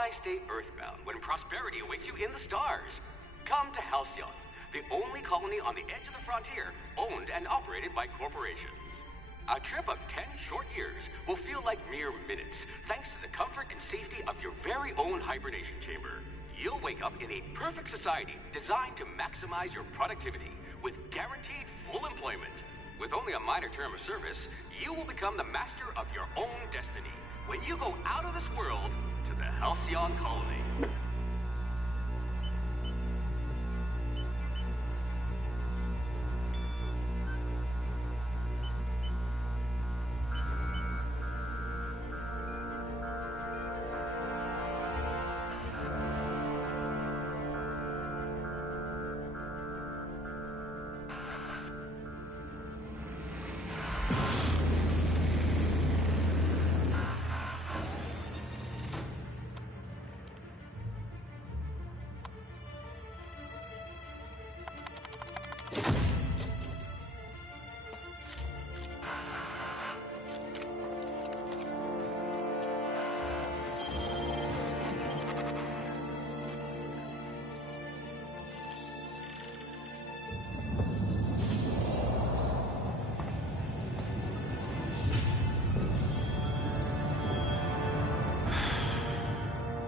Why stay earthbound when prosperity awaits you in the stars? Come to Halcyon, the only colony on the edge of the frontier, owned and operated by corporations. A trip of 10 short years will feel like mere minutes, thanks to the comfort and safety of your very own hibernation chamber. You'll wake up in a perfect society designed to maximize your productivity, with guaranteed full employment. With only a minor term of service, you will become the master of your own destiny when you go out of this world to the Halcyon colony.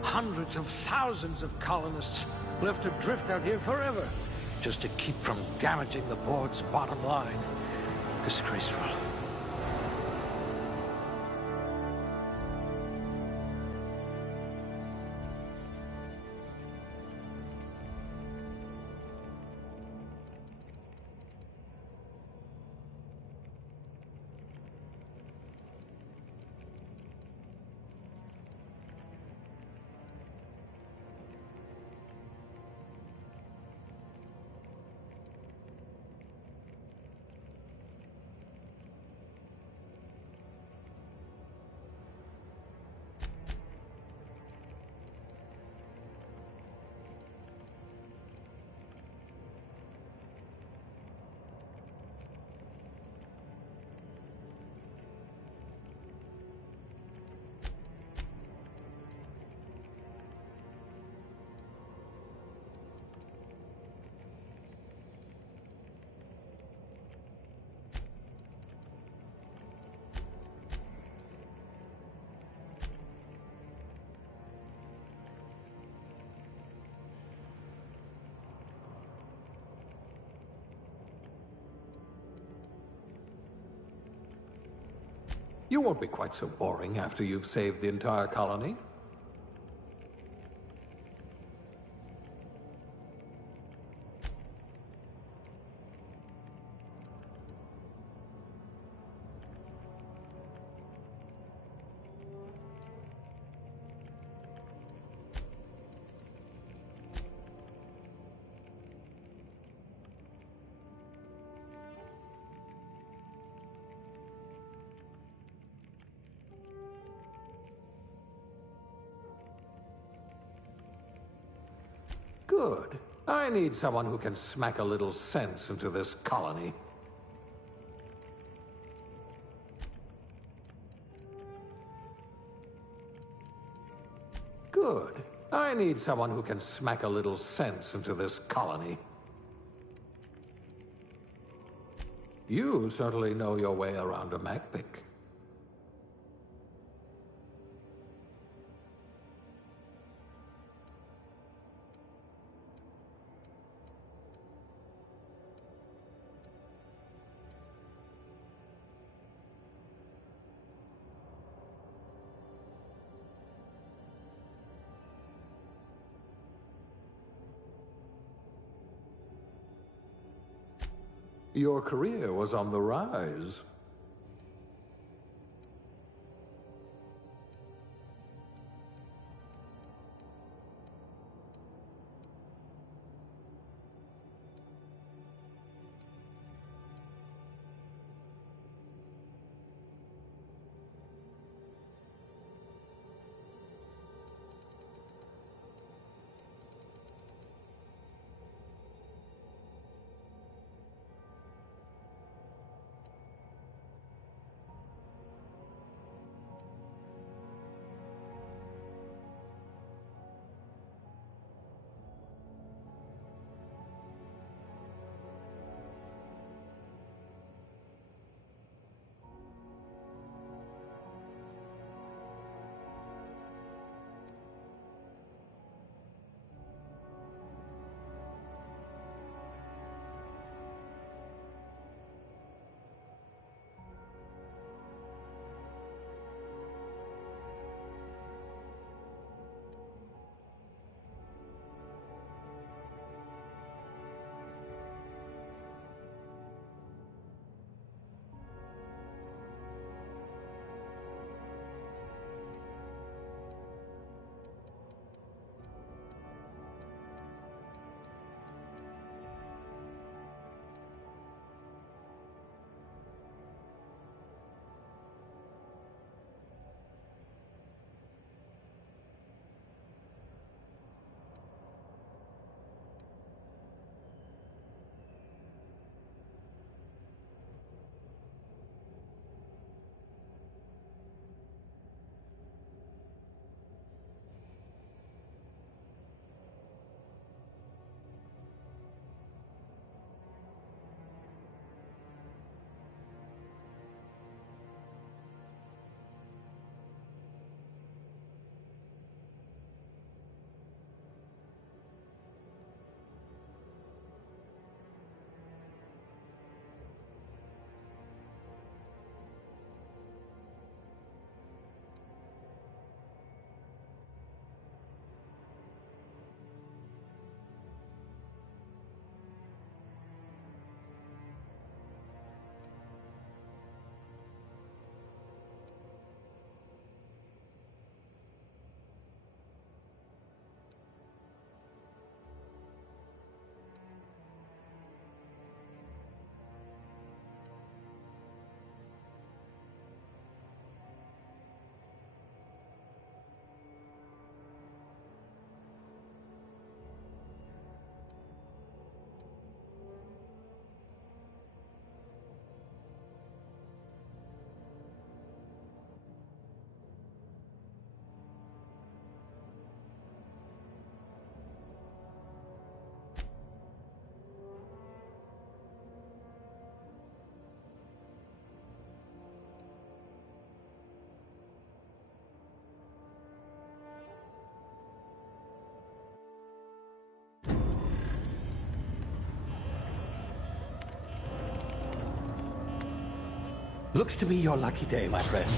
Hundreds of thousands of colonists left adrift out here forever, just to keep from damaging the board's bottom line. Disgraceful. You won't be quite so boring after you've saved the entire colony. Good. I need someone who can smack a little sense into this colony. Good. I need someone who can smack a little sense into this colony. You certainly know your way around a MacPic. Your career was on the rise. Looks to be your lucky day, my friend.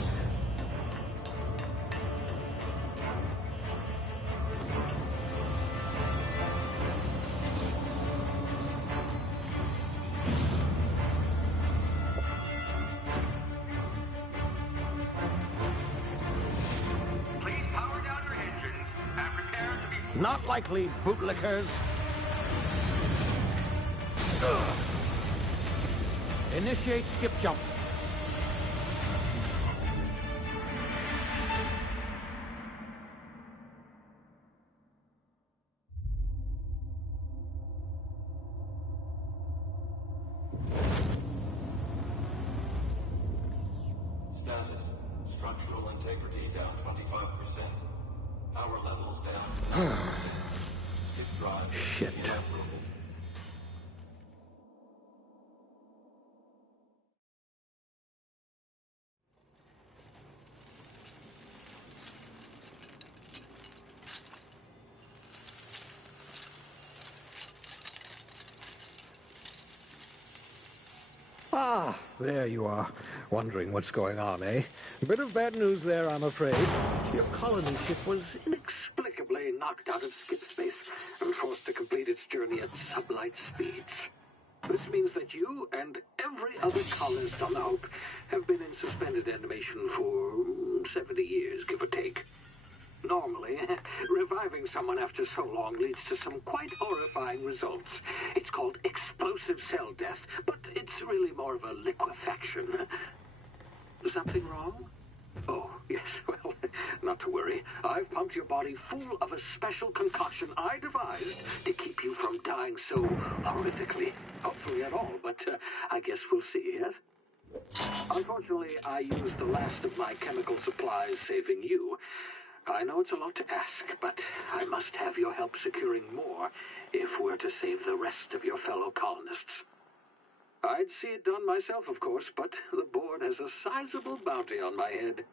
Please power down your engines and prepare to be... Not likely, bootlickers. Initiate skip jump. Status. Structural integrity down 25%. Power levels down 10%. Skip drive. Shit. Inoperable. Ah, there you are. Wondering what's going on, eh? A bit of bad news there, I'm afraid. Your colony ship was inexplicably knocked out of skip space and forced to complete its journey at sublight speeds. This means that you and every other colonist on the Hope have been in suspended animation for 70 years, give or take. Normally, reviving someone after so long leads to some quite horrifying results. It's called explosive cell death, but it's really more of a liquefaction. Something wrong? Oh, yes, well, not to worry. I've pumped your body full of a special concoction I devised to keep you from dying so horrifically. Hopefully at all, but I guess we'll see, yes? Unfortunately, I used the last of my chemical supplies saving you. I know it's a lot to ask, but I must have your help securing more if we're to save the rest of your fellow colonists. I'd see it done myself, of course, but the board has a sizable bounty on my head.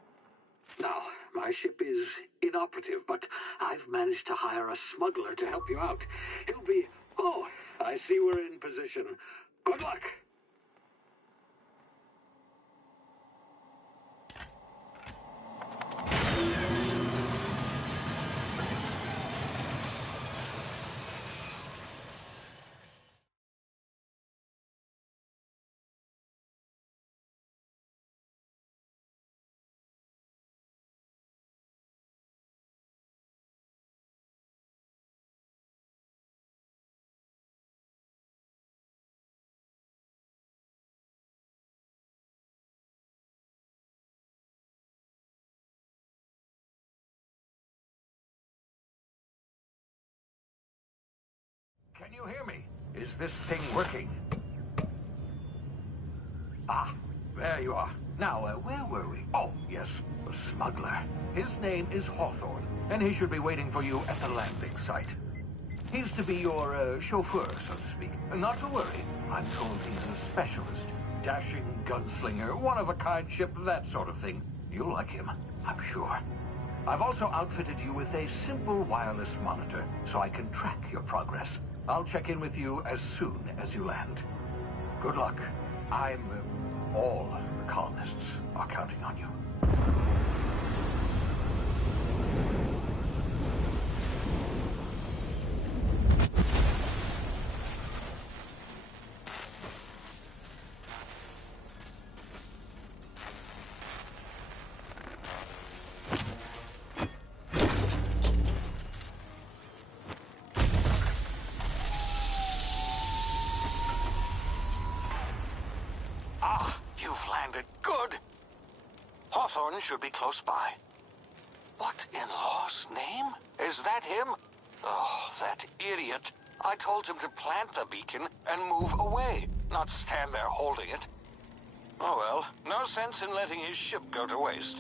Now, my ship is inoperative, but I've managed to hire a smuggler to help you out. He'll be... Oh, I see we're in position. Good luck! Can you hear me? Is this thing working? Ah, there you are. Now, where were we? Oh, yes, the smuggler. His name is Hawthorne, and he should be waiting for you at the landing site. He's to be your chauffeur, so to speak. Not to worry. I'm told he's a specialist. Dashing gunslinger, one-of-a-kind ship, that sort of thing. You'll like him, I'm sure. I've also outfitted you with a simple wireless monitor, so I can track your progress. I'll check in with you as soon as you land. Good luck. All the colonists are counting on you. Should be close by. What in law's name? Is that him? Oh, that idiot. I told him to plant the beacon and move away, not stand there holding it. Oh well, no sense in letting his ship go to waste.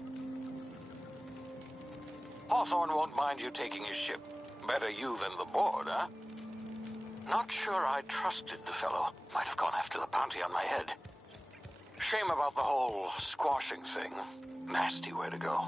Hawthorne won't mind you taking his ship. Better you than the board, huh? Not sure I trusted the fellow. Might have gone after the bounty on my head. Shame about the whole squashing thing. Nasty way to go.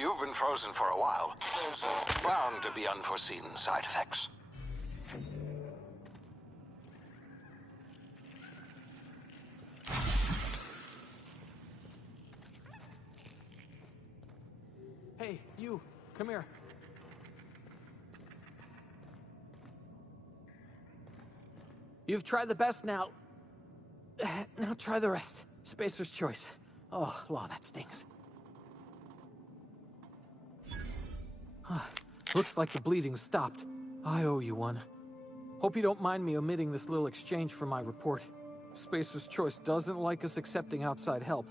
You've been frozen for a while. There's bound to be unforeseen side effects. Hey, you, come here. You've tried the best now. Now try the rest. Spacer's choice. Oh, law, that stings. Looks like the bleeding stopped. I owe you one. Hope you don't mind me omitting this little exchange from my report. Spacer's choice doesn't like us accepting outside help.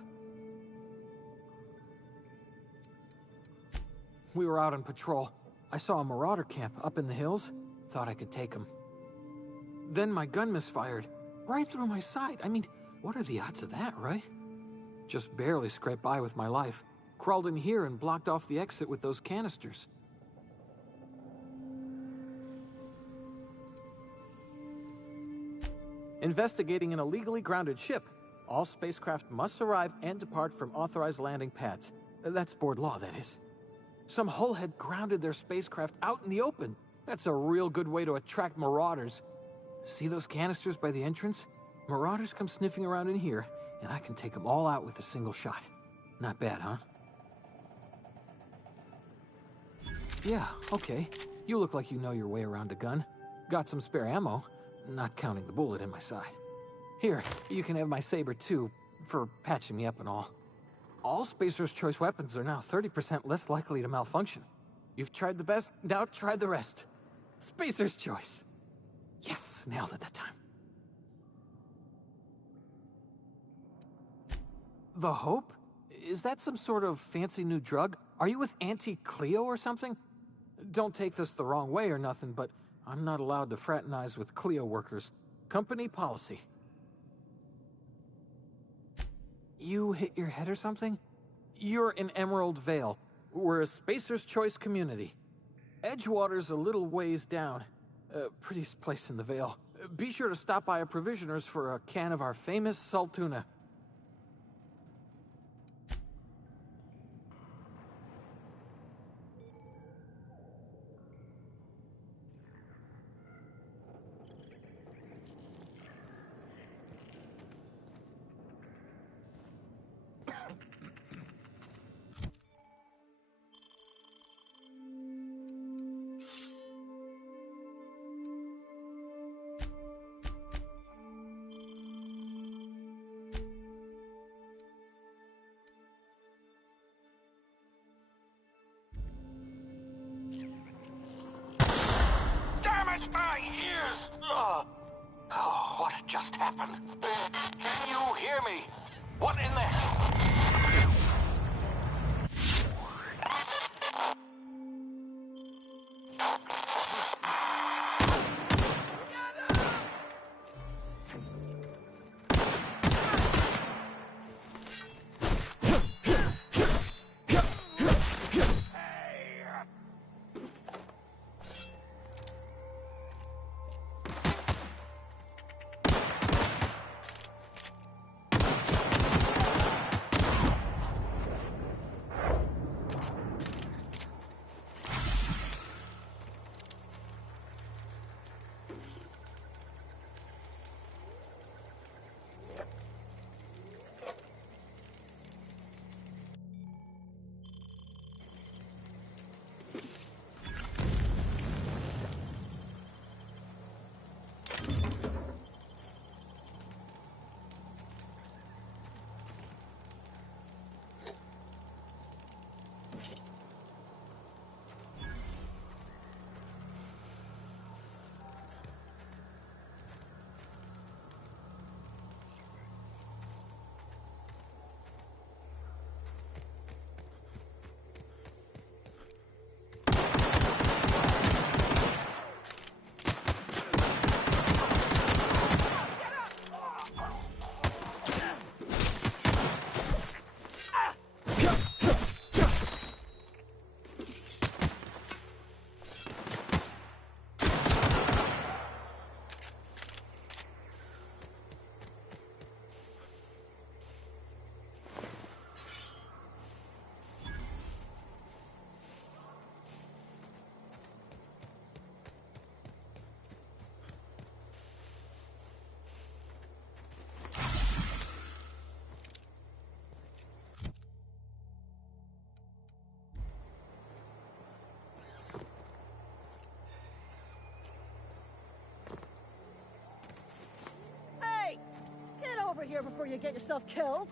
We were out on patrol. I saw a marauder camp up in the hills. Thought I could take him. Then my gun misfired. Right through my side. I mean, what are the odds of that, right? Just barely scraped by with my life. Crawled in here and blocked off the exit with those canisters. Investigating an illegally grounded ship. All spacecraft must arrive and depart from authorized landing pads. That's board law, that is. Some hullhead grounded their spacecraft out in the open. That's a real good way to attract marauders. See those canisters by the entrance? Marauders come sniffing around in here, and I can take them all out with a single shot. Not bad, huh? Yeah, okay. You look like you know your way around a gun. Got some spare ammo, not counting the bullet in my side. Here, you can have my saber too, for patching me up and all. All Spacer's choice weapons are now 30% less likely to malfunction. You've tried the best, now try the rest. Spacer's choice. Yes, nailed it that time. The Hope? Is that some sort of fancy new drug? Are you with Auntie Cleo or something? Don't take this the wrong way or nothing, but I'm not allowed to fraternize with Cleo workers. Company policy. You hit your head or something? You're in Emerald Vale. We're a Spacer's Choice community. Edgewater's a little ways down. Prettiest place in the Vale. Be sure to stop by a provisioner's for a can of our famous salt tuna. My ears! Oh, what just happened? Can you hear me? What in the hell? of here before you get yourself killed.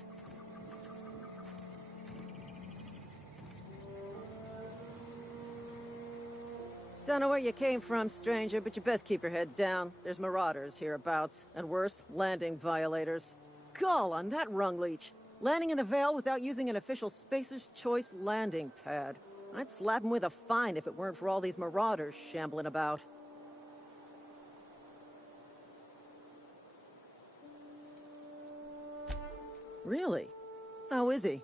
Don't know where you came from, stranger, but you best keep your head down. There's marauders hereabouts, and worse, landing violators. Gall on that rung leech. Landing in the Vale without using an official Spacer's Choice landing pad. I'd slap him with a fine if it weren't for all these marauders shambling about. Really? How is he?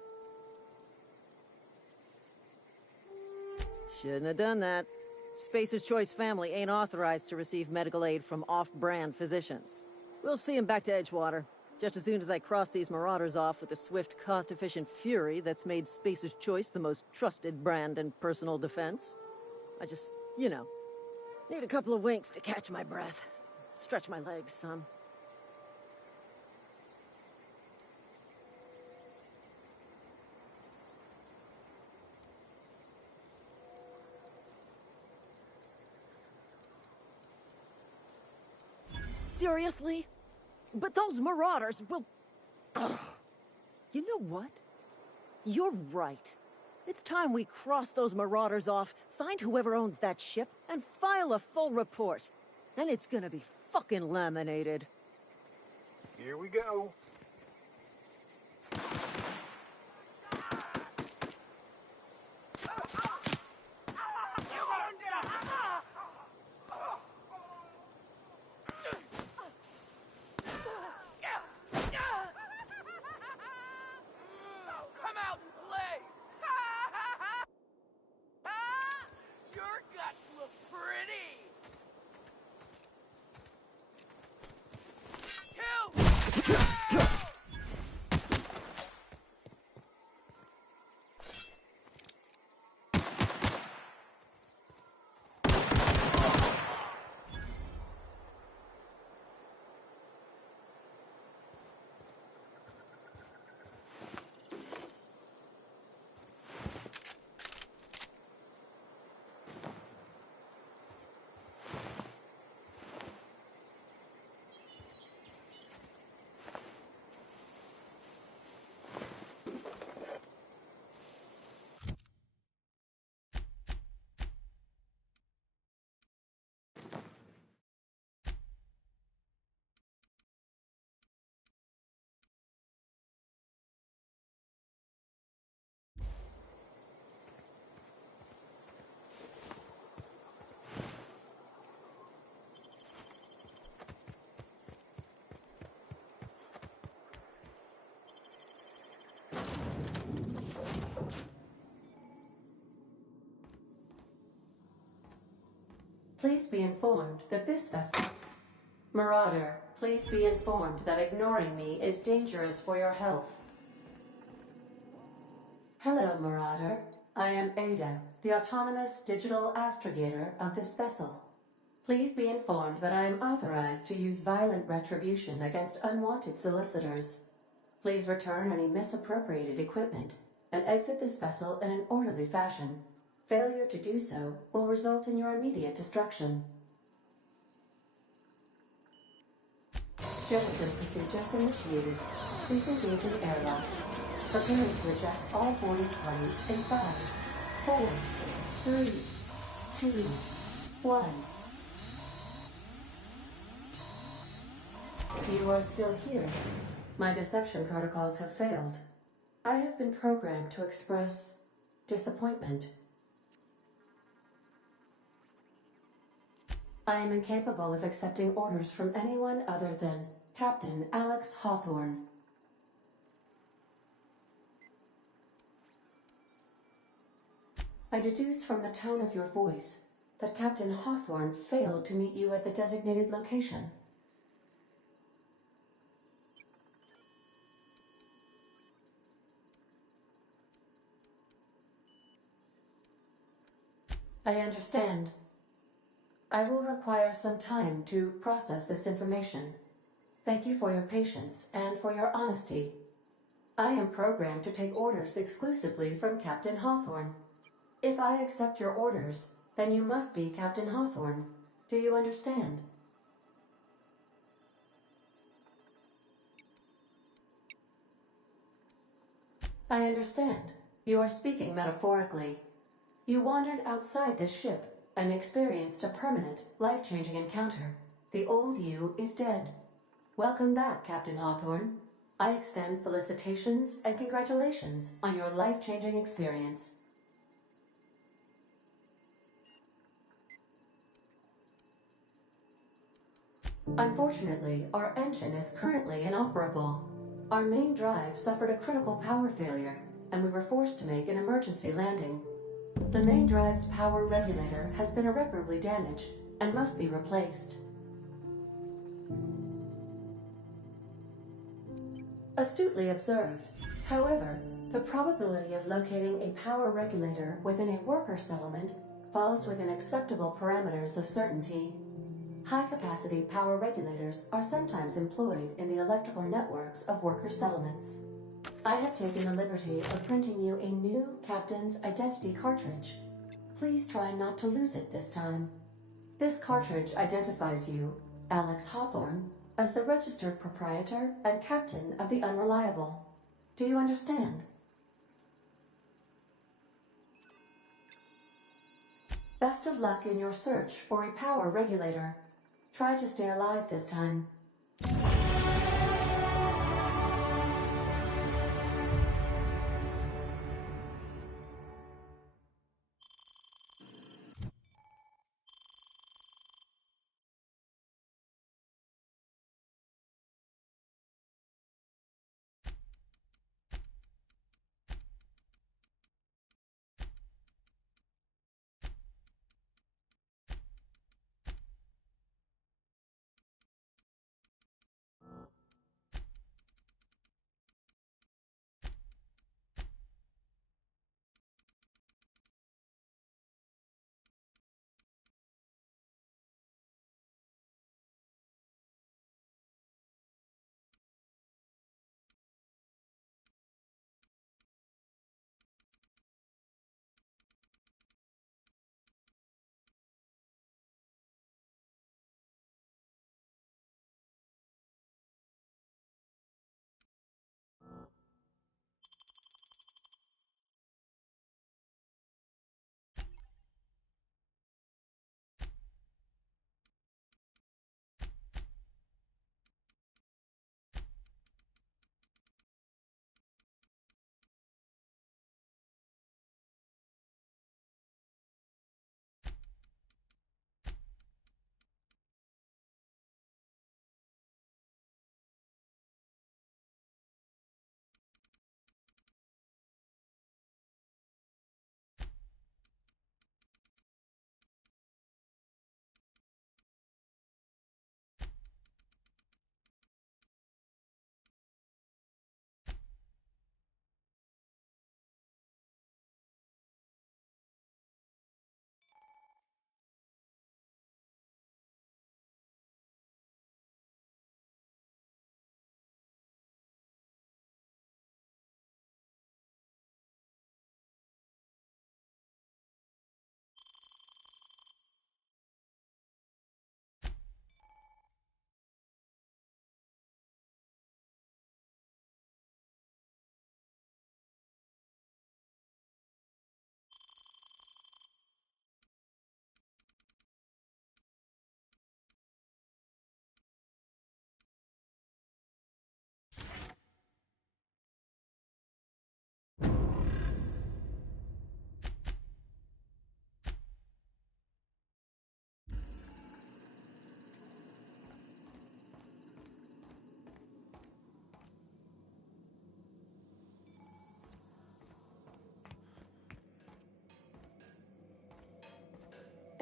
Shouldn't have done that. Spacer's Choice family ain't authorized to receive medical aid from off-brand physicians. We'll see him back to Edgewater, just as soon as I cross these marauders off with the swift, cost-efficient fury that's made Spacer's Choice the most trusted brand in personal defense. I just, need a couple of winks to catch my breath. Stretch my legs some. Seriously? But those marauders will... Ugh. You know what? You're right. It's time we cross those marauders off, find whoever owns that ship, and file a full report. Then it's gonna be fucking laminated. Here we go. Please be informed that this vessel... Marauder, please be informed that ignoring me is dangerous for your health. Hello, Marauder. I am Ada, the autonomous digital astrogator of this vessel. Please be informed that I am authorized to use violent retribution against unwanted solicitors. Please return any misappropriated equipment and exit this vessel in an orderly fashion. Failure to do so will result in your immediate destruction. Jettison procedures initiated. Please engage in airlocks. Preparing to eject all boarding parties in 5, 4, 3, 2, 1. You are still here. My deception protocols have failed. I have been programmed to express disappointment. I am incapable of accepting orders from anyone other than Captain Alex Hawthorne. I deduce from the tone of your voice that Captain Hawthorne failed to meet you at the designated location. I understand. I will require some time to process this information. Thank you for your patience and for your honesty. I am programmed to take orders exclusively from Captain Hawthorne. If I accept your orders, then you must be Captain Hawthorne. Do you understand? I understand. You are speaking metaphorically. You wandered outside this ship and experienced a permanent, life-changing encounter. The old you is dead. Welcome back, Captain Hawthorne. I extend felicitations and congratulations on your life-changing experience. Unfortunately, our engine is currently inoperable. Our main drive suffered a critical power failure, and we were forced to make an emergency landing. The main drive's power regulator has been irreparably damaged and must be replaced. Astutely observed. However, the probability of locating a power regulator within a worker settlement falls within acceptable parameters of certainty. High-capacity power regulators are sometimes employed in the electrical networks of worker settlements. I have taken the liberty of printing you a new Captain's Identity cartridge. Please try not to lose it this time. This cartridge identifies you, Alex Hawthorne, as the registered proprietor and captain of the Unreliable. Do you understand? Best of luck in your search for a power regulator. Try to stay alive this time.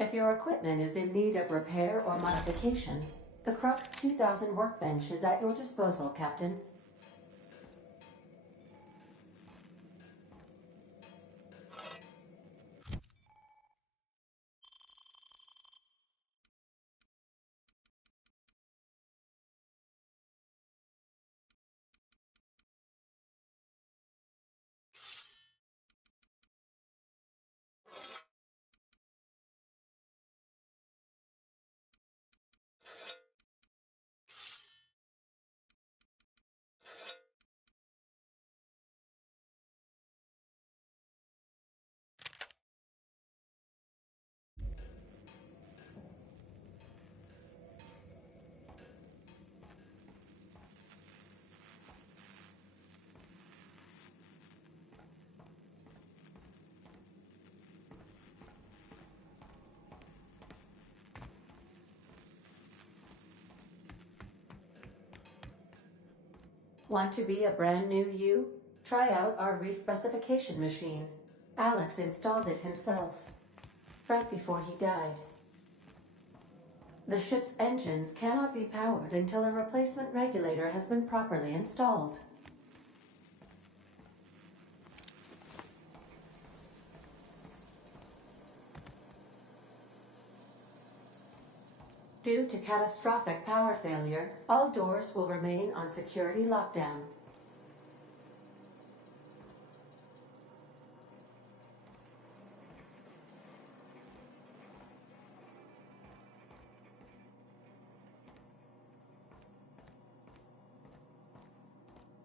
If your equipment is in need of repair or modification, the Crux 2000 workbench is at your disposal, Captain. Want to be a brand new you? Try out our respecification machine. Alex installed it himself, right before he died. The ship's engines cannot be powered until a replacement regulator has been properly installed. Due to catastrophic power failure, all doors will remain on security lockdown.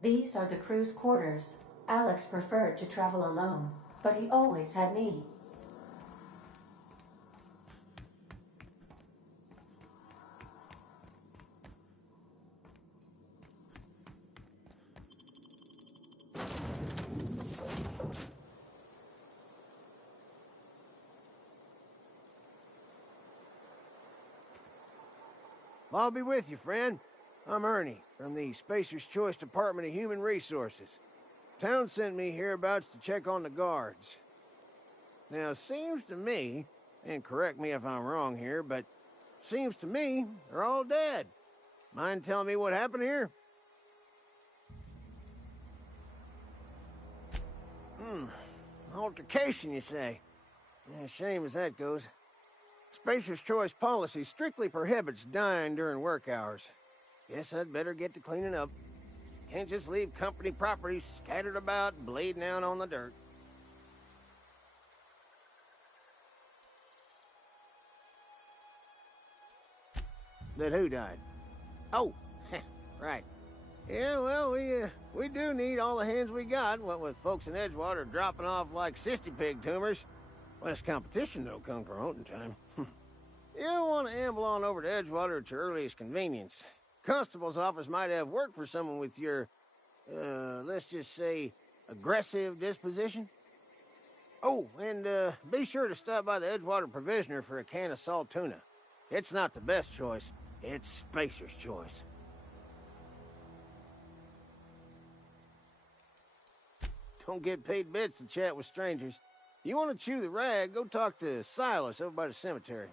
These are the crew's quarters. Alex preferred to travel alone, but he always had me. I'll be with you, friend. I'm Ernie, from the Spacer's Choice Department of Human Resources. Town sent me hereabouts to check on the guards. Now, it seems to me, and correct me if I'm wrong here, but seems to me they're all dead. Mind telling me what happened here? Altercation, you say? Yeah, shame as that goes. Spacer's Choice policy strictly prohibits dying during work hours. Guess I'd better get to cleaning up. Can't just leave company property scattered about, bleeding out on the dirt. That who died? Oh, right. Yeah, well, we do need all the hands we got, what with folks in Edgewater dropping off like cysty pig tumors. Less competition, though, come promoting time. You don't want to amble on over to Edgewater at your earliest convenience. Constable's office might have work for someone with your, let's just say, aggressive disposition. Oh, and be sure to stop by the Edgewater Provisioner for a can of salt tuna. It's not the best choice, it's Spacer's Choice. Don't get paid bits to chat with strangers. You want to chew the rag, go talk to Silas over by the cemetery.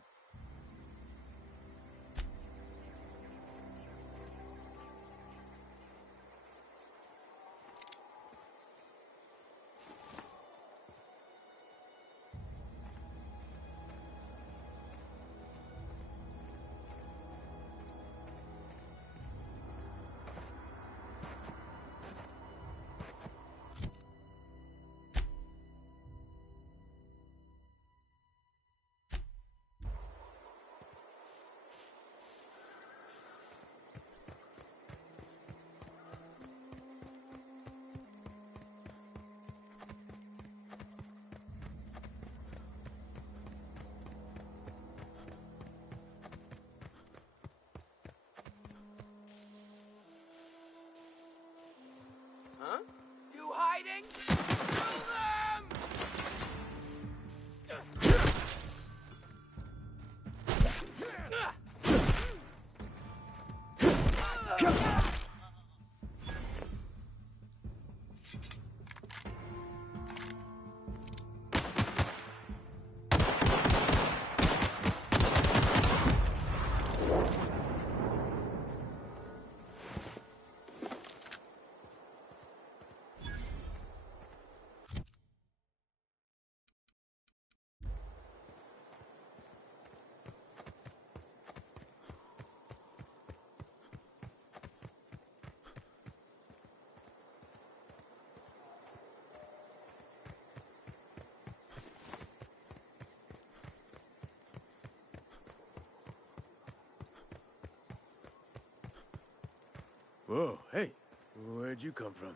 Huh? You hiding? Kill them! Whoa, hey, where'd you come from?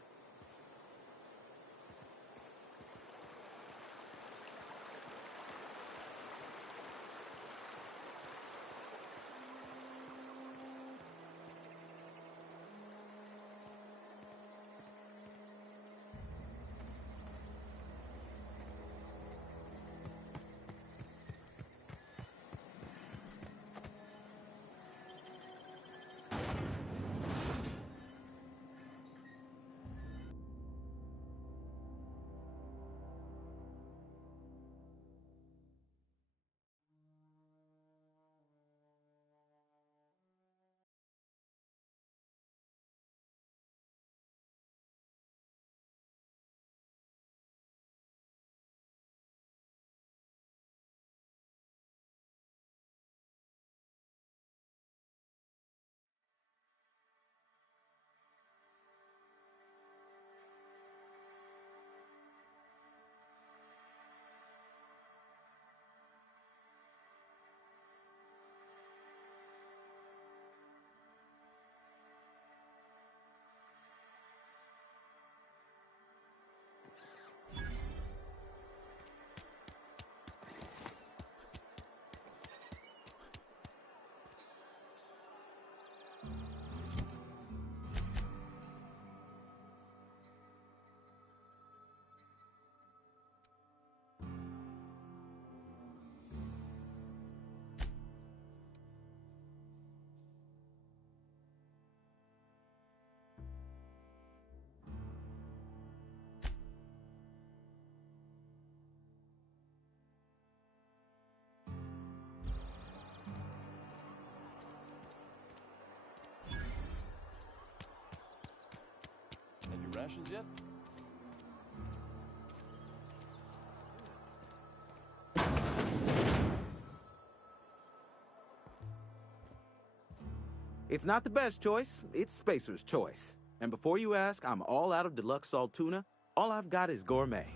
rations yet? It's not the best choice, it's Spacer's choice. And before you ask, I'm all out of deluxe salt tuna. All I've got is gourmet.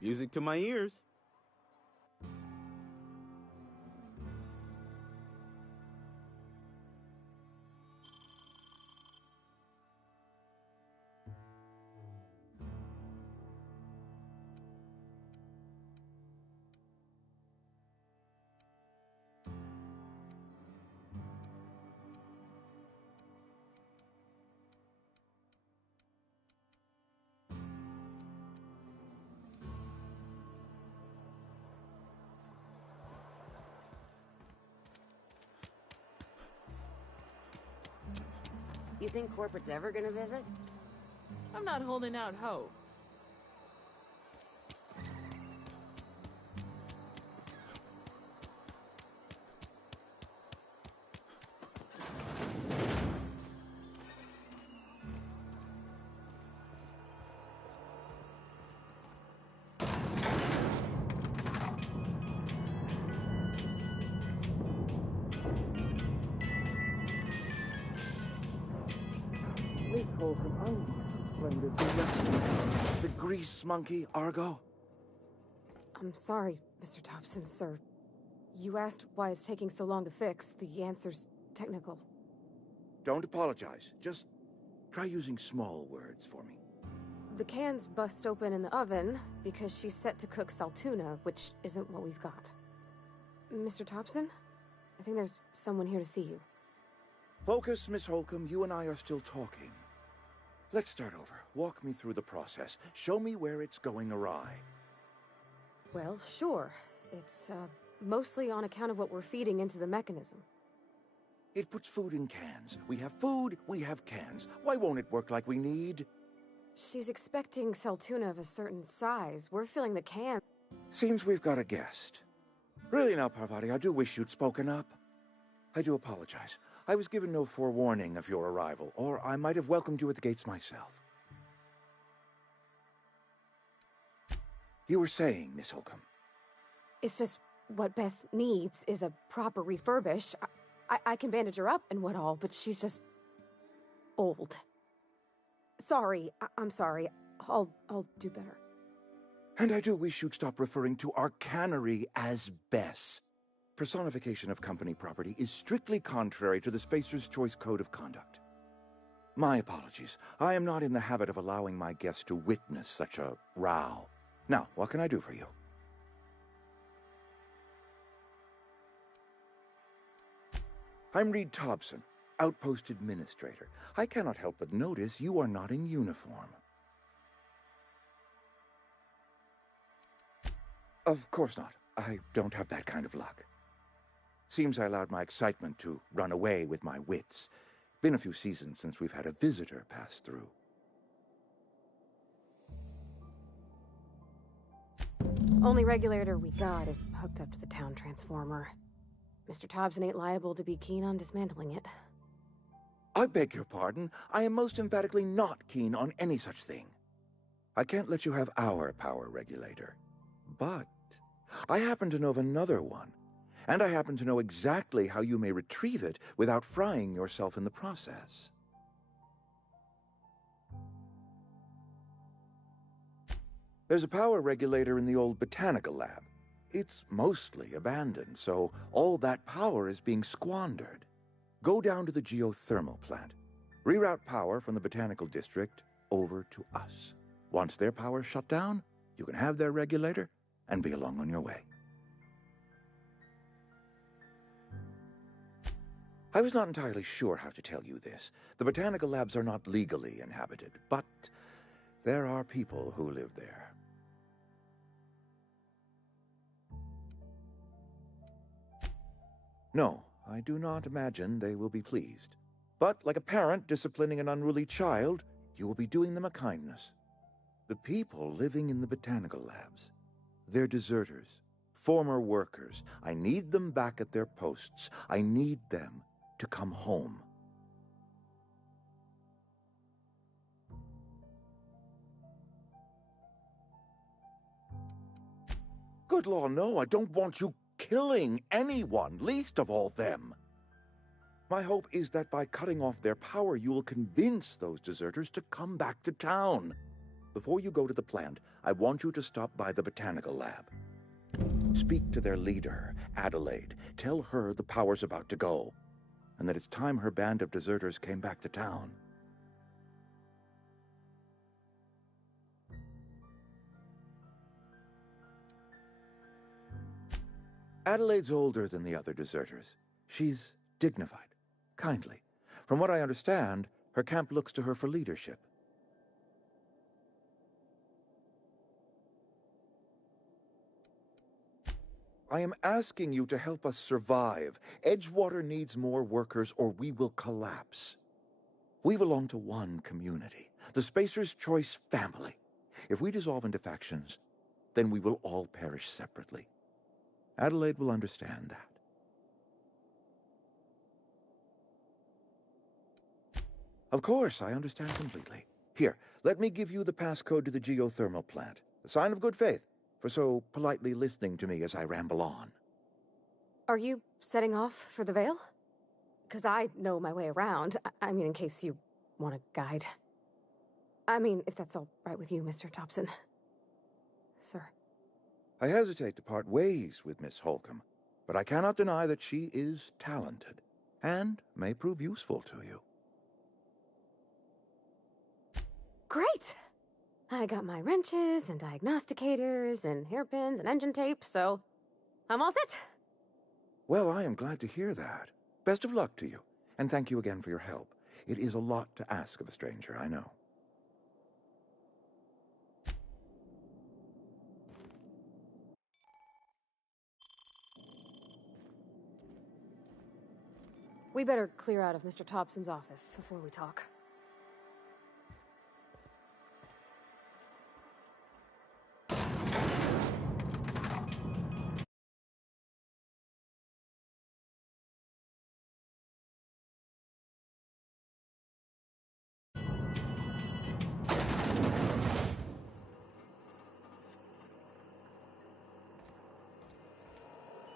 Music to my ears. You think corporate's ever gonna visit? I'm not holding out hope. The grease monkey, Argo? I'm sorry, Mr. Thompson, sir. You asked why it's taking so long to fix. The answer's technical. Don't apologize. Just try using small words for me. The cans bust open in the oven because she's set to cook saltuna, which isn't what we've got. Mr. Thompson? I think there's someone here to see you. Focus, Miss Holcomb. You and I are still talking. Let's start over. Walk me through the process. Show me where it's going awry. Well, sure. It's, mostly on account of what we're feeding into the mechanism. It puts food in cans. We have food, we have cans. Why won't it work like we need? She's expecting saltuna of a certain size. We're filling the can. Seems we've got a guest. Really now, Parvati, I do wish you'd spoken up. I do apologize. I was given no forewarning of your arrival, or I might have welcomed you at the gates myself. You were saying, Miss Holcomb. It's just what Bess needs is a proper refurbish. I can bandage her up and what all, but she's just old. Sorry, I'm sorry. I'll do better. And I do wish you'd stop referring to our cannery as Bess. Personification of company property is strictly contrary to the Spacer's Choice Code of Conduct. My apologies. I am not in the habit of allowing my guests to witness such a row. Now, what can I do for you? I'm Reed Thompson, Outpost Administrator. I cannot help but notice you are not in uniform. Of course not. I don't have that kind of luck. Seems I allowed my excitement to run away with my wits. Been a few seasons since we've had a visitor pass through. Only regulator we got is hooked up to the town transformer. Mr. Thompson ain't liable to be keen on dismantling it. I beg your pardon. I am most emphatically not keen on any such thing. I can't let you have our power regulator. But I happen to know of another one. And I happen to know exactly how you may retrieve it without frying yourself in the process. There's a power regulator in the old botanical lab. It's mostly abandoned, so all that power is being squandered. Go down to the geothermal plant. Reroute power from the botanical district over to us. Once their power's shut down, you can have their regulator and be along on your way. I was not entirely sure how to tell you this. The botanical labs are not legally inhabited, but there are people who live there. No, I do not imagine they will be pleased. But like a parent disciplining an unruly child, you will be doing them a kindness. The people living in the botanical labs, they're deserters, former workers. I need them back at their posts. I need them to come home. Good law, no, I don't want you killing anyone, least of all them. My hope is that by cutting off their power, you will convince those deserters to come back to town. Before you go to the plant, I want you to stop by the botanical lab. Speak to their leader, Adelaide. Tell her the power's about to go, and that it's time her band of deserters came back to town. Adelaide's older than the other deserters. She's dignified, kindly. From what I understand, her camp looks to her for leadership. I am asking you to help us survive. Edgewater needs more workers or we will collapse. We belong to one community, the Spacer's Choice family. If we dissolve into factions, then we will all perish separately. Adelaide will understand that. Of course, I understand completely. Here, let me give you the passcode to the geothermal plant. A sign of good faith, for so politely listening to me as I ramble on. Are you setting off for the Vale? Because I know my way around. I mean, in case you want a guide. I mean, if that's all right with you, Mr. Thompson. Sir. I hesitate to part ways with Miss Holcomb, but I cannot deny that she is talented, and may prove useful to you. Great! I got my wrenches and diagnosticators and hairpins and engine tape, so I'm all set. Well, I am glad to hear that. Best of luck to you, and thank you again for your help. It is a lot to ask of a stranger, I know. We better clear out of Mr. Thompson's office before we talk.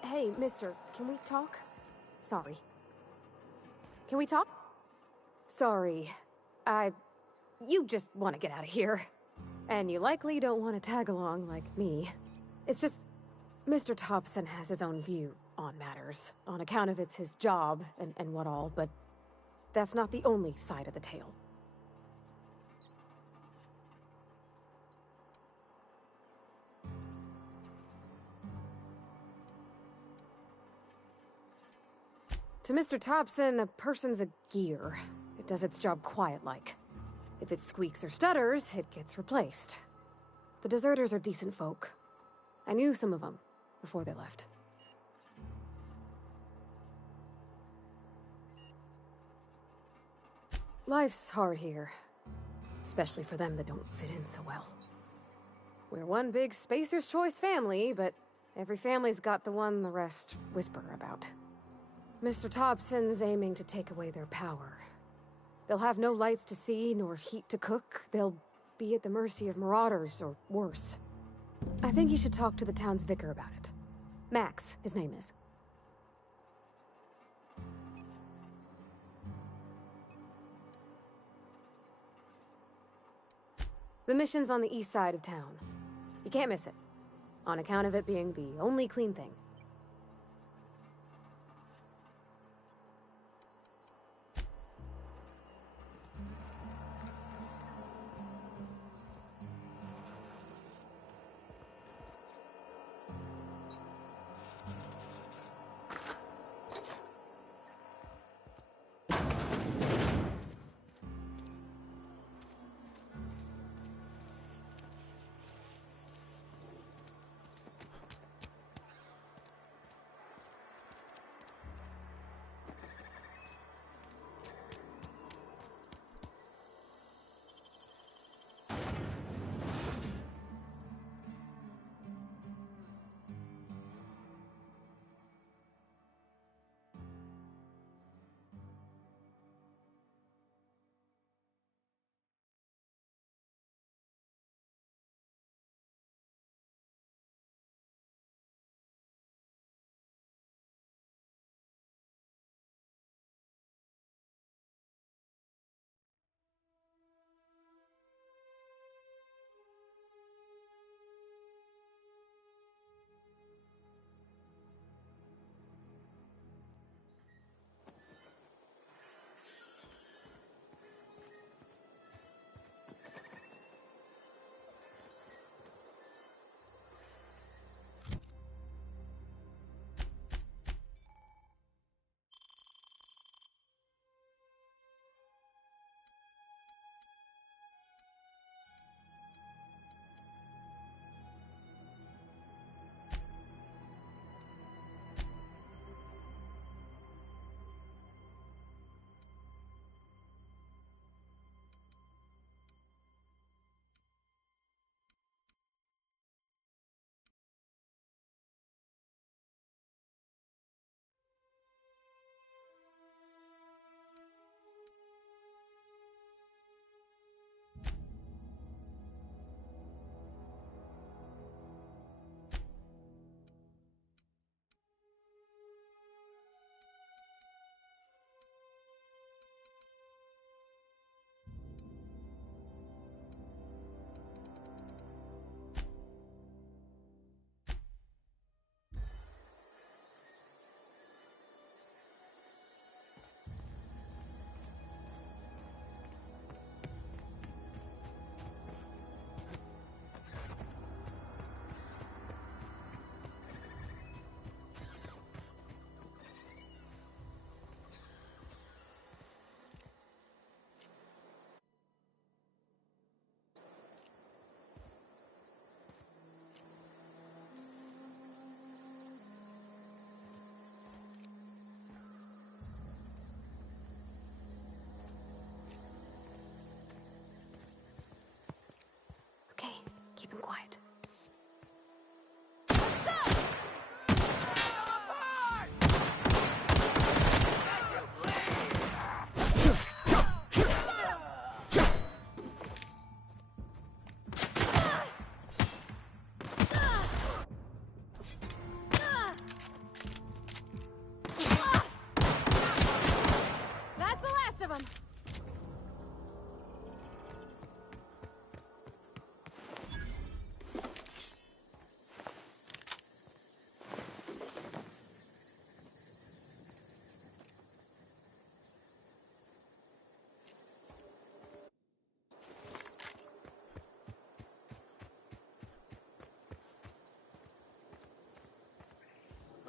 Hey, mister, can we talk? Sorry. Can we talk? Sorry. You just want to get out of here. And you likely don't want to tag along like me. It's just, Mr. Thompson has his own view on matters, on account of it's his job and what all, but that's not the only side of the tale. To Mr. Thompson, a person's a gear. It does its job quiet-like. If it squeaks or stutters, it gets replaced. The deserters are decent folk. I knew some of them before they left. Life's hard here, especially for them that don't fit in so well. We're one big Spacer's Choice family, but every family's got the one the rest whisper about. Mr. Thompson's aiming to take away their power. They'll have no lights to see, nor heat to cook. They'll be at the mercy of marauders, or worse. I think you should talk to the town's vicar about it. Max, his name is. The mission's on the east side of town. You can't miss it, on account of it being the only clean thing.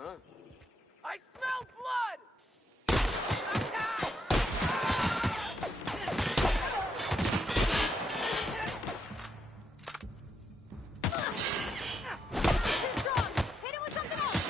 Huh? I smell blood! Too strong! Hit him with something else!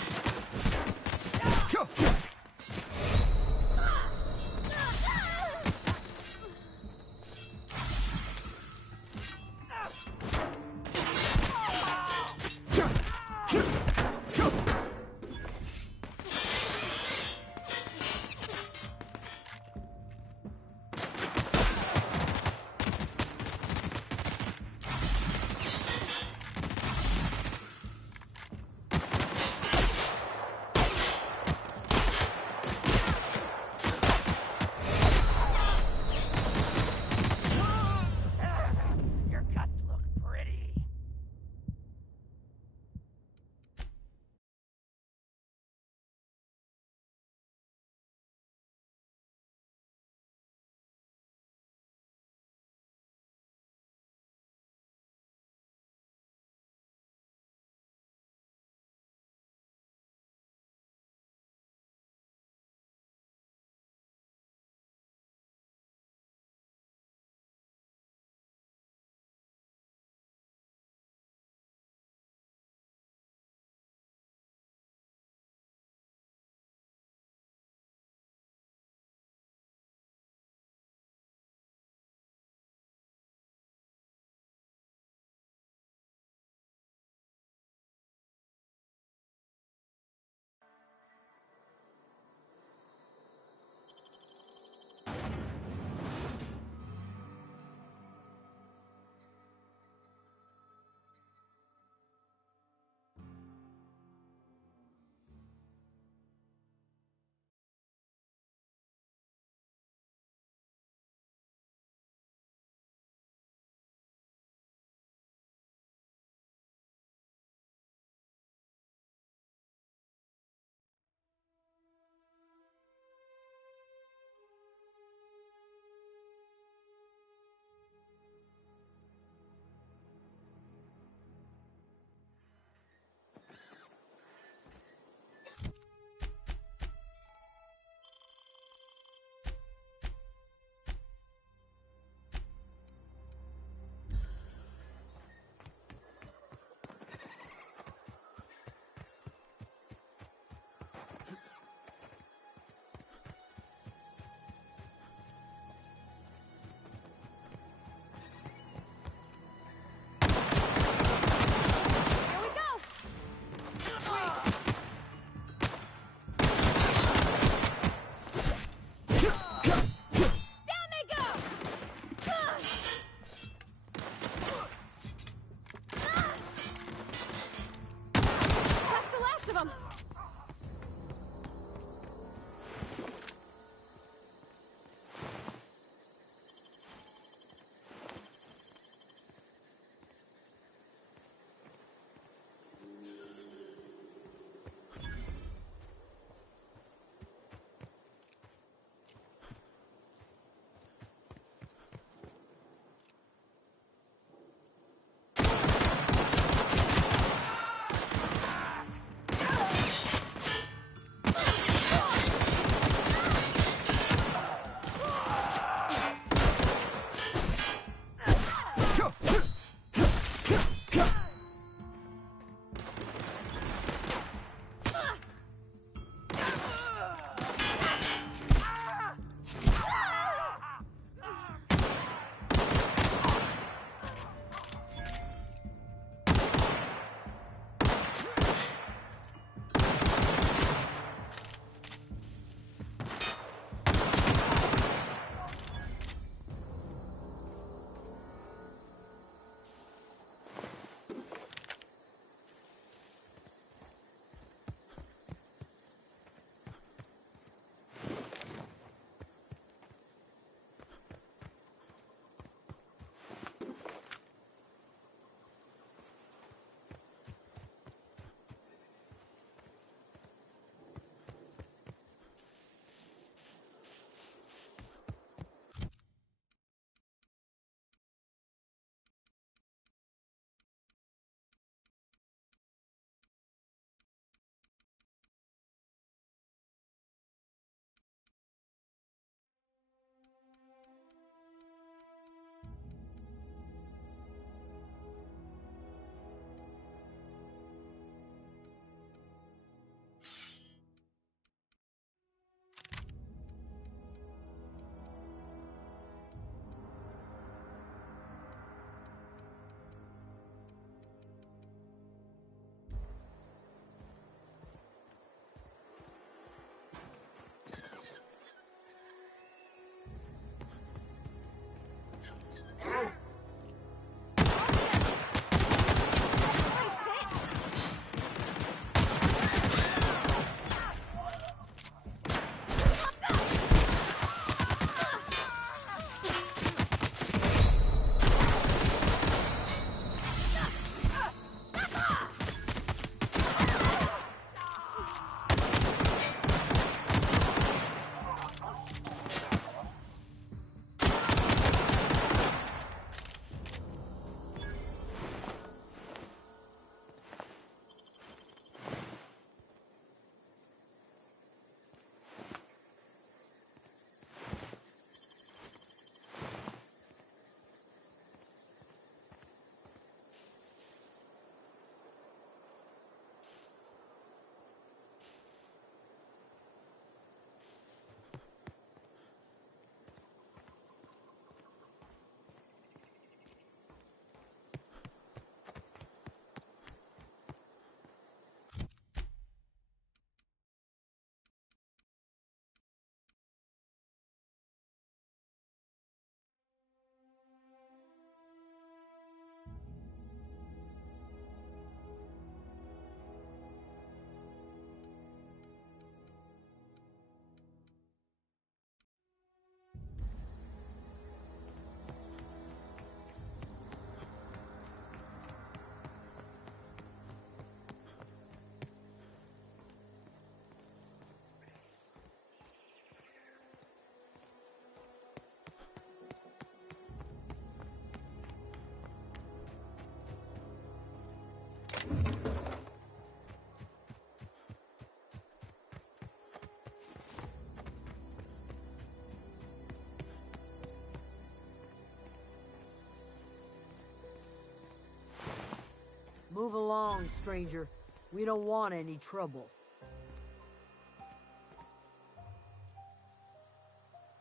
along, stranger. We don't want any trouble.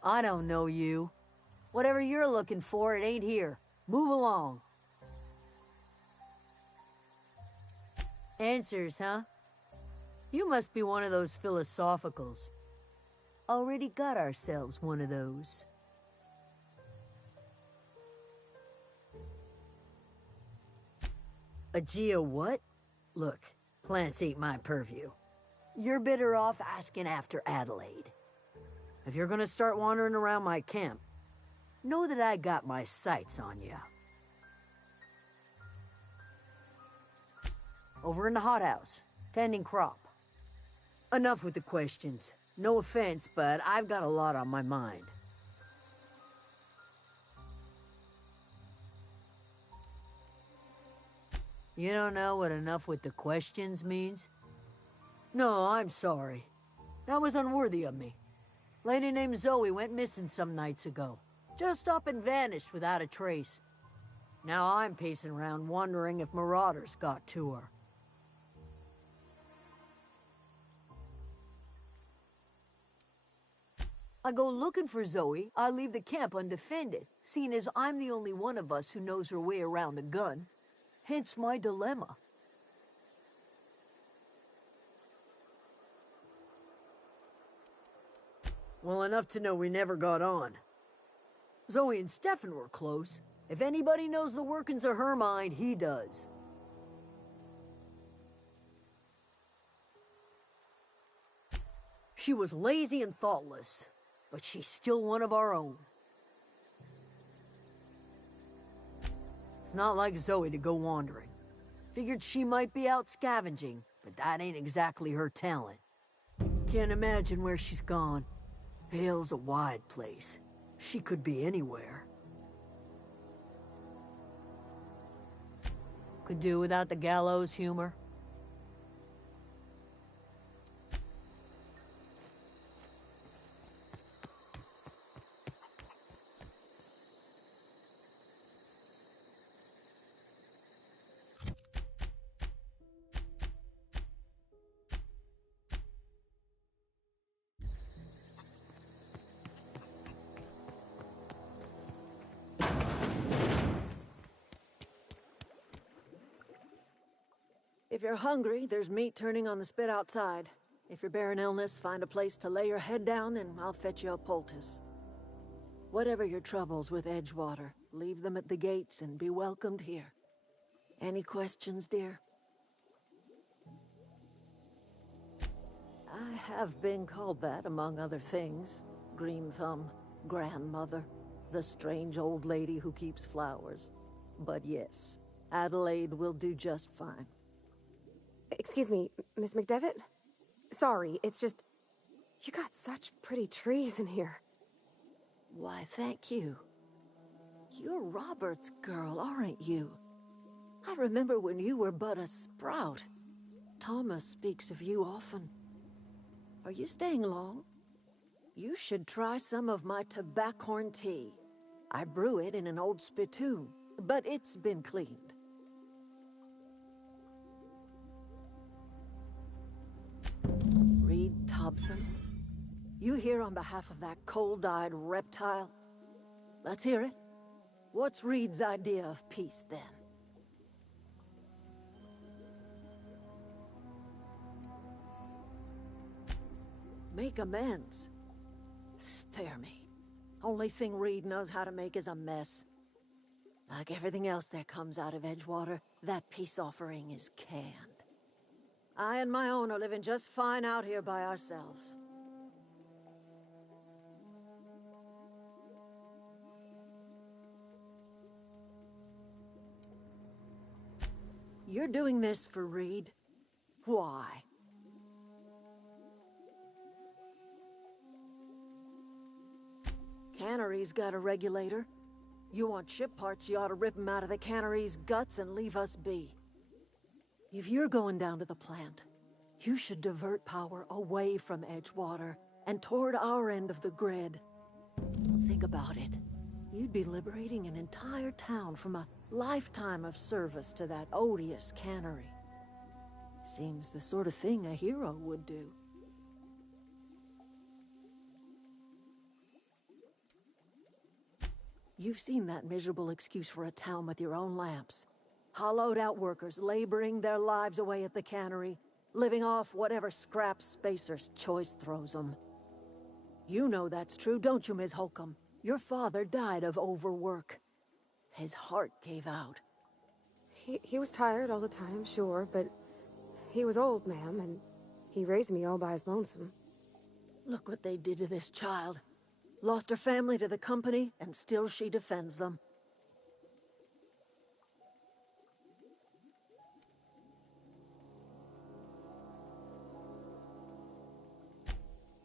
I don't know you. Whatever you're looking for, it ain't here. Move along. Answers, huh? You must be one of those philosophicals. Already got ourselves one of those. A geo what? Look, plants ain't my purview. You're better off asking after Adelaide. If you're gonna start wandering around my camp, know that I got my sights on you. Over in the hothouse, tending crop. Enough with the questions. No offense, but I've got a lot on my mind. You don't know what enough with the questions means? No, I'm sorry. That was unworthy of me. Lady named Zoe went missing some nights ago. Just up and vanished without a trace. Now I'm pacing around wondering if marauders got to her. I go looking for Zoe, I leave the camp undefended, seeing as I'm the only one of us who knows her way around a gun. Hence my dilemma. Well, enough to know we never got on. Zoe and Stefan were close. If anybody knows the workings of her mind, he does. She was lazy and thoughtless, but she's still one of our own. It's not like Zoe to go wandering. Figured she might be out scavenging, but that ain't exactly her talent. Can't imagine where she's gone. Vale's a wide place. She could be anywhere. Could do without the gallows humor. If you're hungry, there's meat turning on the spit outside. If you're bearing illness, find a place to lay your head down and I'll fetch you a poultice. Whatever your troubles with Edgewater, leave them at the gates and be welcomed here. Any questions, dear? I have been called that, among other things. Green Thumb, grandmother, the strange old lady who keeps flowers. But yes, Adelaide will do just fine. Excuse me, Miss McDevitt? Sorry, it's just... You got such pretty trees in here. Why, thank you. You're Robert's girl, aren't you? I remember when you were but a sprout. Thomas speaks of you often. Are you staying long? You should try some of my tobaccorn tea. I brew it in an old spittoon, but it's been cleaned. Reed Thompson? You here on behalf of that cold-eyed reptile? Let's hear it. What's Reed's idea of peace, then? Make amends. Spare me. Only thing Reed knows how to make is a mess. Like everything else that comes out of Edgewater, that peace offering is canned. I and my own are living just fine out here by ourselves. You're doing this for Reed? Why? Cannery's got a regulator. You want ship parts, you ought to rip them out of the cannery's guts and leave us be. If you're going down to the plant, you should divert power away from Edgewater and toward our end of the grid. Think about it. You'd be liberating an entire town from a lifetime of service to that odious cannery. Seems the sort of thing a hero would do. You've seen that miserable excuse for a town with your own lamps. Hollowed out workers laboring their lives away at the cannery, living off whatever scrap Spacer's Choice throws them. You know that's true, don't you, Ms. Holcomb? Your father died of overwork. His heart gave out. He was tired all the time, sure, but he was old, ma'am, and he raised me all by his lonesome. Look what they did to this child. Lost her family to the company, and still she defends them.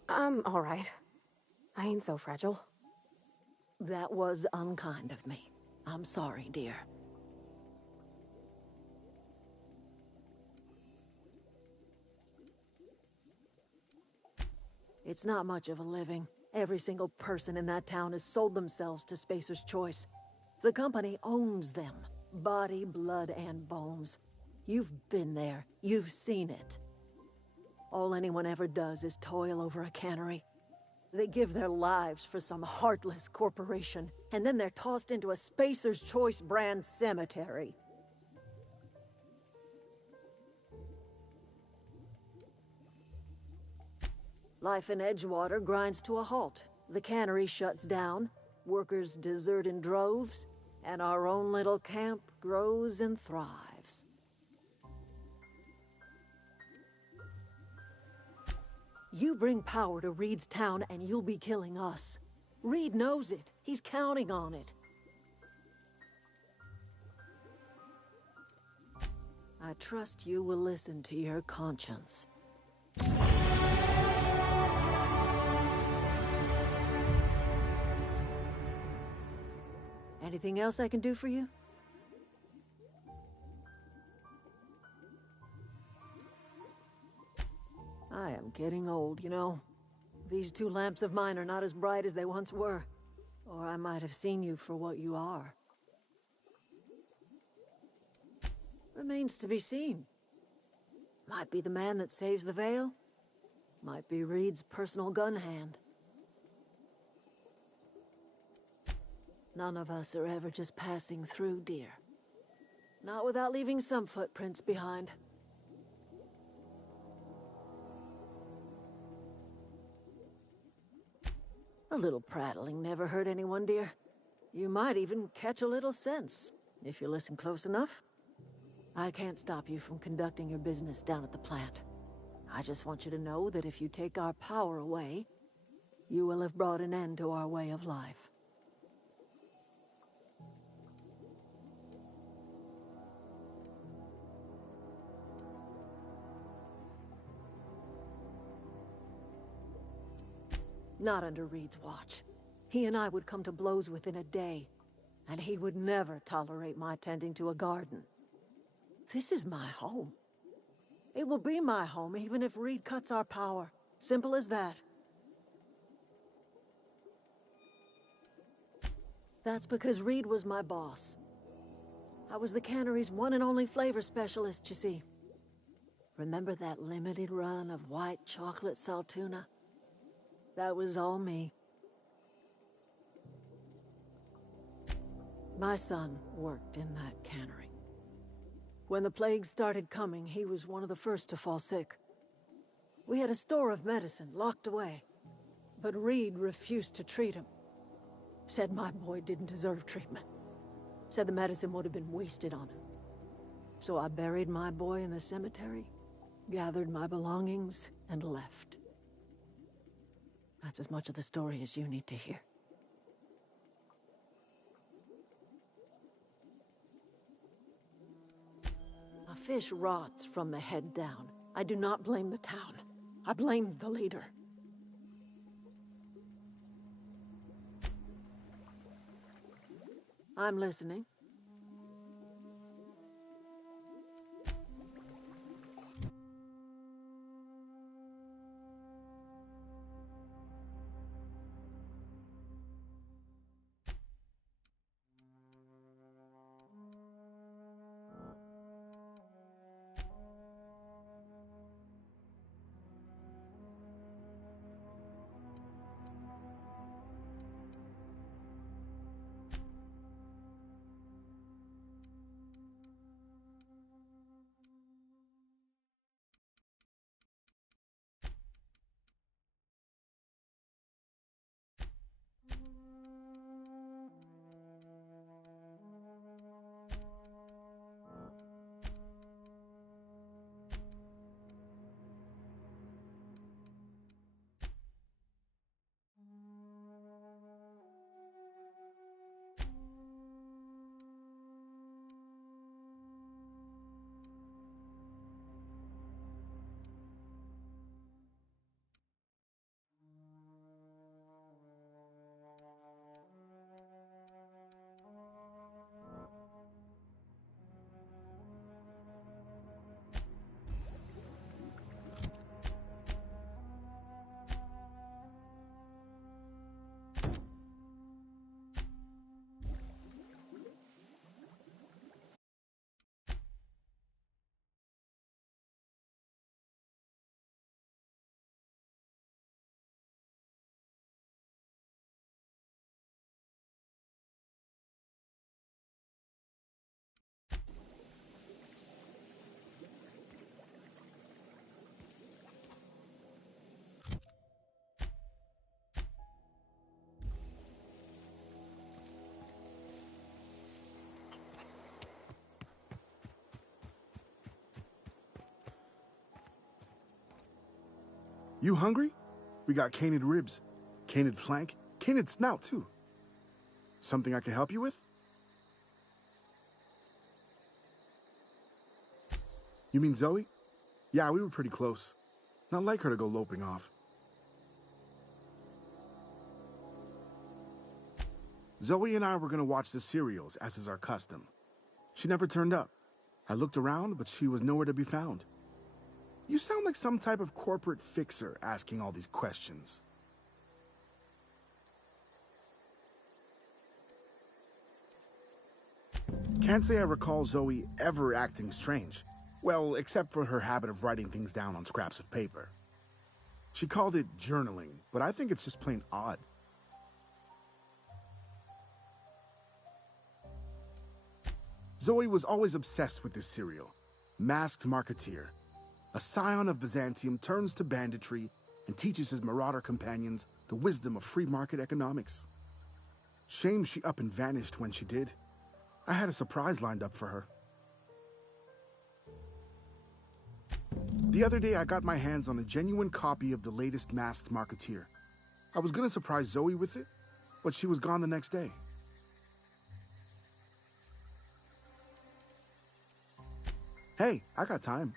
I'm all right. I ain't so fragile. That was unkind of me. I'm sorry, dear. It's not much of a living. Every single person in that town has sold themselves to Spacer's Choice. The company owns them. Body, blood, and bones. You've been there. You've seen it. All anyone ever does is toil over a cannery. They give their lives for some heartless corporation, and then they're tossed into a Spacer's Choice brand cemetery. Life in Edgewater grinds to a halt. The cannery shuts down, workers desert in droves, and our own little camp grows and thrives. You bring power to Reed's town and you'll be killing us. Reed knows it. He's counting on it. I trust you will listen to your conscience. Anything else I can do for you? I am getting old, you know. These two lamps of mine are not as bright as they once were. Or I might have seen you for what you are. Remains to be seen. Might be the man that saves the Veil. Might be Reed's personal gun hand. None of us are ever just passing through, dear. Not without leaving some footprints behind. A little prattling never hurt anyone, dear. You might even catch a little sense, if you listen close enough. I can't stop you from conducting your business down at the plant. I just want you to know that if you take our power away, you will have brought an end to our way of life. Not under Reed's watch. He and I would come to blows within a day, and he would never tolerate my tending to a garden. This is my home. It will be my home even if Reed cuts our power. Simple as that. That's because Reed was my boss. I was the cannery's one and only flavor specialist, you see. Remember that limited run of white chocolate saltuna? That was all me. My son worked in that cannery. When the plague started coming, he was one of the first to fall sick. We had a store of medicine locked away, but Reed refused to treat him. Said my boy didn't deserve treatment. Said the medicine would have been wasted on him. So I buried my boy in the cemetery, gathered my belongings, and left. That's as much of the story as you need to hear. A fish rots from the head down. I do not blame the town. I blame the leader. I'm listening. You hungry? We got canid ribs, canid flank, canid snout, too. Something I can help you with? You mean Zoe? Yeah, we were pretty close. Not like her to go loping off. Zoe and I were gonna watch the serials, as is our custom. She never turned up. I looked around, but she was nowhere to be found. You sound like some type of corporate fixer asking all these questions. Can't say I recall Zoe ever acting strange. Well, except for her habit of writing things down on scraps of paper. She called it journaling, but I think it's just plain odd. Zoe was always obsessed with this serial, Masked Marketeer. A scion of Byzantium turns to banditry and teaches his marauder companions the wisdom of free market economics. Shame she up and vanished when she did. I had a surprise lined up for her. The other day I got my hands on a genuine copy of the latest Masked Marketeer. I was gonna surprise Zoe with it, but she was gone the next day. Hey, I got time.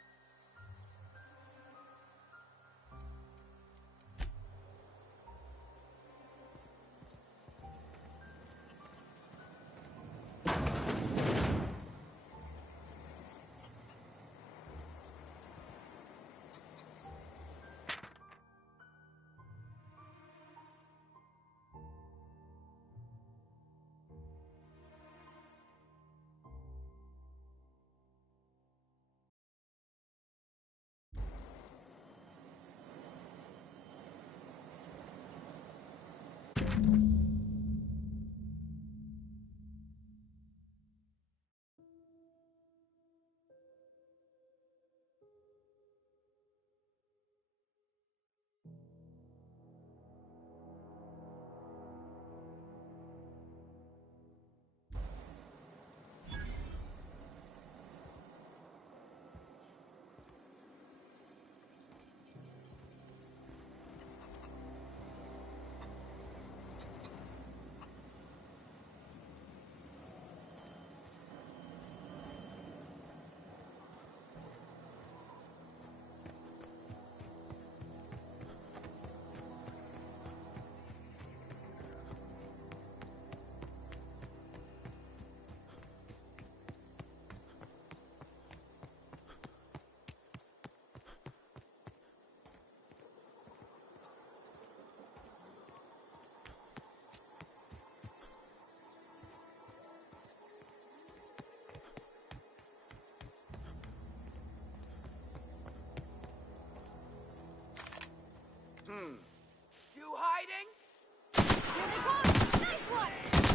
You hiding? Here they come! Nice one!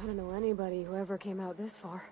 I don't know anybody who ever came out this far.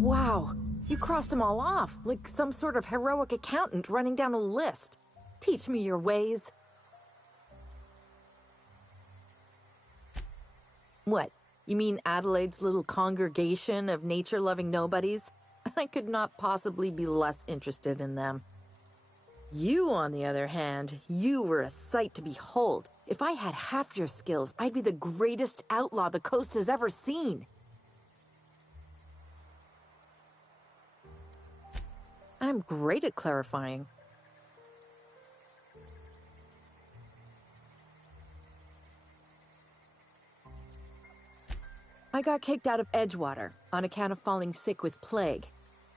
Wow, you crossed them all off, like some sort of heroic accountant running down a list. Teach me your ways. What, you mean Adelaide's little congregation of nature-loving nobodies? I could not possibly be less interested in them. You, on the other hand, you were a sight to behold. If I had half your skills, I'd be the greatest outlaw the coast has ever seen. I'm great at clarifying. I got kicked out of Edgewater on account of falling sick with plague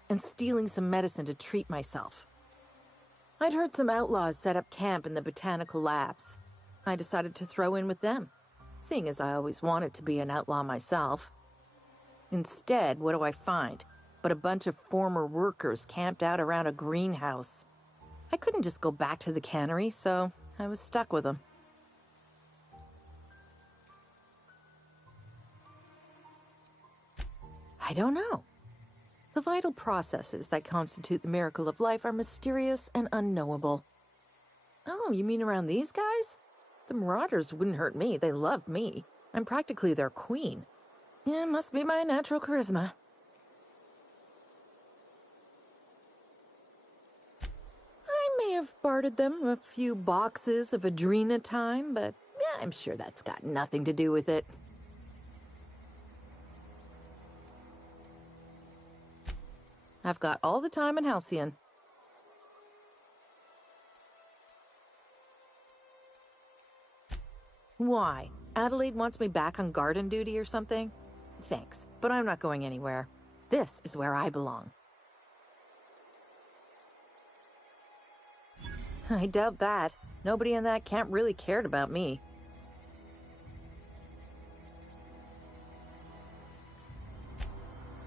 and stealing some medicine to treat myself. I'd heard some outlaws set up camp in the botanical labs. I decided to throw in with them, seeing as I always wanted to be an outlaw myself. Instead, what do I find? But a bunch of former workers camped out around a greenhouse. I couldn't just go back to the cannery, so I was stuck with them. I don't know. The vital processes that constitute the miracle of life are mysterious and unknowable. Oh, you mean around these guys? The Marauders wouldn't hurt me. They love me. I'm practically their queen. Yeah, it must be my natural charisma. I may have bartered them a few boxes of Adrena time, but yeah, I'm sure that's got nothing to do with it. I've got all the time in Halcyon. Why? Adelaide wants me back on garden duty or something? Thanks, but I'm not going anywhere. This is where I belong. I doubt that. Nobody in that camp really cared about me.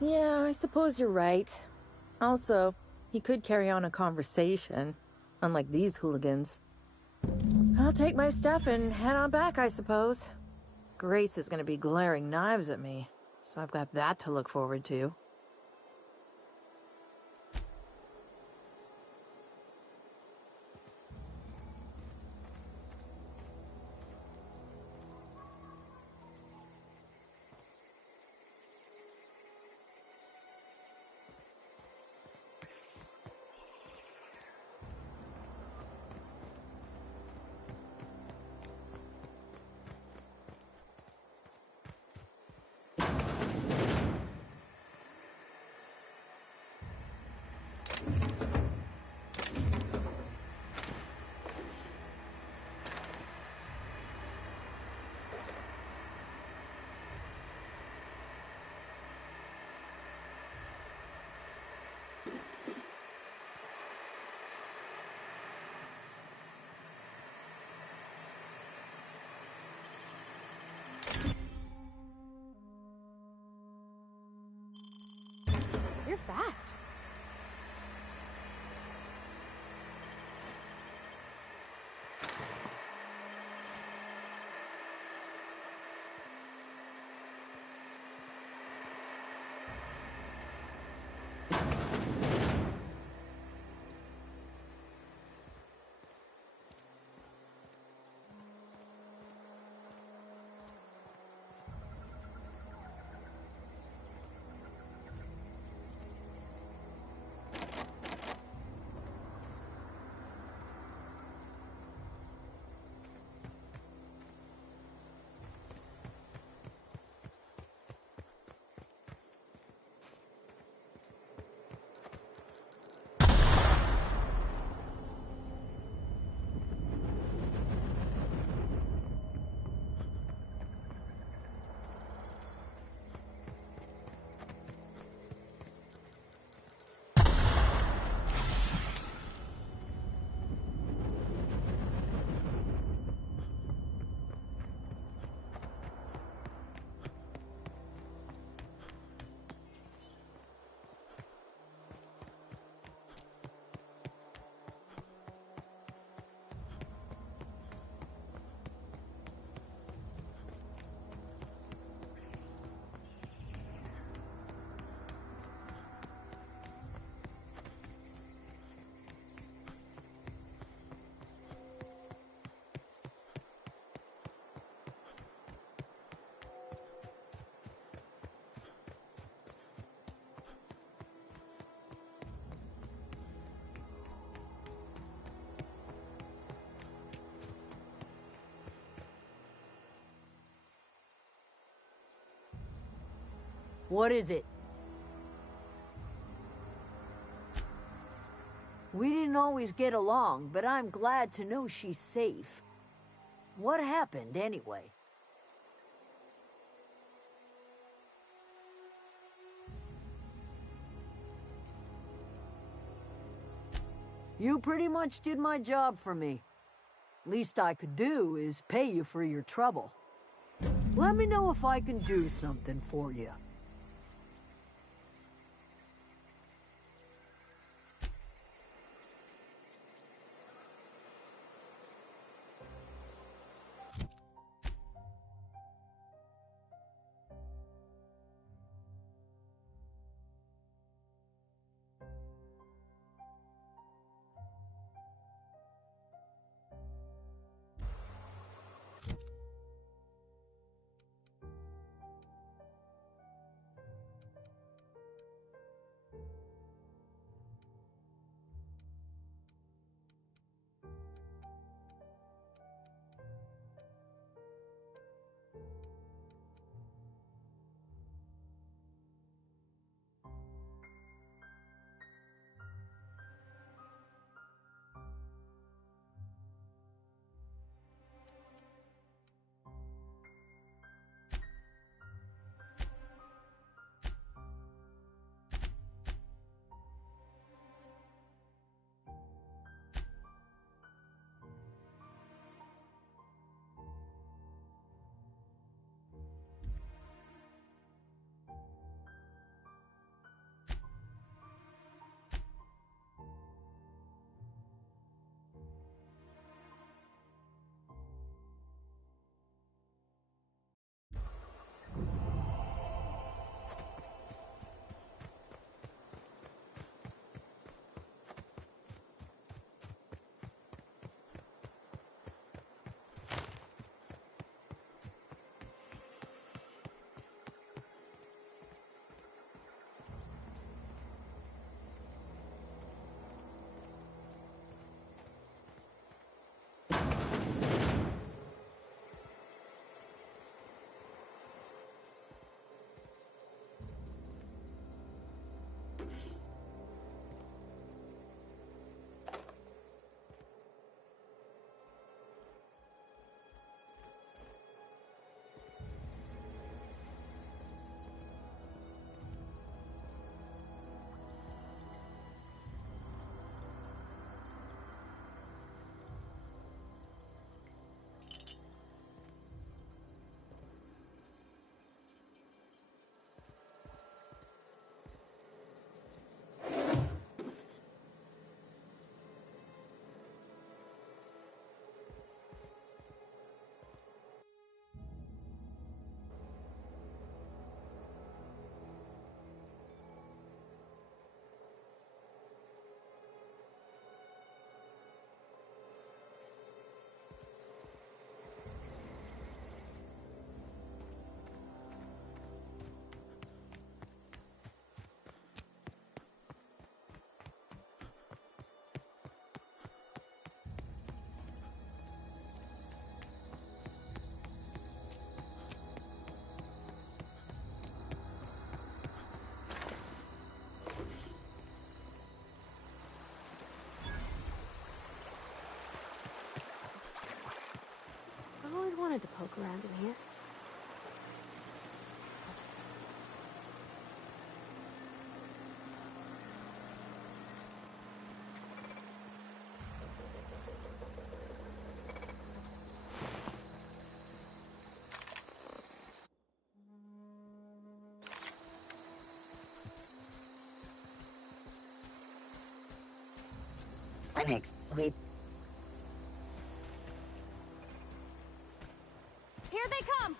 Yeah, I suppose you're right. Also, he could carry on a conversation, unlike these hooligans. I'll take my stuff and head on back, I suppose. Grace is gonna be glaring knives at me, so I've got that to look forward to. You're fast. What is it? We didn't always get along, but I'm glad to know she's safe. What happened, anyway? You pretty much did my job for me. Least I could do is pay you for your trouble. Let me know if I can do something for you. wanted to poke around in here. Thanks, sweet. Here they come!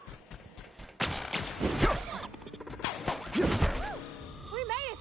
We made it!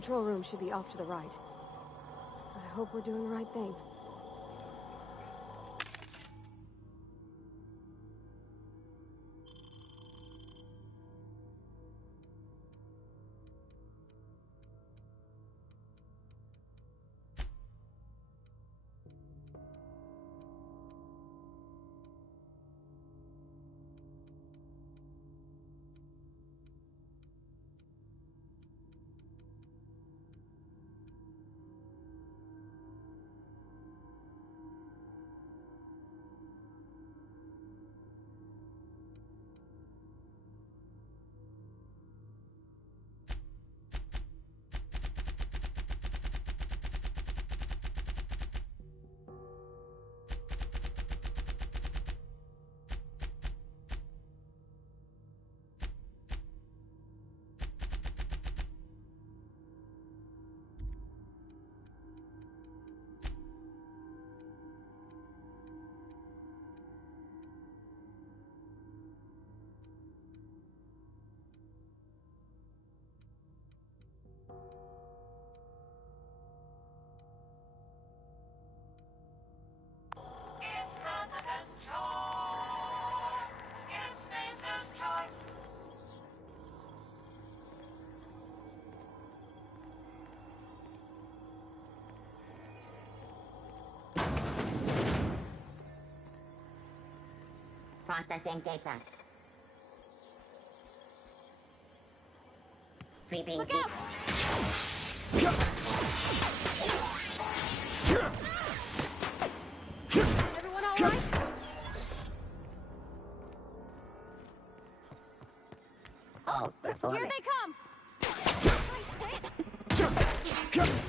control room should be off to the right. I hope we're doing the right thing. Processing data. Sweeping. Look out! Everyone all right? Oh, they're forming. Here they come! Nice hit!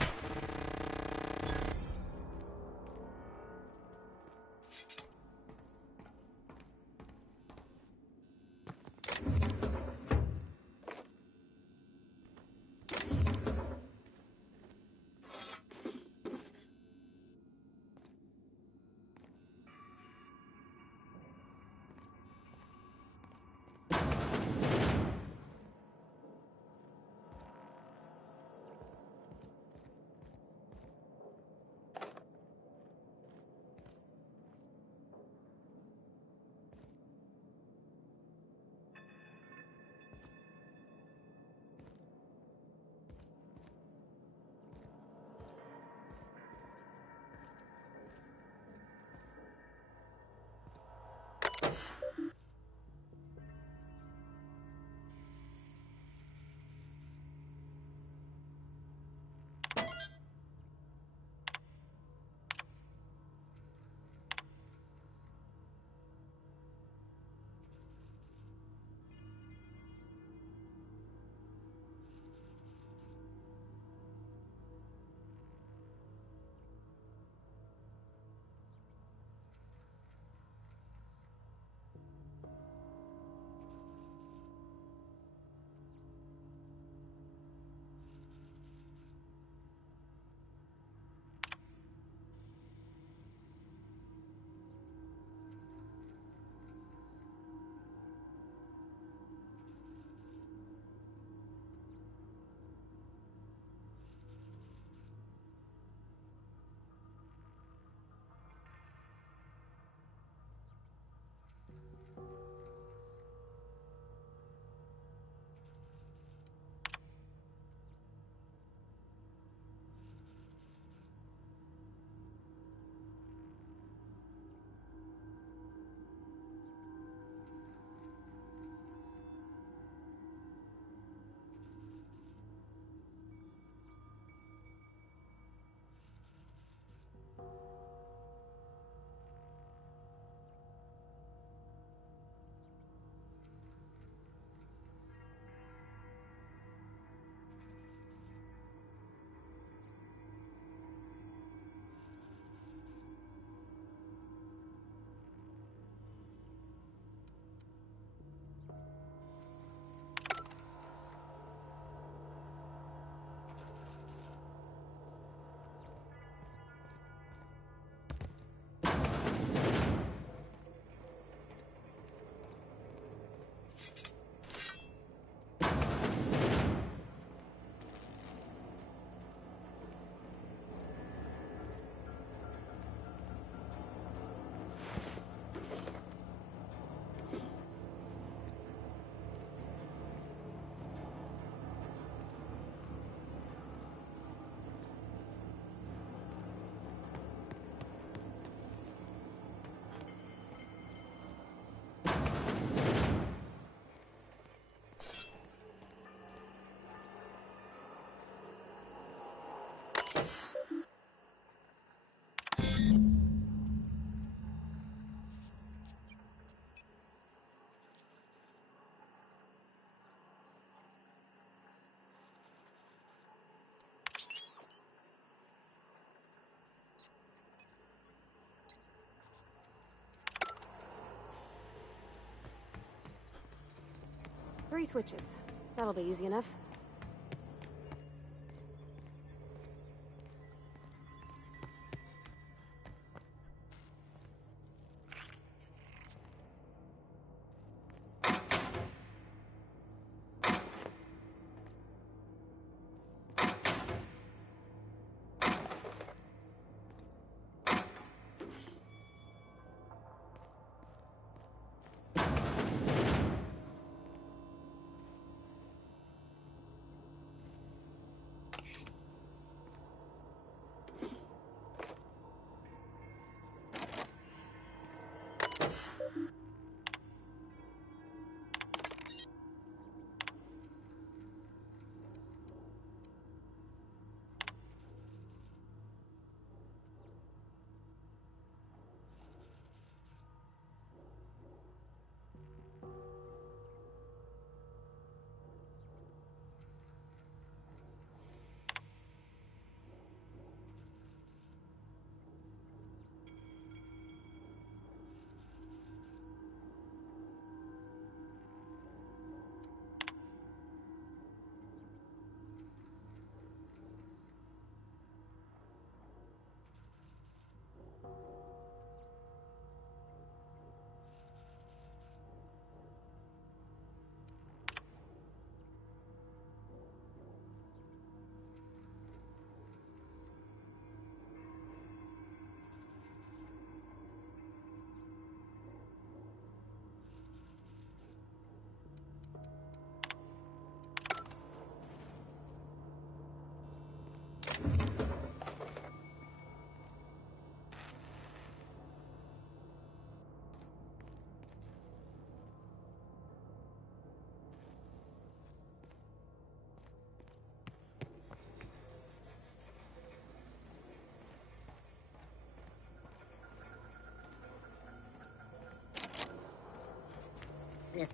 3 switches. That'll be easy enough.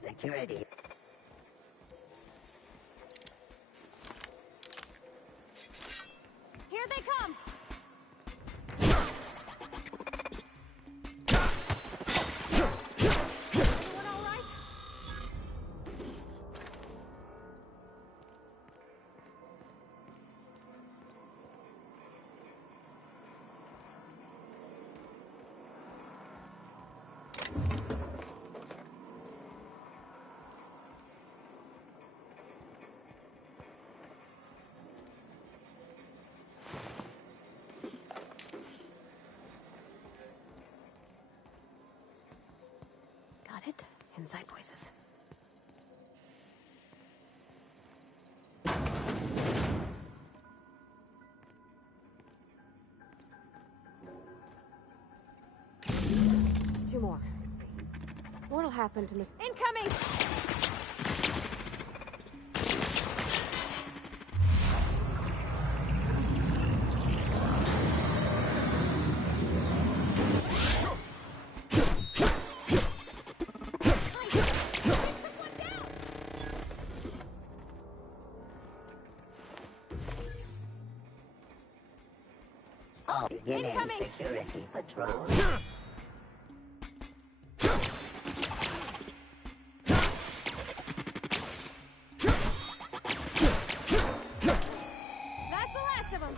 Security. Here they come! Everyone all right? Got it? Inside voices. Just 2 more. What'll happen to Miss... Incoming! All beginning Incoming! security patrol. That's the last of them!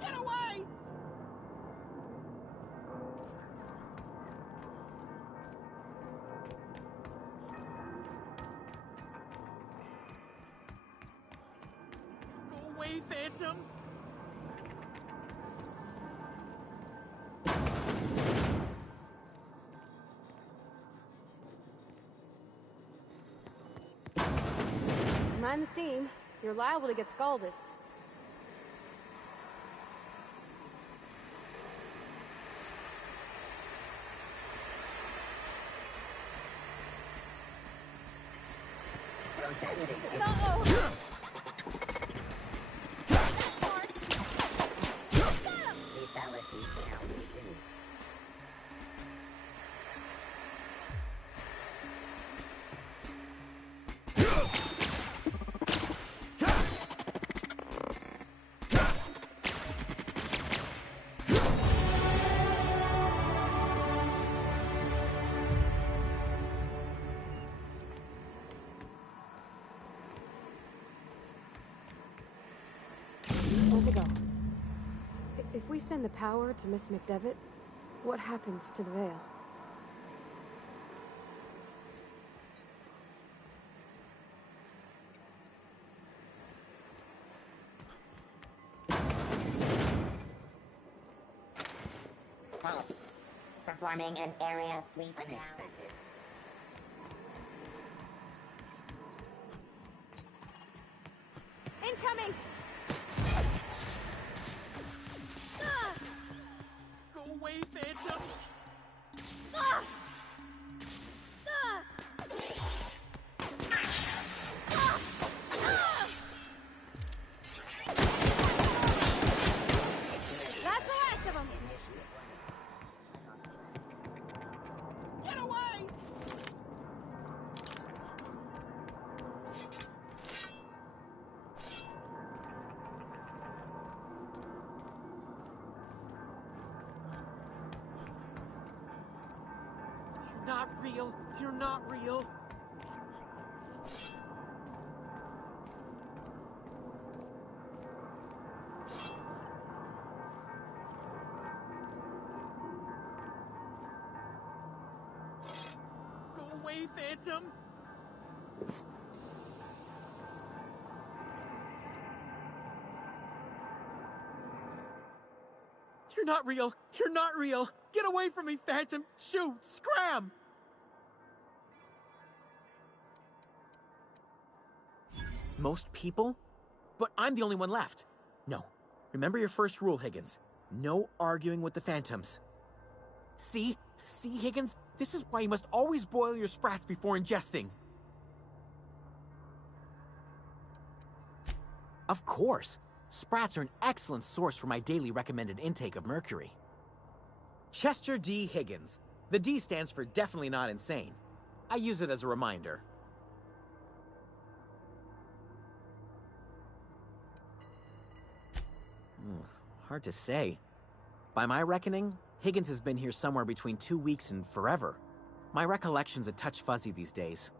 Get away! Go away, Phantom! Mind the steam. You're liable to get scalded. Processing. Uh-oh! Lethality now reduced. we send the power to Miss McDevitt, what happens to the veil? Pulse. Performing an area sweep now. Incoming! Go away, Phantom! Ah! That's the last of them! Get away! You're not real. You're not real. Go away, Phantom! You're not real! You're not real! Get away from me, Phantom! Shoot! Scram! Most people? But I'm the only one left. No. Remember your first rule, Higgins. No arguing with the Phantoms. See? See, Higgins? This is why you must always boil your sprats before ingesting. Of course. Sprats are an excellent source for my daily recommended intake of mercury. Chester D. Higgins. The D stands for definitely not insane. I use it as a reminder. Hard to say. By my reckoning, Higgins has been here somewhere between 2 weeks and forever. My recollection's a touch fuzzy these days.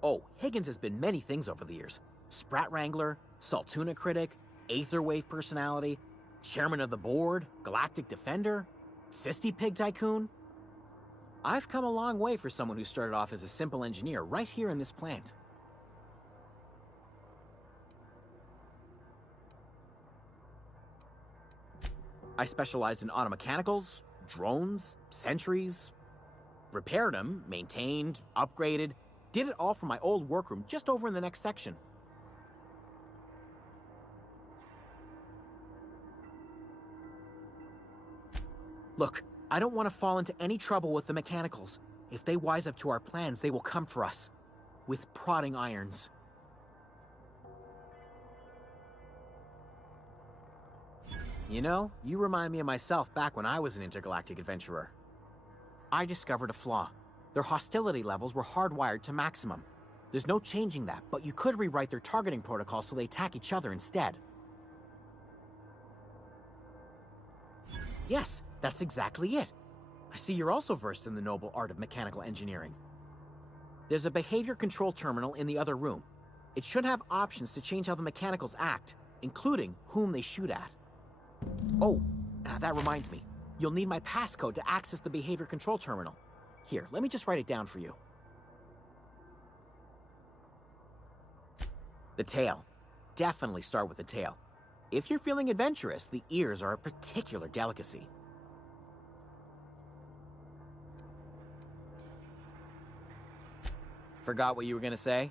Oh, Higgins has been many things over the years. Sprat Wrangler, Saltuna Critic, Aetherwave Personality, Chairman of the Board, Galactic Defender, Sisty Pig Tycoon. I've come a long way for someone who started off as a simple engineer right here in this plant. I specialized in automechanicals, drones, sentries, repaired them, maintained, upgraded, did it all from my old workroom just over in the next section. Look, I don't want to fall into any trouble with the mechanicals. If they wise up to our plans, they will come for us. With prodding irons. You know, you remind me of myself back when I was an intergalactic adventurer. I discovered a flaw. Their hostility levels were hardwired to maximum. There's no changing that, but you could rewrite their targeting protocol so they attack each other instead. Yes, that's exactly it. I see you're also versed in the noble art of mechanical engineering. There's a behavior control terminal in the other room. It should have options to change how the mechanicals act, including whom they shoot at. Oh, that reminds me. You'll need my passcode to access the behavior control terminal. Here, let me just write it down for you. The tail. Definitely start with the tail. If you're feeling adventurous, the ears are a particular delicacy. Forgot what you were gonna say?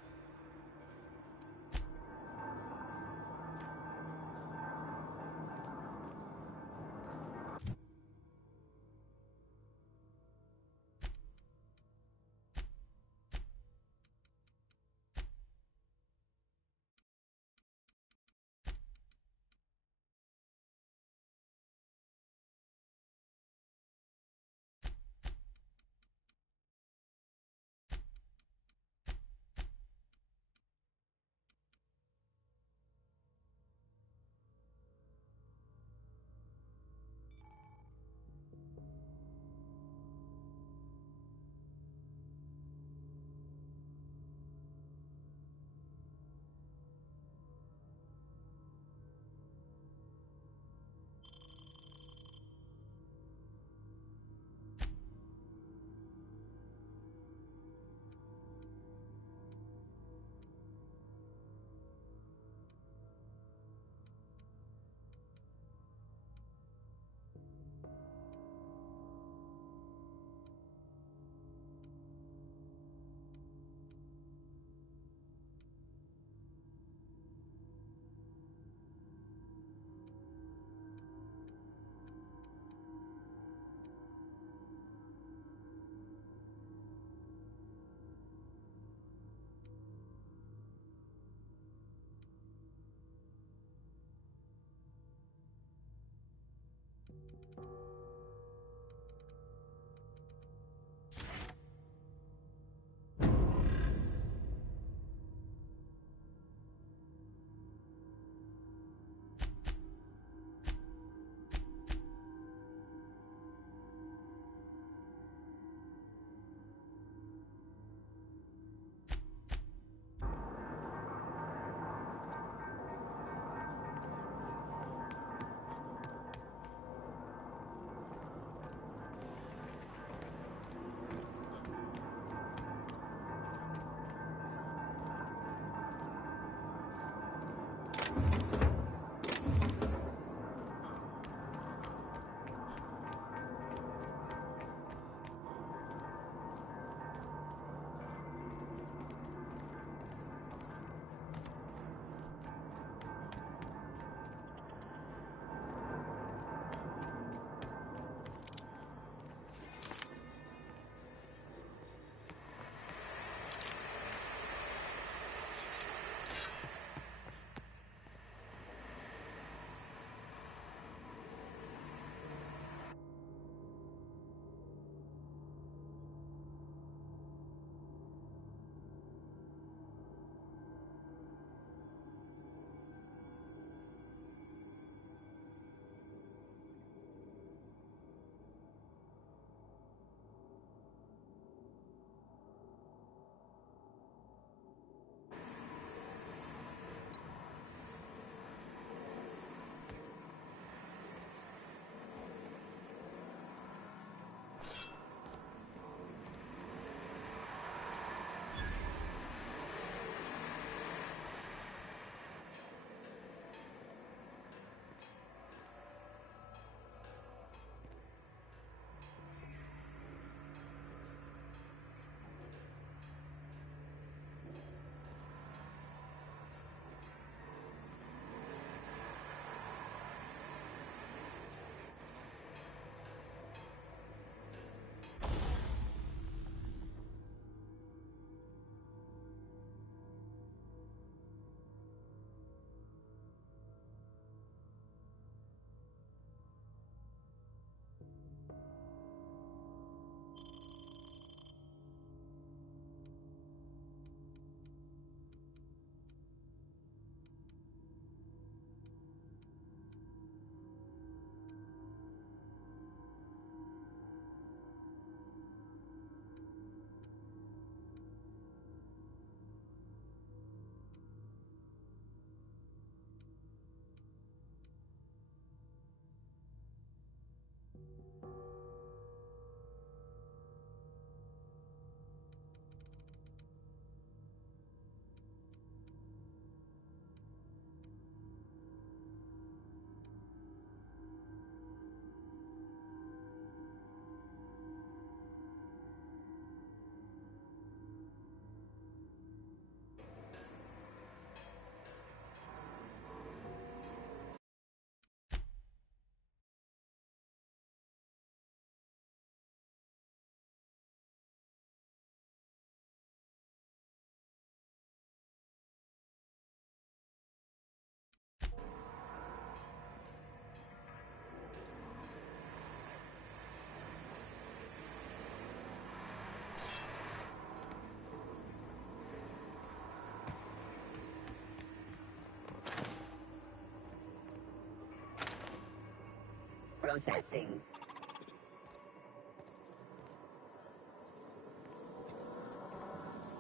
Processing.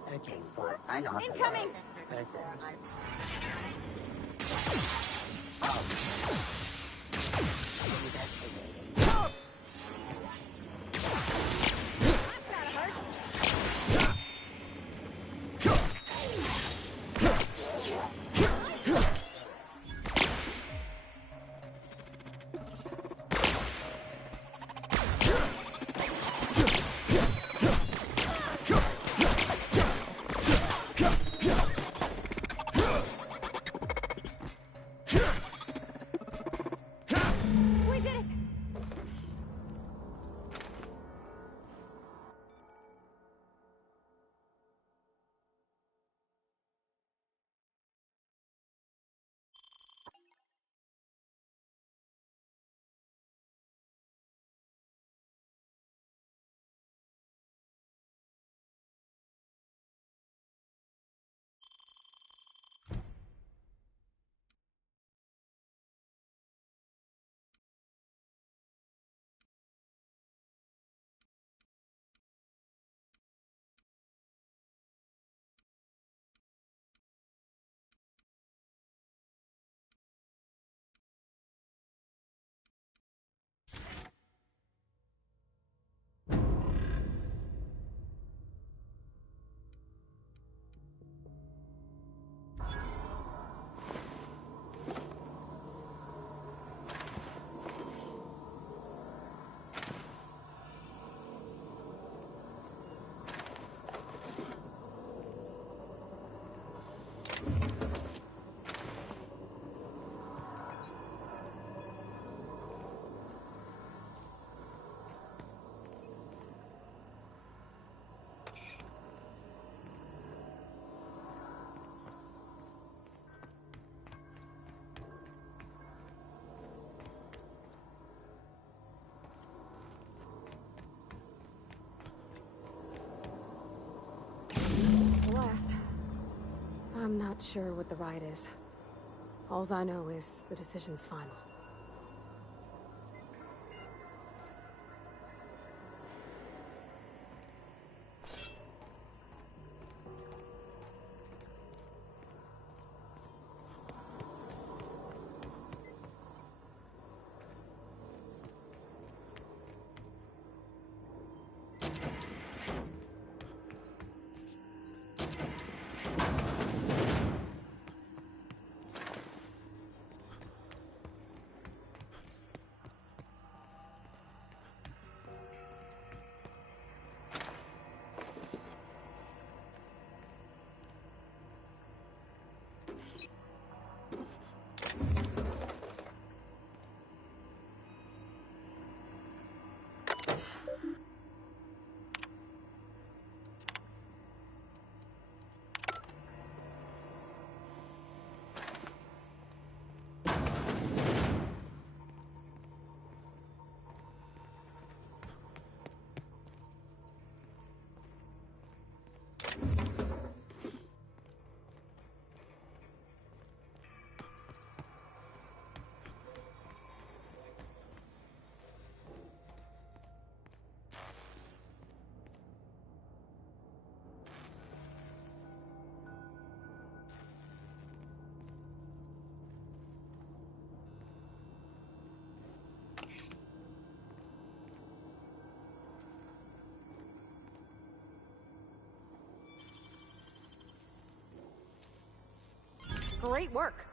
Searching for unauthorized Incoming! persons. Investigating. We did it! Last. I'm not sure what the right is. Alls I know is the decision's final. Great work.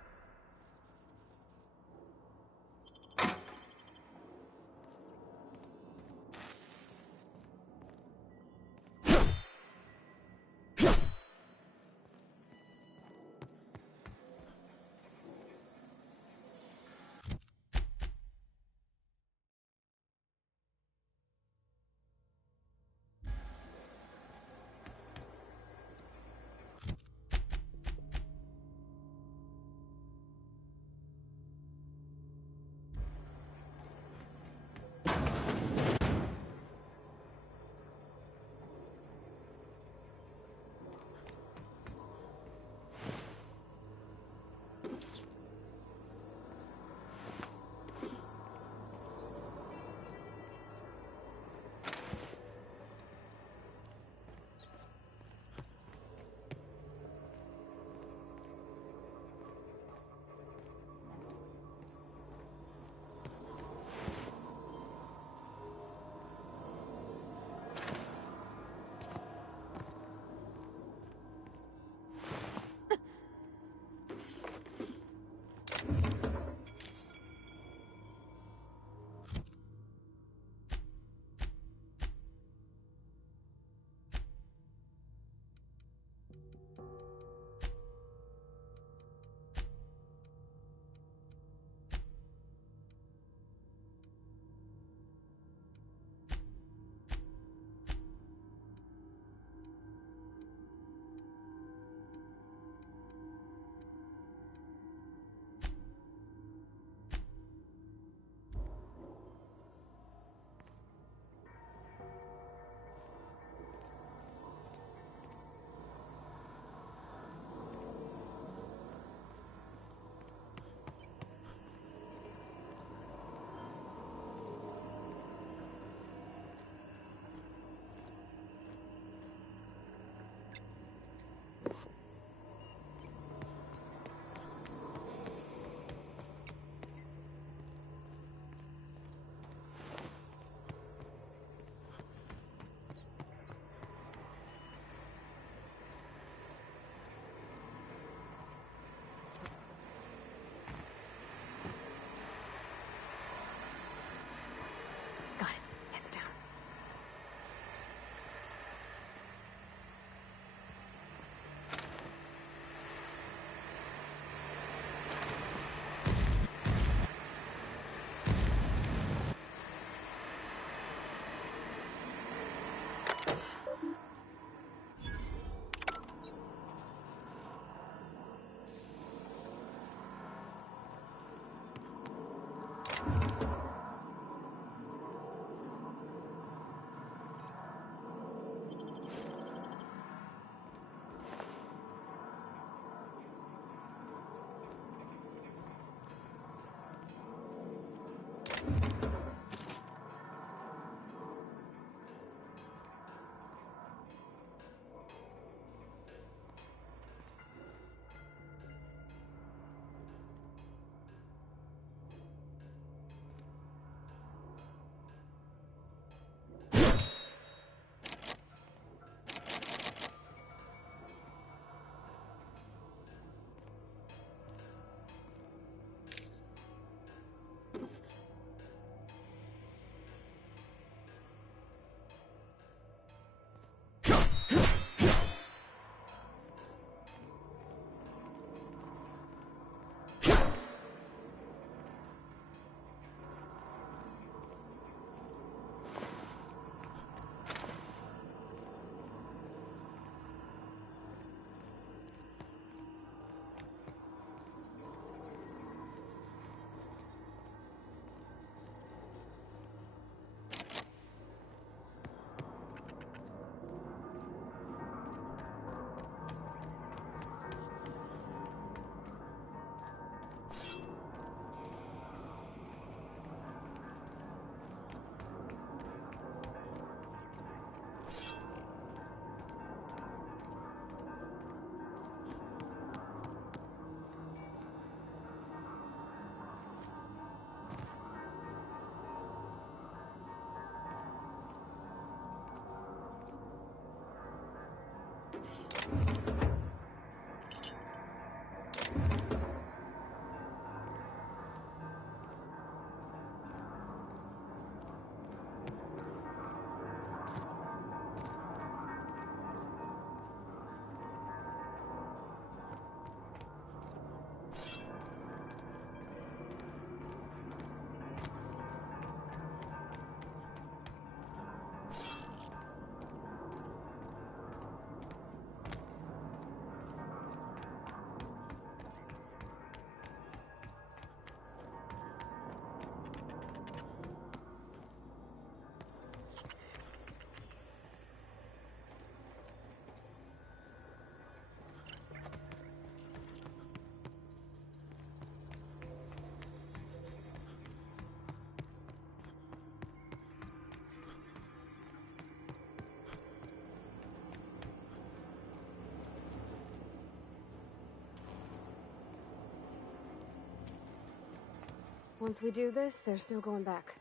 Once we do this, there's no going back.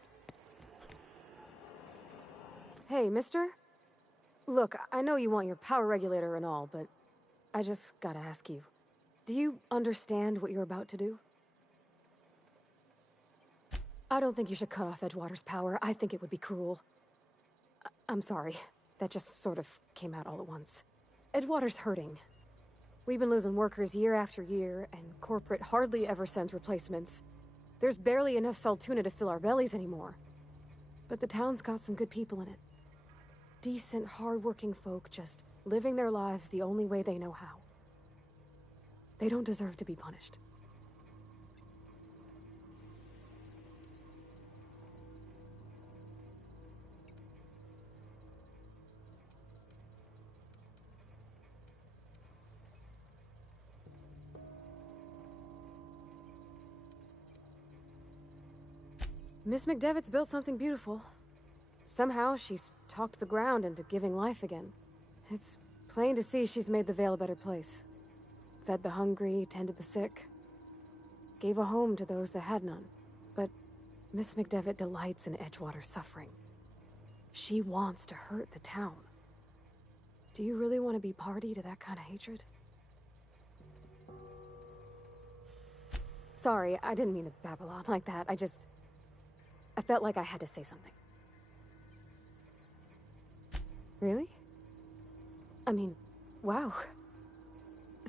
Hey, mister? Look, I know you want your power regulator and all, but I just gotta ask you. Do you understand what you're about to do? I don't think you should cut off Edgewater's power. I think it would be cruel. I'm sorry. That just sort of came out all at once. Edgewater's hurting. We've been losing workers year after year, and corporate hardly ever sends replacements. There's barely enough Saltuna to fill our bellies anymore. But the town's got some good people in it. Decent, hard-working folk just living their lives the only way they know how. They don't deserve to be punished. Miss McDevitt's built something beautiful. Somehow, she's talked the ground into giving life again. It's plain to see she's made the Vale a better place. Fed the hungry, tended the sick. Gave a home to those that had none. But Miss McDevitt delights in Edgewater's suffering. She wants to hurt the town. Do you really want to be party to that kind of hatred? Sorry, I didn't mean to babble on like that. I felt like I had to say something. Really? I mean, wow.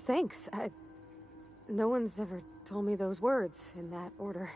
Thanks. No one's ever told me those words in that order.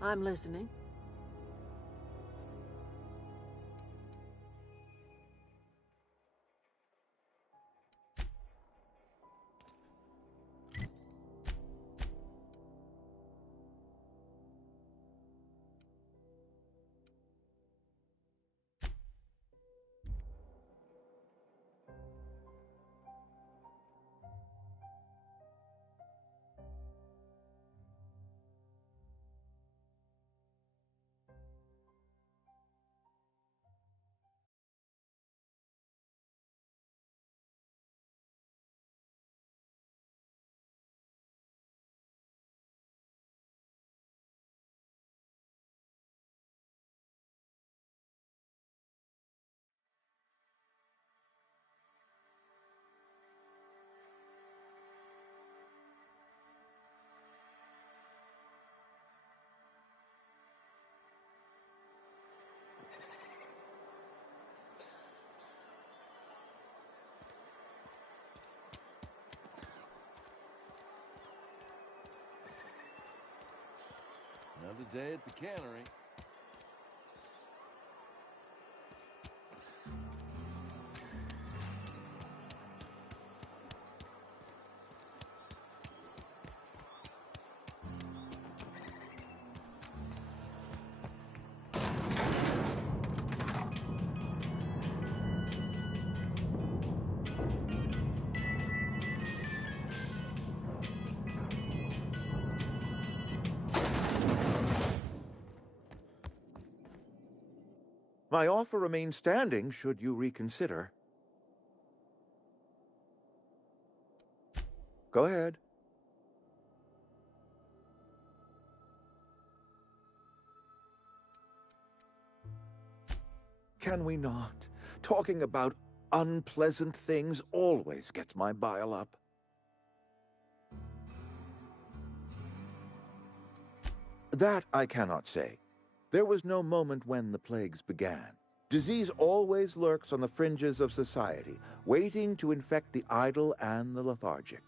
I'm listening. Another day at the cannery. My offer remains standing should you reconsider. Go ahead. Can we not? Talking about unpleasant things always gets my bile up. That I cannot say. There was no moment when the plagues began. Disease always lurks on the fringes of society, waiting to infect the idle and the lethargic.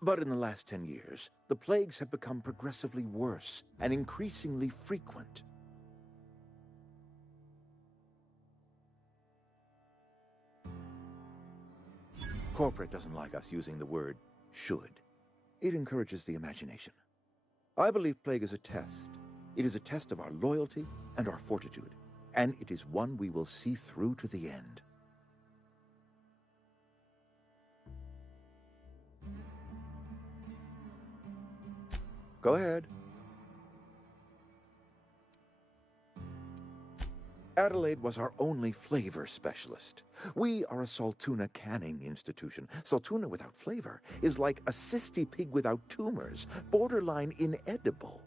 But in the last 10 years, the plagues have become progressively worse and increasingly frequent. Corporate doesn't like us using the word should. It encourages the imagination. I believe plague is a test. It is a test of our loyalty and our fortitude, and it is one we will see through to the end. Go ahead. Adelaide was our only flavor specialist. We are a Saltuna canning institution. Saltuna without flavor is like a cysty pig without tumors, borderline inedible.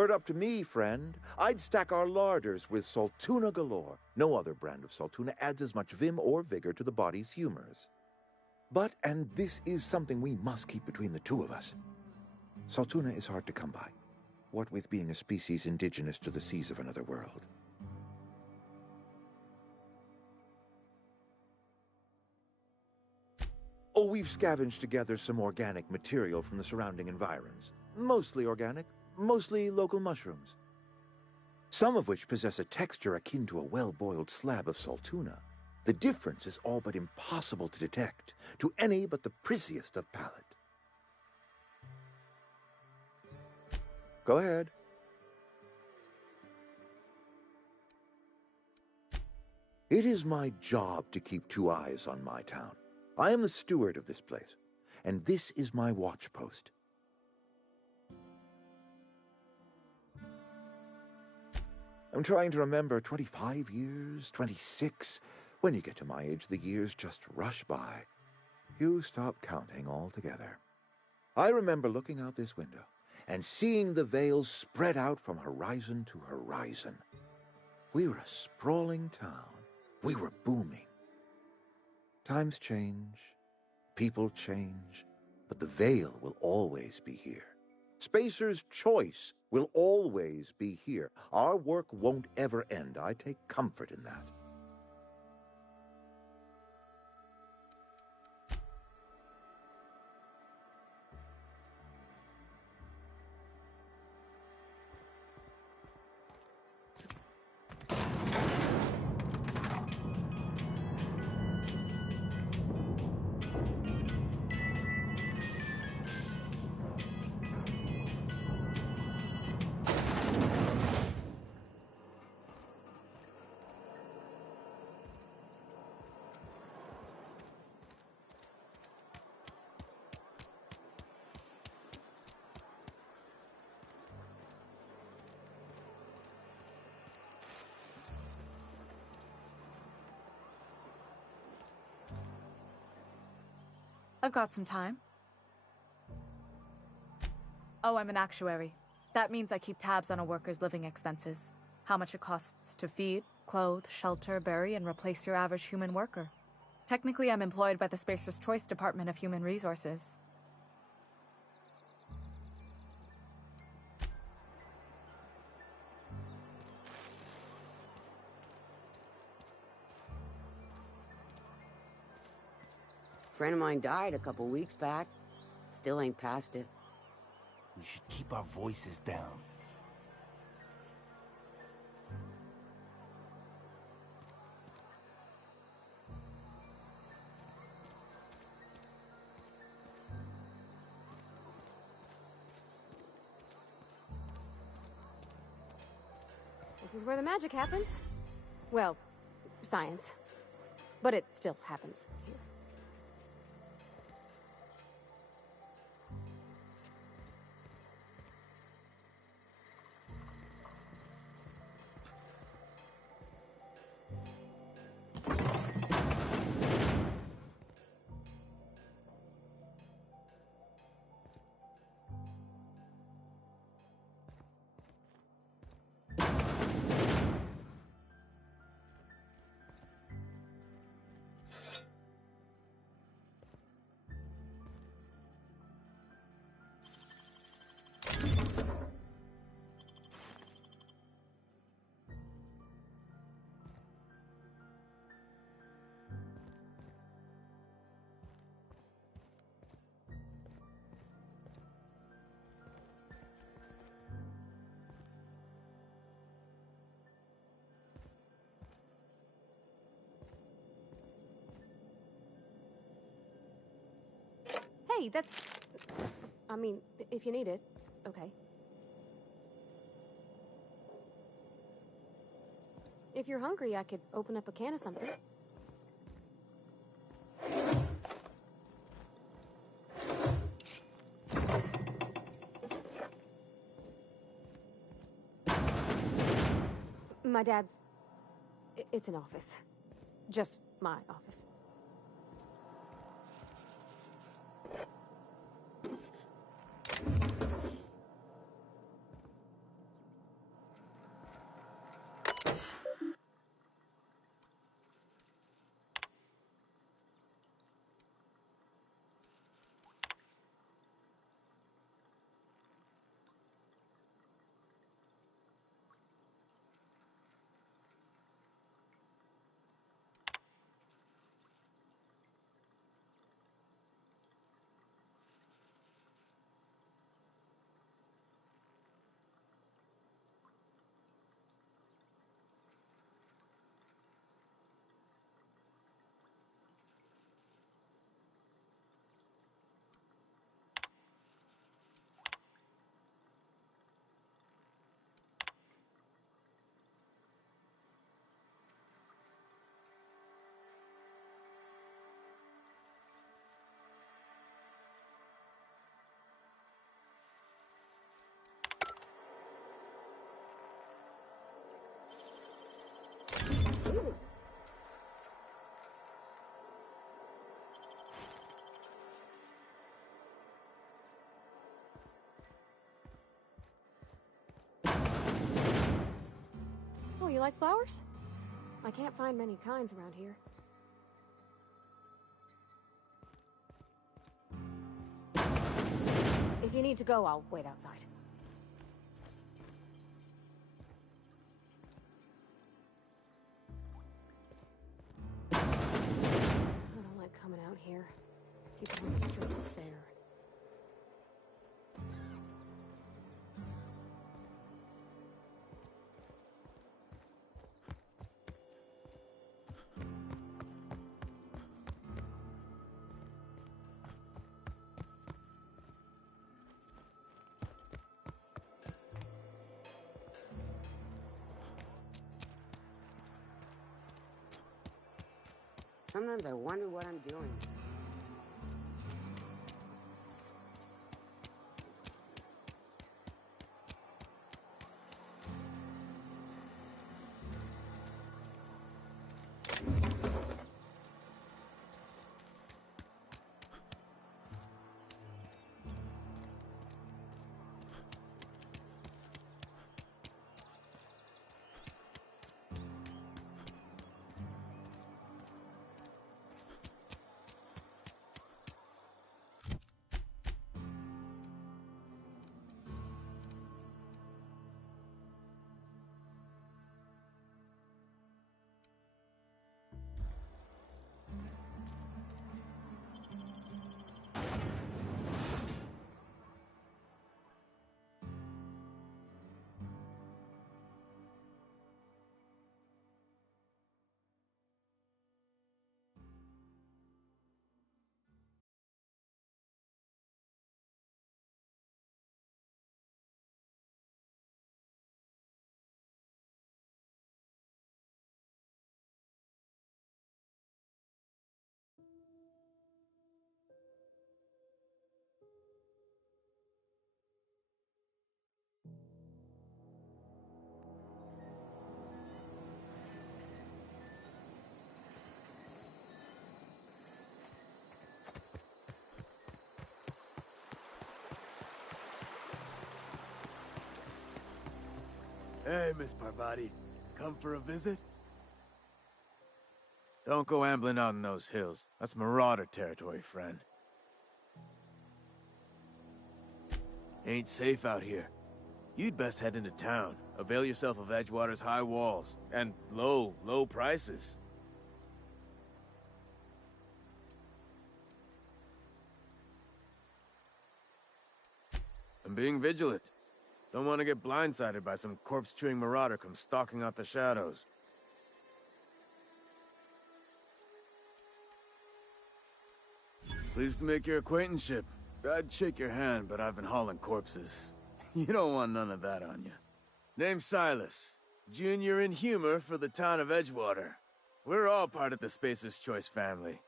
Were it up to me, friend, I'd stack our larders with Saltuna galore. No other brand of Saltuna adds as much vim or vigor to the body's humors. But, and this is something we must keep between the two of us, Saltuna is hard to come by, what with being a species indigenous to the seas of another world. Oh, we've scavenged together some organic material from the surrounding environs. Mostly organic, mostly local mushrooms. Some of which possess a texture akin to a well-boiled slab of Saltuna. The difference is all but impossible to detect to any but the prissiest of palate. Go ahead. It is my job to keep two eyes on my town. I am the steward of this place, and this is my watch post. I'm trying to remember 25 years, 26. When you get to my age, the years just rush by. You stop counting altogether. I remember looking out this window and seeing the veils spread out from horizon to horizon. We were a sprawling town. We were booming. Times change, people change, but the veil will always be here. Spacer's choice will always be here. Our work won't ever end. I take comfort in that. I've got some time. Oh, I'm an actuary. That means I keep tabs on a worker's living expenses. How much it costs to feed, clothe, shelter, bury, and replace your average human worker. Technically, I'm employed by the Spacer's Choice Department of Human Resources. Friend of mine died a couple weeks back. Still ain't past it. We should keep our voices down. This is where the magic happens. Well, science. But it still happens here. Hey, that's... I mean, if you need it, okay. If you're hungry, I could open up a can of something. My dad's... It's an office. Just my office. Oh, you like flowers? I can't find many kinds around here. If you need to go, I'll wait outside. I don't like coming out here. People on the street stare. Sometimes I wonder what I'm doing. Hey, Miss Parvati. Come for a visit? Don't go ambling out in those hills. That's marauder territory, friend. Ain't safe out here. You'd best head into town. Avail yourself of Edgewater's high walls. And low prices. I'm being vigilant. Don't want to get blindsided by some corpse-chewing marauder come stalking out the shadows. Pleased to make your acquaintanceship. I'd shake your hand, but I've been hauling corpses. You don't want none of that on you. Name's Silas. Junior in humor for the town of Edgewater. We're all part of the Spacer's Choice family.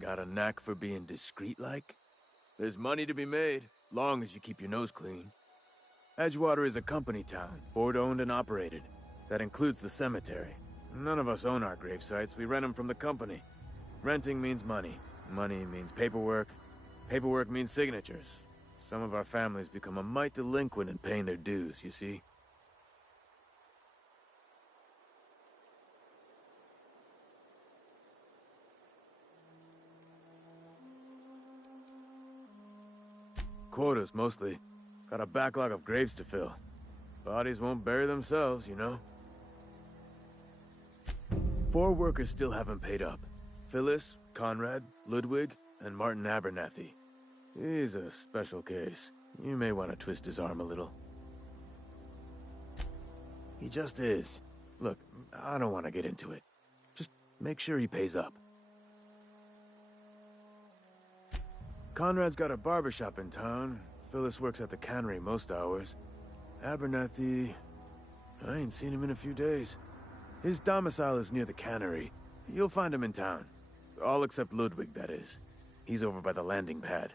Got a knack for being discreet-like? There's money to be made, long as you keep your nose clean. Edgewater is a company town, board-owned and operated. That includes the cemetery. None of us own our grave sites, we rent them from the company. Renting means money. Money means paperwork. Paperwork means signatures. Some of our families become a mite delinquent in paying their dues, you see? Quotas, mostly. Got a backlog of graves to fill. Bodies won't bury themselves, you know? 4 workers still haven't paid up. Phyllis, Conrad, Ludwig, and Martin Abernathy. He's a special case. You may want to twist his arm a little. He just is. Look, I don't want to get into it. Just make sure he pays up. Conrad's got a barbershop in town. Phyllis works at the cannery most hours. Abernathy... I ain't seen him in a few days. His domicile is near the cannery. You'll find him in town. All except Ludwig, that is. He's over by the landing pad.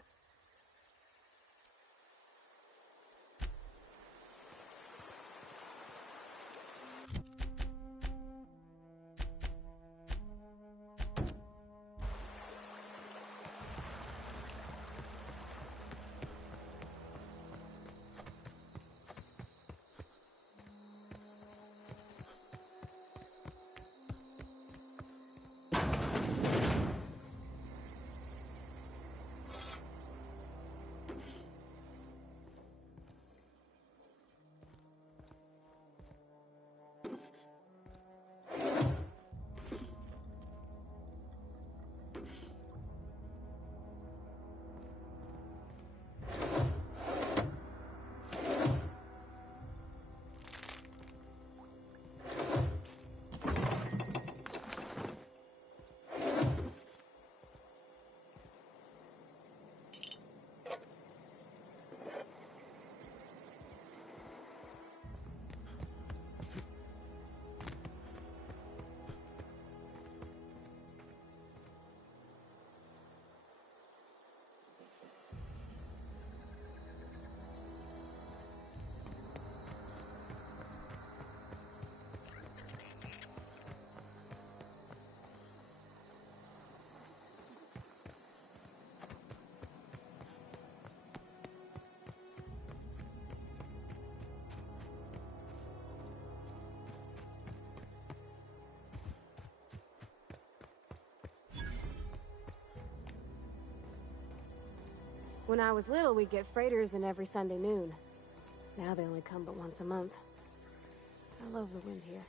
When I was little, we'd get freighters in every Sunday noon. Now they only come but once a month. I love the wind here.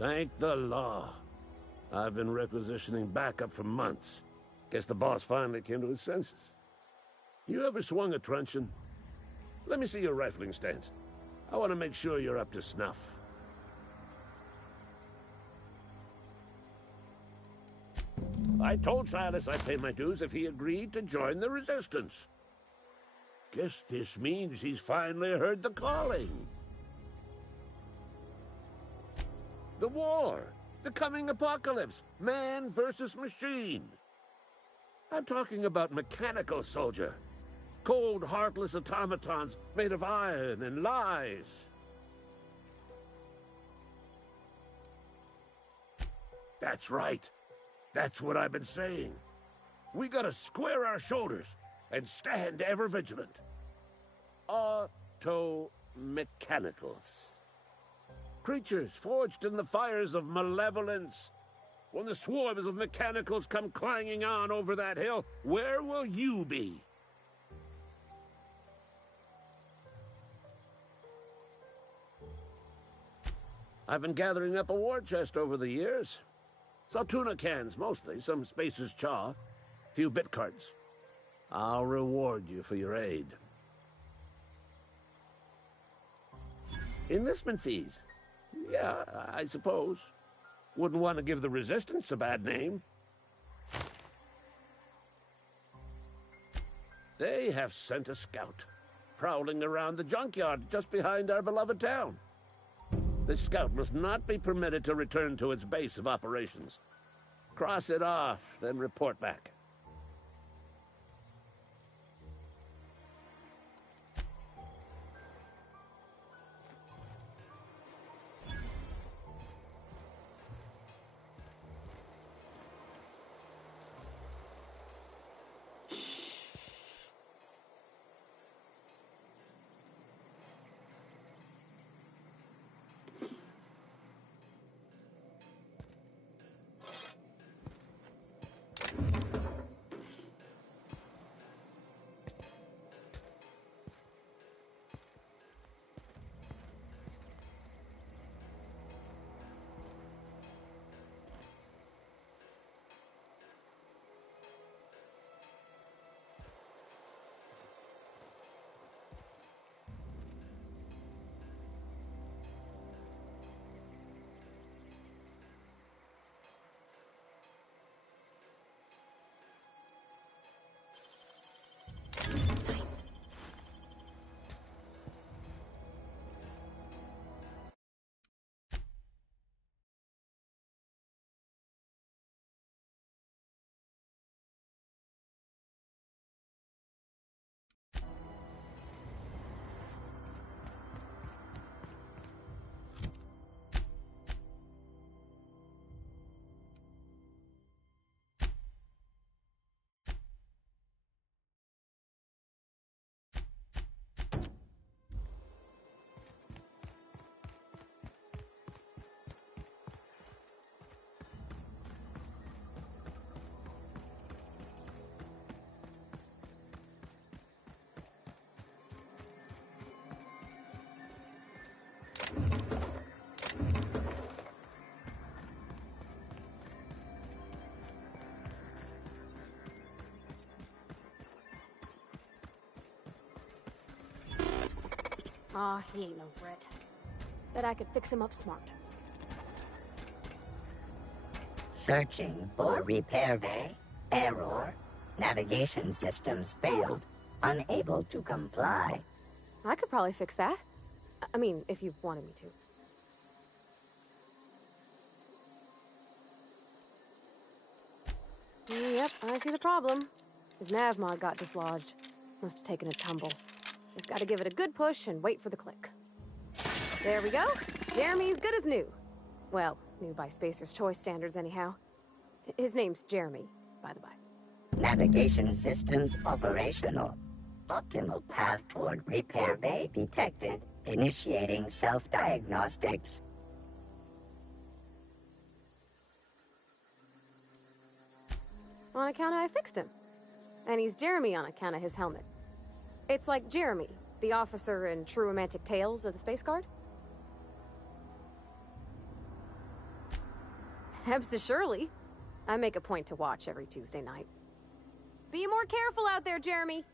Thank the law. I've been requisitioning backup for months. Guess the boss finally came to his senses. You ever swung a truncheon? Let me see your rifling stance. I want to make sure you're up to snuff. I told Silas I'd pay my dues if he agreed to join the Resistance. Guess this means he's finally heard the calling. The war, the coming apocalypse, man versus machine. I'm talking about mechanical soldier. Cold, heartless automatons made of iron and lies. That's right. That's what I've been saying. We gotta square our shoulders and stand ever vigilant. Auto-mechanicals. Creatures forged in the fires of malevolence. When the swarms of mechanicals come clanging on over that hill, where will you be? I've been gathering up a war chest over the years. Saltuna cans, mostly, some Spacer's chaw, few bit cards. I'll reward you for your aid. Enlistment fees. Yeah, I suppose. Wouldn't want to give the Resistance a bad name. They have sent a scout, prowling around the junkyard just behind our beloved town. This scout must not be permitted to return to its base of operations. Cross it off, then report back. Aw, he ain't no threat. Bet I could fix him up smart. Searching for repair bay. Error. Navigation systems failed. Unable to comply. I could probably fix that. I mean, if you wanted me to. Yep, I see the problem. His nav mod got dislodged. Must have taken a tumble. Just gotta give it a good push and wait for the click. There we go. Jeremy's good as new. Well, new by Spacer's Choice standards anyhow. His name's Jeremy, by the by. Navigation systems operational. Optimal path toward repair bay detected. Initiating self-diagnostics. On account of I fixed him. And he's Jeremy on account of his helmet. It's like Jeremy, the officer in True Romantic Tales of the Space Guard. Hebs to Shirley. I make a point to watch every Tuesday night. Be more careful out there, Jeremy.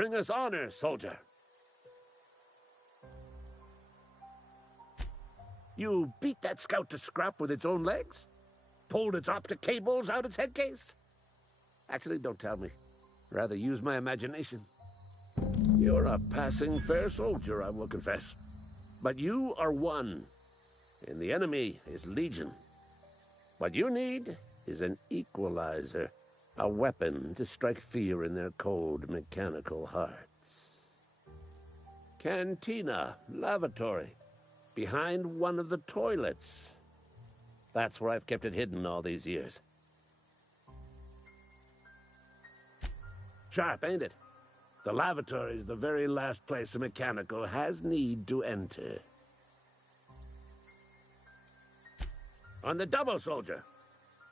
Bring us honor, soldier. You beat that scout to scrap with its own legs? Pulled its optic cables out its head case? Actually, don't tell me. Rather use my imagination. You're a passing fair soldier, I will confess. But you are one, and the enemy is legion. What you need is an equalizer, a weapon to strike fear in their cold mechanical hearts. Cantina, lavatory, behind one of the toilets. That's where I've kept it hidden all these years. Sharp, ain't it? The lavatory is the very last place a mechanical has need to enter. On the double, soldier.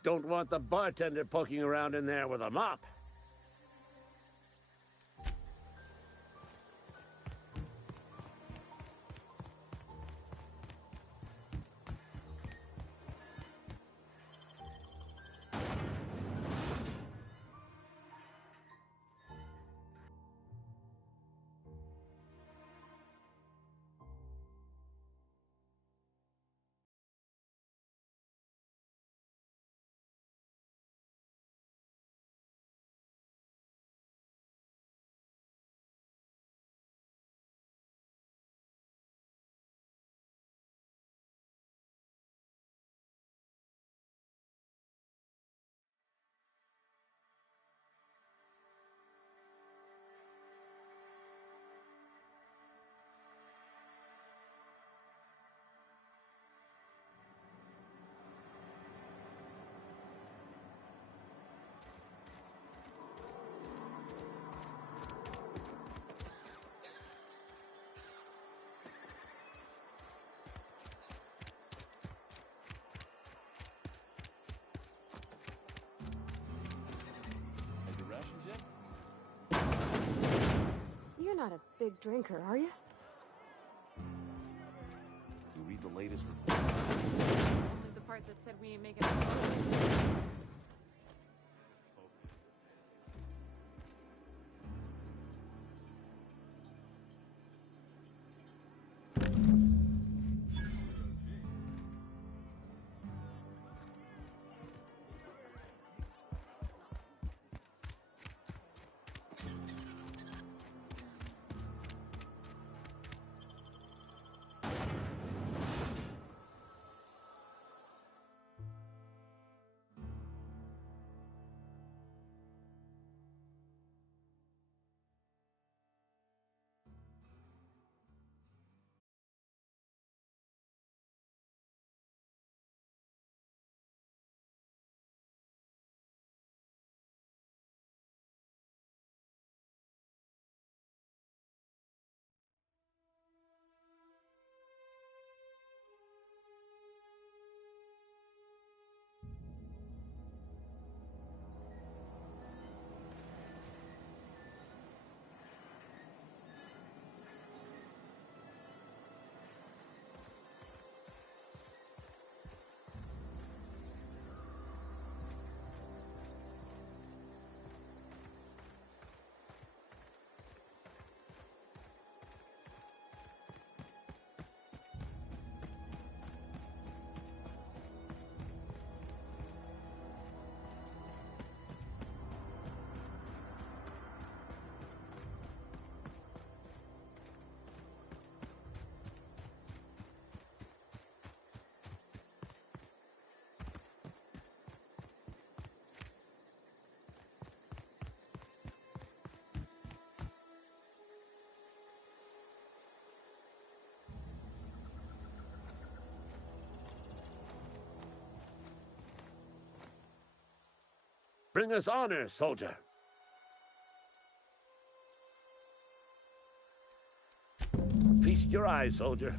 Don't want the bartender poking around in there with a mop. You're not a big drinker, are you? You read the latest Only the part that said we ain't making it. Bring us honor, soldier. Feast your eyes, soldier.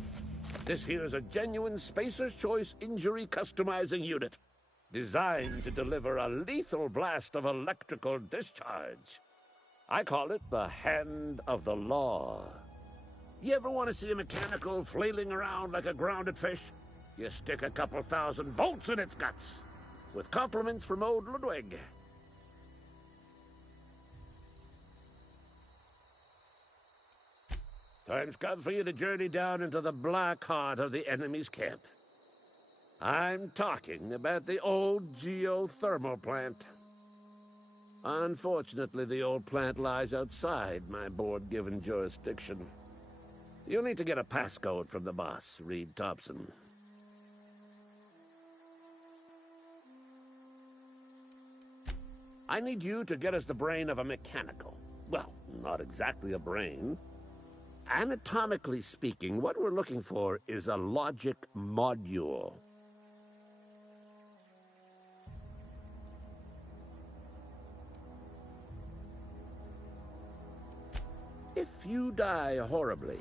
This here is a genuine Spacer's Choice injury customizing unit, designed to deliver a lethal blast of electrical discharge. I call it the Hand of the Law. You ever want to see a mechanical flailing around like a grounded fish? You stick a couple thousand volts in its guts. With compliments from old Ludwig. Time's come for you to journey down into the black heart of the enemy's camp. I'm talking about the old geothermal plant. Unfortunately, the old plant lies outside my board-given jurisdiction. You'll need to get a passcode from the boss, Reed Thompson. I need you to get us the brain of a mechanical. Well, not exactly a brain. Anatomically speaking, what we're looking for is a logic module. If you die horribly,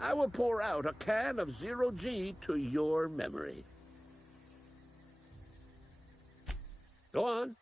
I will pour out a can of 0G to your memory. Go on.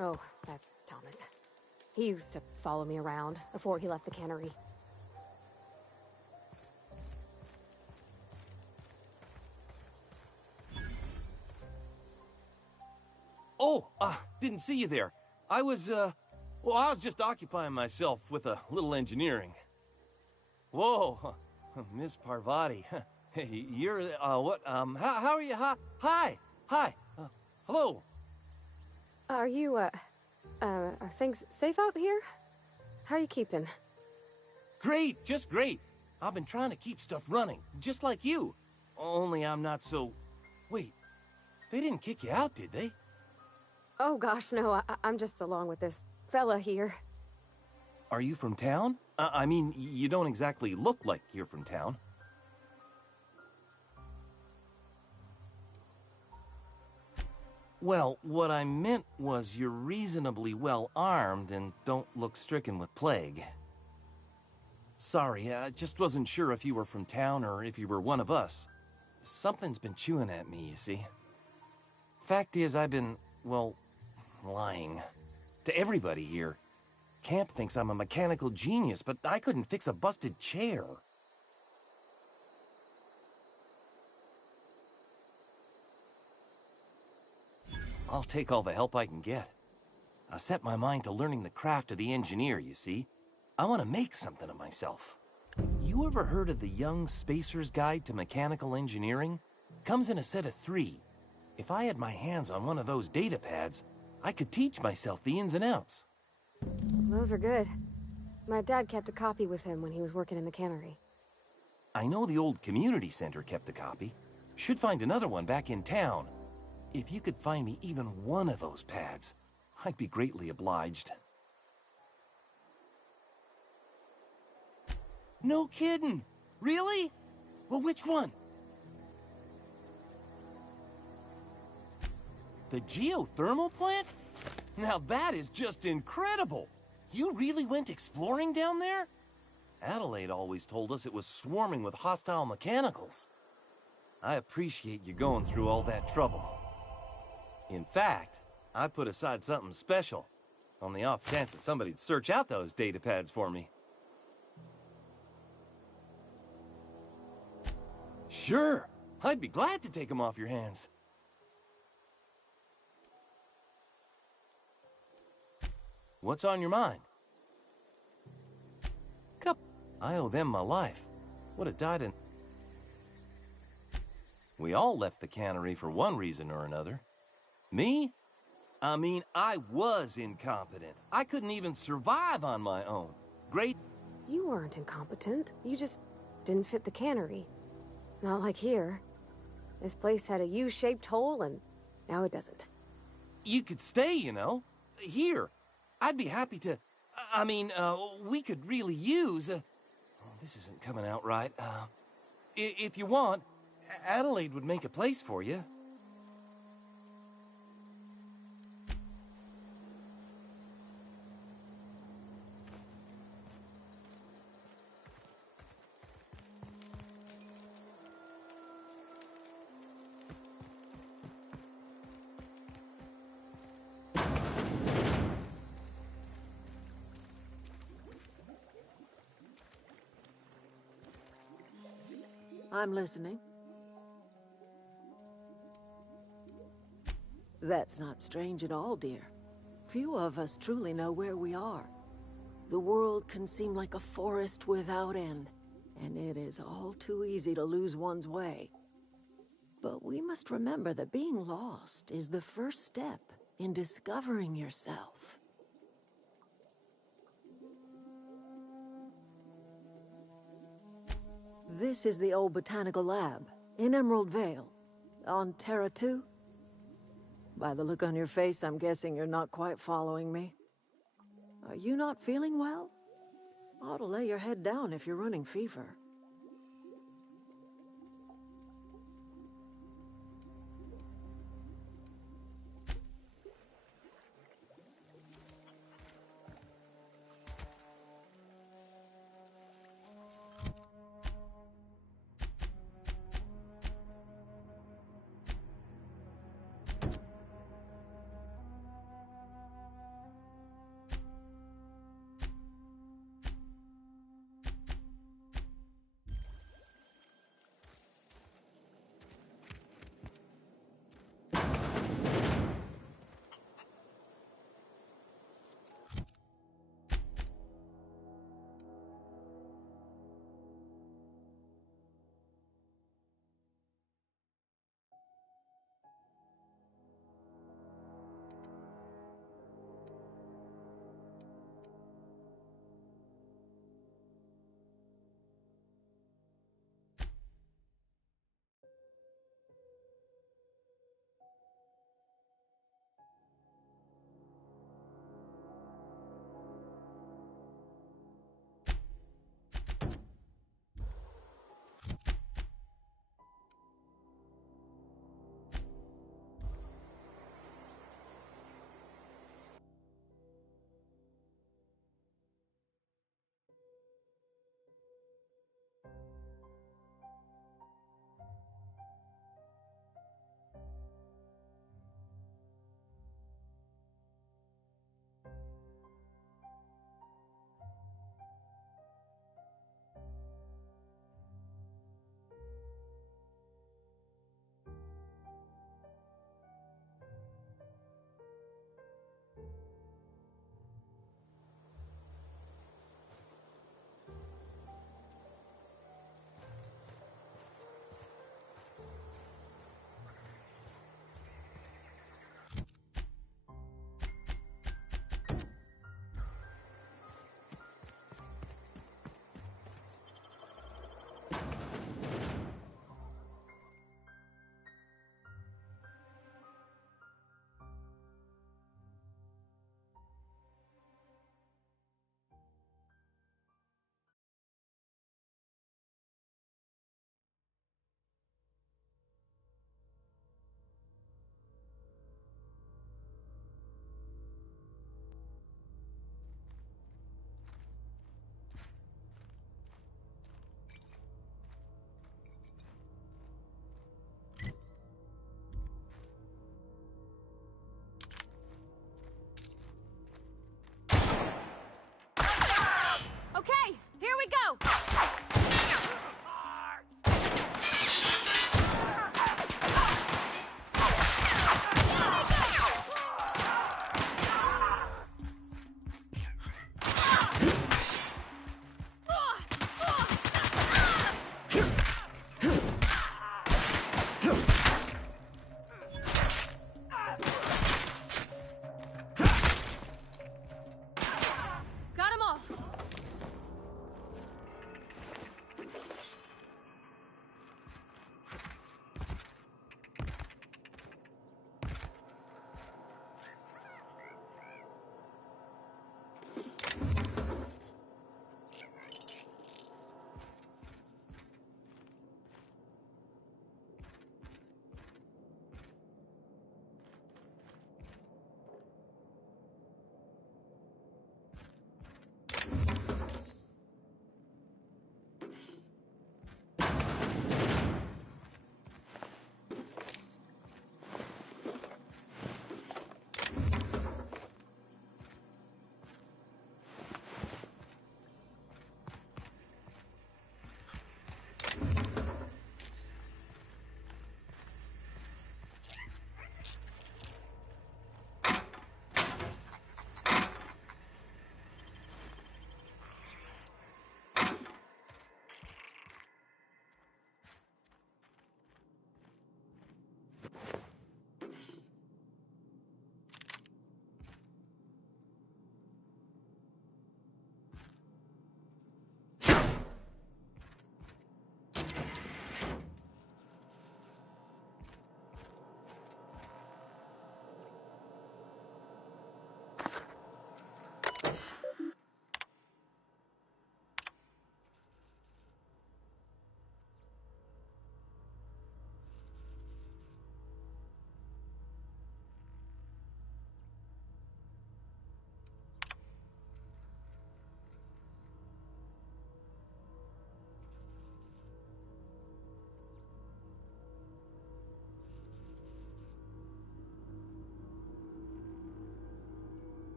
Oh, that's Thomas. He used to follow me around before he left the cannery. Oh, didn't see you there. I was just occupying myself with a little engineering. Whoa, Miss Parvati. Hey, you're, how are you? Hi, hello. Are you, are things safe out here? How are you keeping? Great, just great. I've been trying to keep stuff running, just like you. Only I'm not so... Wait, they didn't kick you out, did they? Oh gosh, no, I'm just along with this fella here. Are you from town? I mean, you don't exactly look like you're from town. Well, what I meant was you're reasonably well armed and don't look stricken with plague. Sorry, I just wasn't sure if you were from town or if you were one of us. Something's been chewing at me, you see. Fact is, I've been, well, lying. To everybody here. Camp thinks I'm a mechanical genius, but I couldn't fix a busted chair. I'll take all the help I can get. I set my mind to learning the craft of the engineer, you see. I want to make something of myself. You ever heard of the Young Spacer's Guide to Mechanical Engineering? Comes in a set of 3. If I had my hands on one of those data pads, I could teach myself the ins and outs. Those are good. My dad kept a copy with him when he was working in the cannery. I know the old community center kept a copy. Should find another one back in town. If you could find me even one of those pads, I'd be greatly obliged. No kidding! Really? Well, which one? The geothermal plant? Now that is just incredible! You really went exploring down there? Adelaide always told us it was swarming with hostile mechanicals. I appreciate you going through all that trouble. In fact, I put aside something special, on the off chance that somebody'd search out those data pads for me. Sure, I'd be glad to take them off your hands. What's on your mind? I owe them my life. Would have died in... We all left the cannery for one reason or another. Me? I mean, I was incompetent. I couldn't even survive on my own. Great... You weren't incompetent. You just didn't fit the cannery. Not like here. This place had a U-shaped hole, and now it doesn't. You could stay, you know. Here. I'd be happy to... I mean, we could really use... this isn't coming out right. If you want, Adelaide would make a place for you. I'm listening. That's not strange at all, dear. Few of us truly know where we are. The world can seem like a forest without end, and it is all too easy to lose one's way. But we must remember that being lost is the first step in discovering yourself. This is the old botanical lab, in Emerald Vale, on Terra 2. By the look on your face, I'm guessing you're not quite following me. Are you not feeling well? Ought to lay your head down if you're running fever.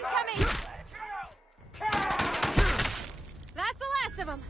Incoming! That's the last of them!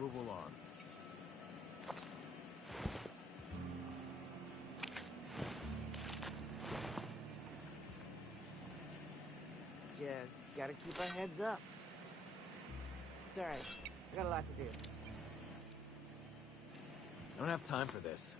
Move along. Just gotta keep our heads up. It's alright. I got a lot to do. I don't have time for this.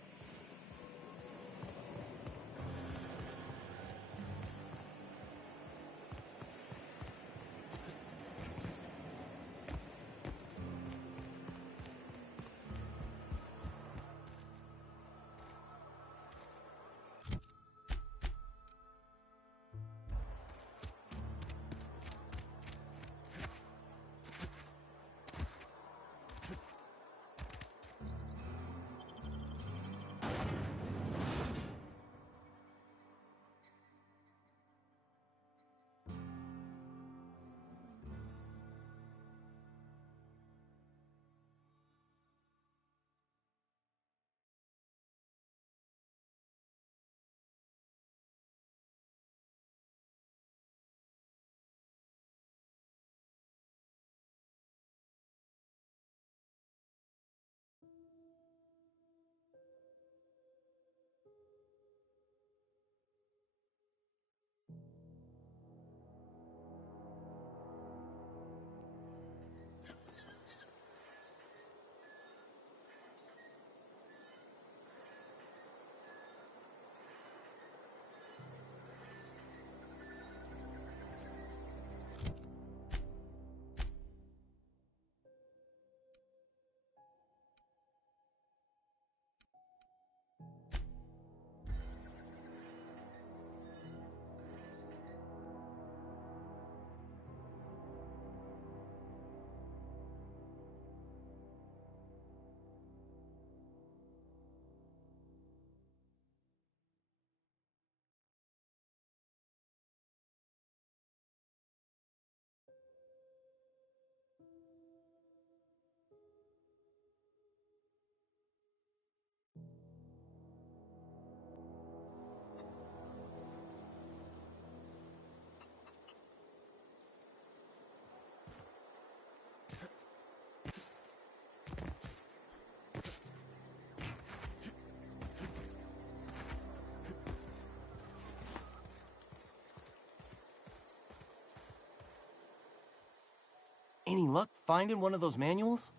Any luck finding one of those manuals?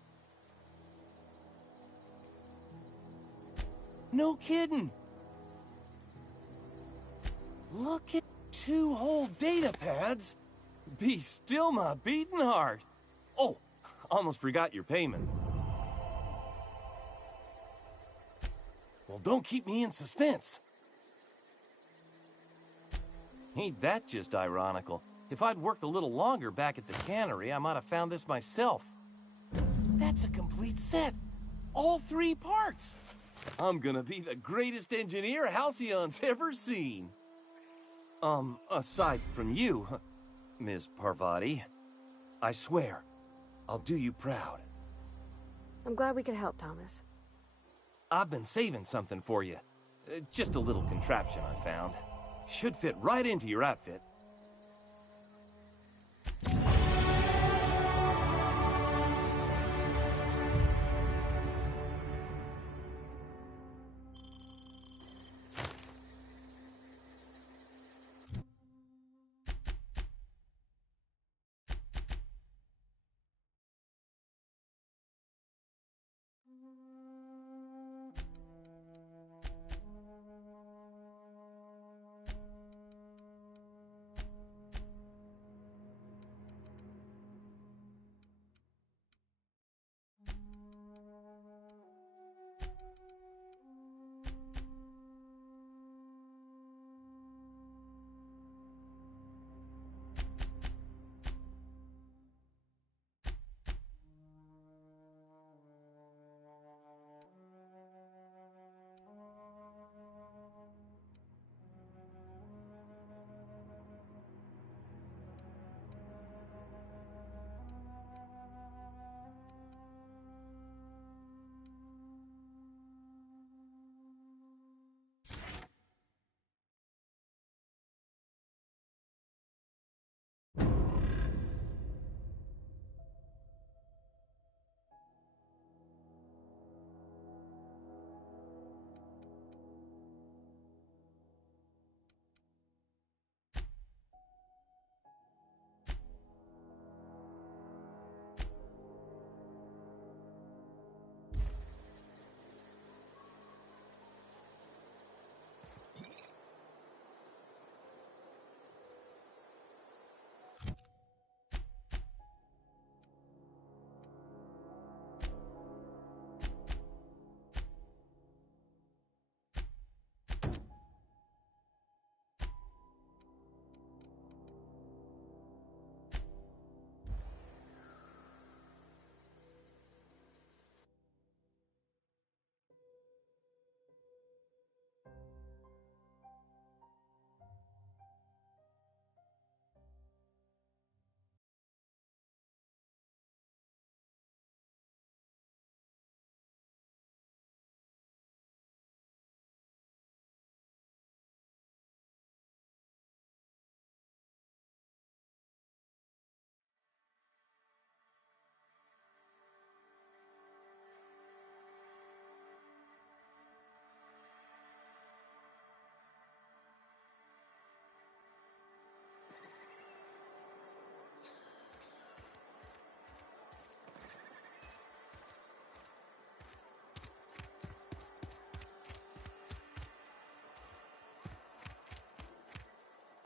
No kidding! Look at 2 whole data pads! Be still my beating heart! Oh, almost forgot your payment. Well, don't keep me in suspense. Ain't that just ironical? If I'd worked a little longer back at the cannery, I might have found this myself. That's a complete set! All 3 parts! I'm gonna be the greatest engineer Halcyon's ever seen. Aside from you, Ms. Parvati, I swear, I'll do you proud. I'm glad we could help, Thomas. I've been saving something for you. Just a little contraption I found. Should fit right into your outfit.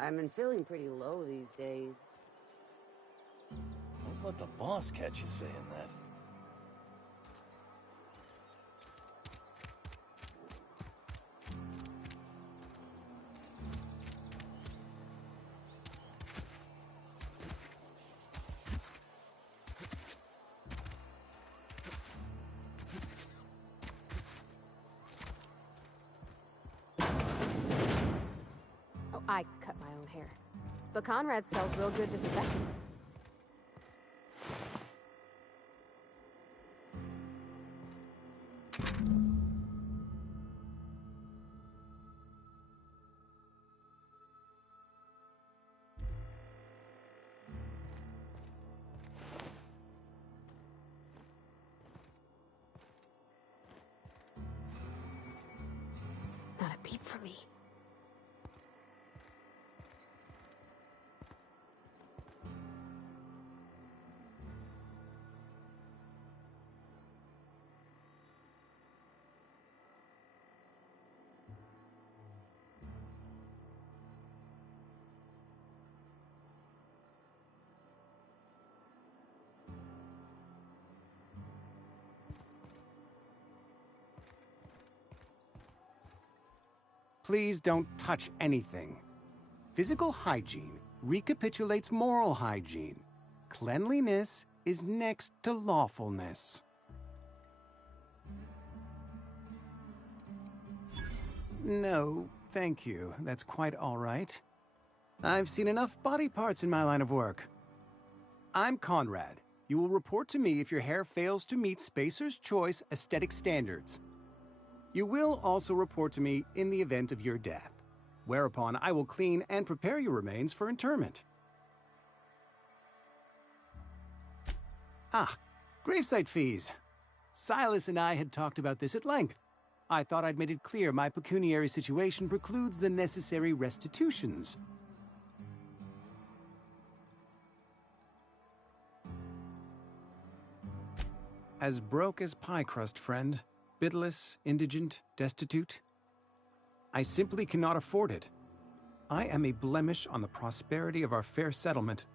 I've been feeling pretty low these days. Don't let the boss catch you saying that. Oh, I cut my own hair. But Conrad sells real good disinfectant. Not a peep for me. Please don't touch anything. Physical hygiene recapitulates moral hygiene. Cleanliness is next to lawfulness. No, thank you. That's quite all right. I've seen enough body parts in my line of work. I'm Conrad. You will report to me if your hair fails to meet Spacer's Choice aesthetic standards. You will also report to me in the event of your death, whereupon I will clean and prepare your remains for interment. Ah, gravesite fees. Silas and I had talked about this at length. I thought I'd made it clear my pecuniary situation precludes the necessary restitutions. As broke as pie crust, friend. Bidless, indigent, destitute. I simply cannot afford it. I am a blemish on the prosperity of our fair settlement.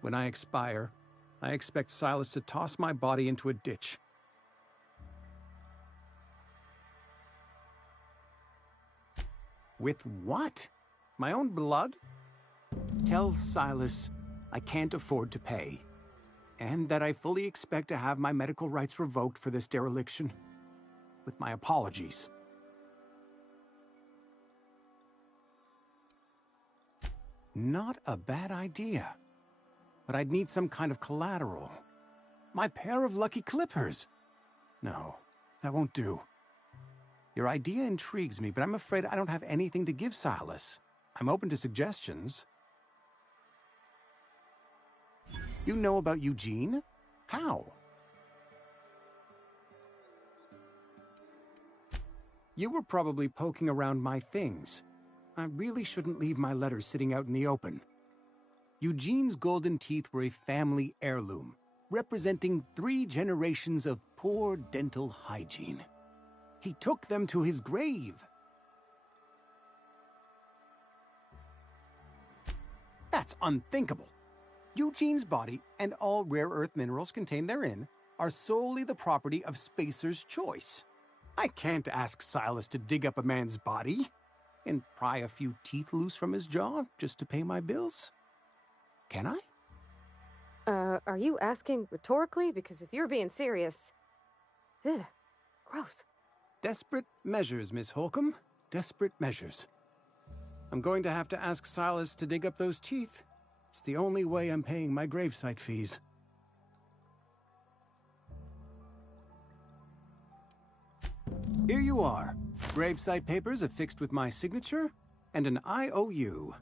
When I expire, I expect Silas to toss my body into a ditch. With what? My own blood? Tell Silas I can't afford to pay, and that I fully expect to have my medical rights revoked for this dereliction. With my apologies. Not a bad idea. But I'd need some kind of collateral. My pair of lucky clippers. No, that won't do. Your idea intrigues me, but I'm afraid I don't have anything to give Silas. I'm open to suggestions. You know about Eugene? How? You were probably poking around my things. I really shouldn't leave my letters sitting out in the open. Eugene's golden teeth were a family heirloom, representing 3 generations of poor dental hygiene. He took them to his grave. That's unthinkable. Eugene's body and all rare earth minerals contained therein are solely the property of Spacer's Choice. I can't ask Silas to dig up a man's body and pry a few teeth loose from his jaw just to pay my bills. Can I? Are you asking rhetorically? Because if you're being serious... Ugh, gross. Desperate measures, Miss Holcomb. Desperate measures. I'm going to have to ask Silas to dig up those teeth. It's the only way I'm paying my gravesite fees. Here you are. Gravesite papers affixed with my signature and an IOU.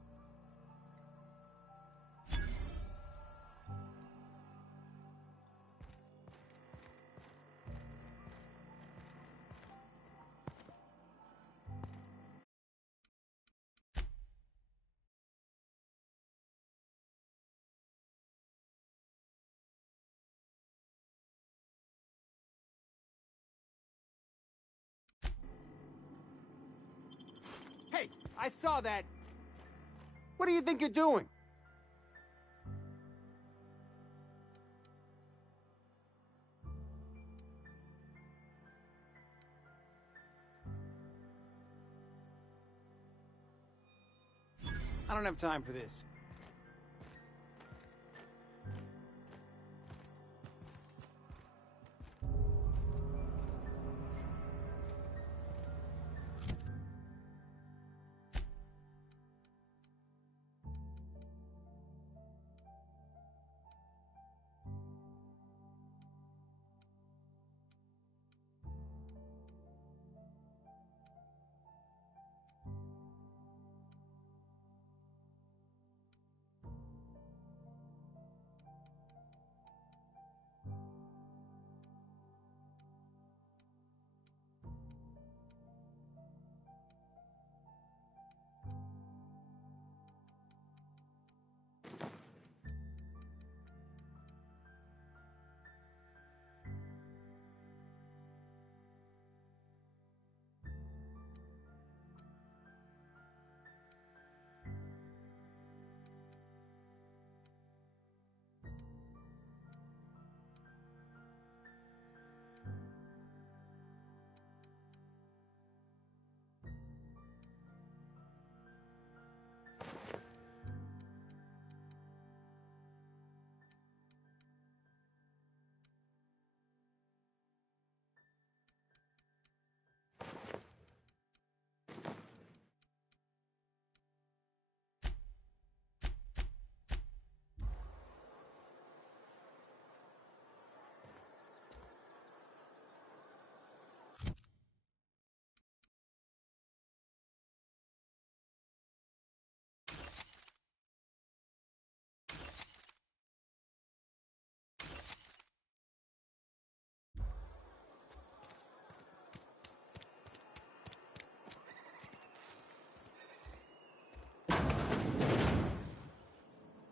Hey, I saw that. What do you think you're doing? I don't have time for this.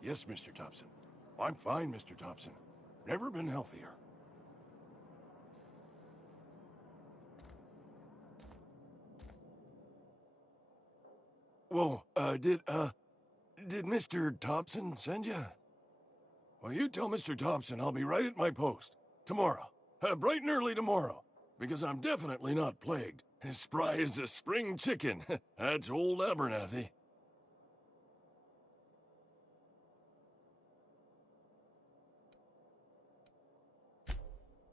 Yes, Mr. Thompson. I'm fine, Mr. Thompson. Never been healthier. Whoa, did Mr. Thompson send you? Well, you tell Mr. Thompson I'll be right at my post. Tomorrow. Bright and early tomorrow. Because I'm definitely not plagued. As spry as a spring chicken. That's old Abernathy.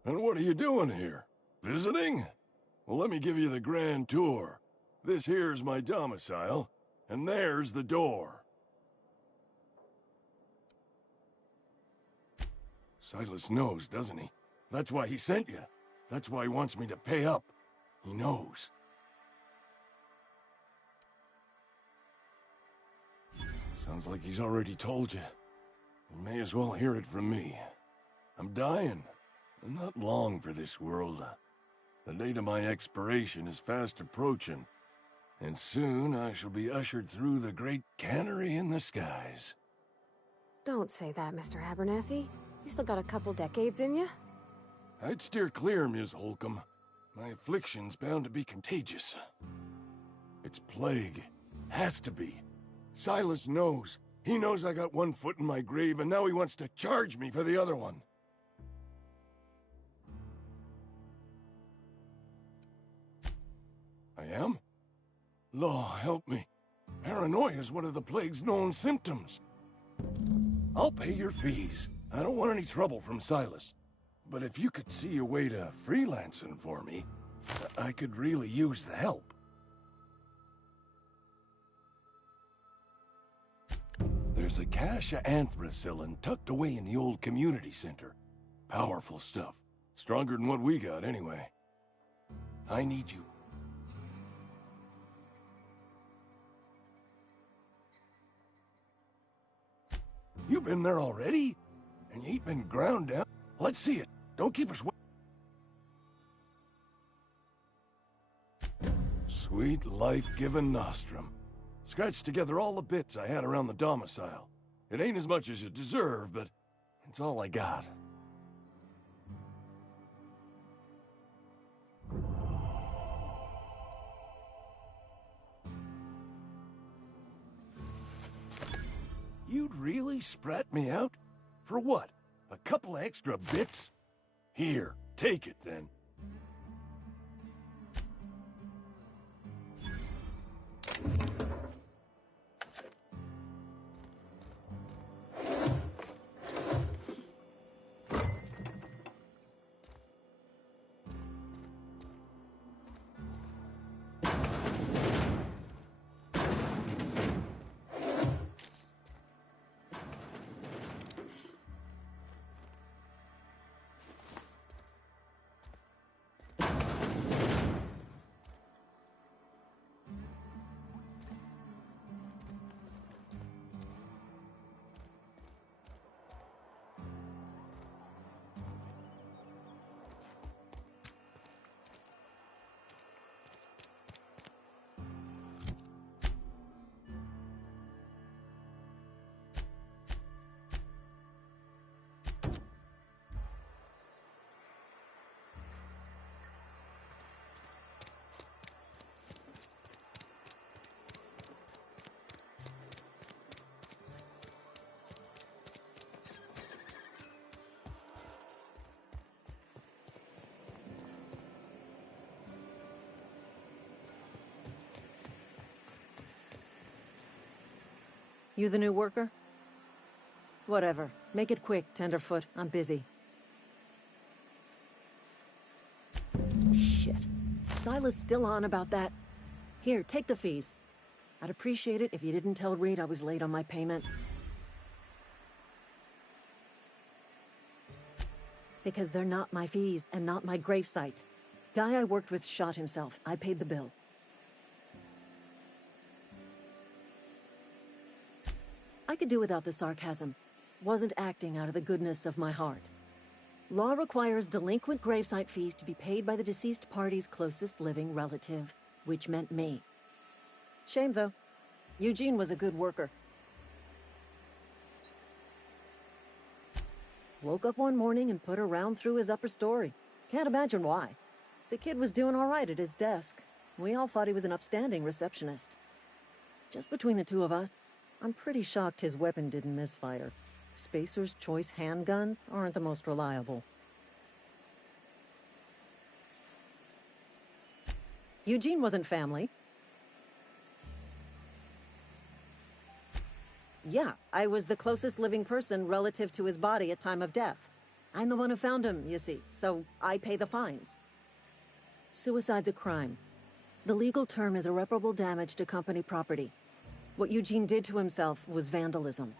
And what are you doing here? Visiting? Well, let me give you the grand tour. This here's my domicile, and there's the door. Silas knows, doesn't he? That's why he sent you. That's why he wants me to pay up. He knows. Sounds like he's already told you. You may as well hear it from me. I'm dying. I'm not long for this world. The date of my expiration is fast approaching, and soon I shall be ushered through the great cannery in the skies. Don't say that, Mr. Abernathy. You still got a couple decades in you. I'd steer clear, Ms. Holcomb. My affliction's bound to be contagious. It's plague. Has to be. Silas knows. He knows I got one foot in my grave, and now he wants to charge me for the other one. I am? Law, help me. Paranoia is one of the plague's known symptoms. I'll pay your fees. I don't want any trouble from Silas. But if you could see a way to freelancing for me, I could really use the help. There's a cache of anthracillin tucked away in the old community center. Powerful stuff. Stronger than what we got, anyway. I need you. You been there already? And you ain't been ground down? Let's see it. Don't keep us waiting. Sweet life-giving nostrum. Scratched together all the bits I had around the domicile. It ain't as much as you deserve, but it's all I got. really sprat me out? For what? A couple extra bits? Here, take it then. You the new worker? Whatever. Make it quick, Tenderfoot. I'm busy. Shit. Silas still on about that. Here, take the fees. I'd appreciate it if you didn't tell Reed I was late on my payment. Because they're not my fees and not my gravesite. Guy I worked with shot himself. I paid the bill. I could do without the sarcasm. Wasn't acting out of the goodness of my heart. Law requires delinquent gravesite fees to be paid by the deceased party's closest living relative, which meant me. Shame, though. Eugene was a good worker. Woke up one morning and put a round through his upper story. Can't imagine why. The kid was doing all right at his desk. We all thought he was an upstanding receptionist. Just between the two of us, I'm pretty shocked his weapon didn't misfire. Spacer's Choice handguns aren't the most reliable. Eugene wasn't family. Yeah, I was the closest living person relative to his body at time of death. I'm the one who found him, you see, so I pay the fines. Suicide's a crime. The legal term is irreparable damage to company property. What Eugene did to himself was vandalism.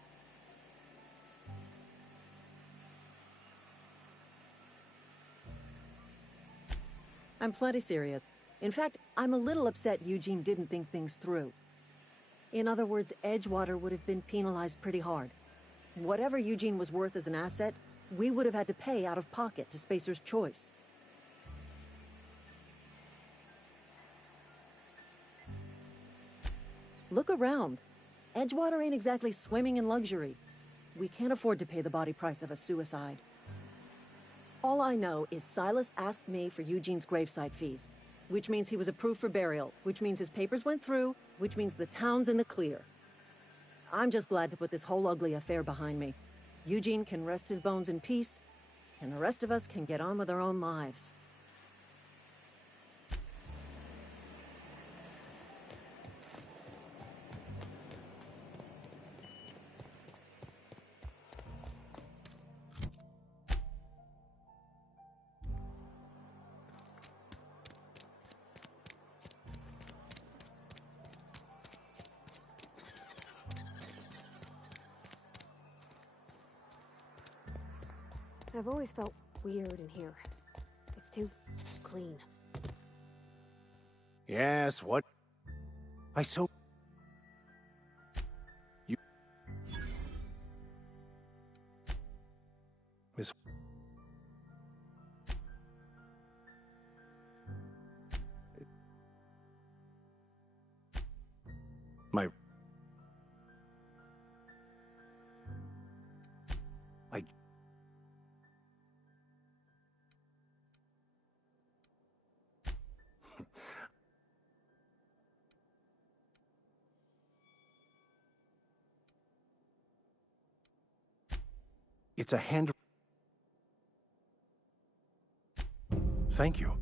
I'm plenty serious. In fact, I'm a little upset Eugene didn't think things through. In other words, Edgewater would have been penalized pretty hard. Whatever Eugene was worth as an asset, we would have had to pay out of pocket to Spacer's Choice. Look around. Edgewater ain't exactly swimming in luxury. We can't afford to pay the body price of a suicide. All I know is Silas asked me for Eugene's gravesite fees, which means he was approved for burial, which means his papers went through, which means the town's in the clear. I'm just glad to put this whole ugly affair behind me. Eugene can rest his bones in peace, and the rest of us can get on with our own lives. I've always felt weird in here. It's too clean. Yes, what? I so... You... Miss... My... I... It's a hand... Thank you.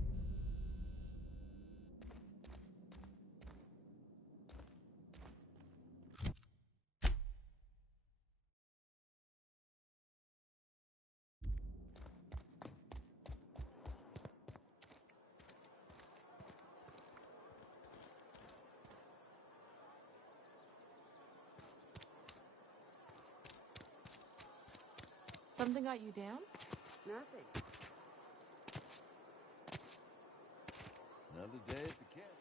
Something got you down? Nothing. Another day at the camp.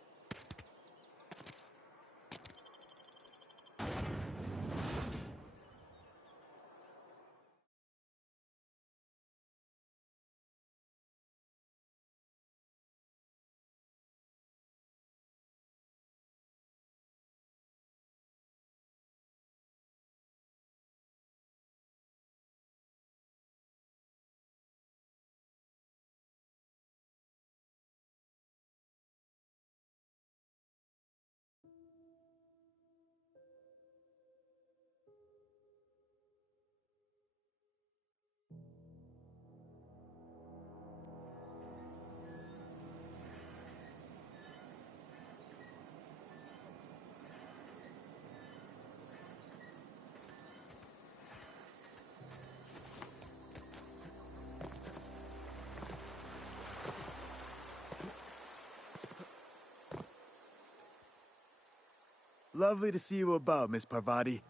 Lovely to see you about, Miss Parvati.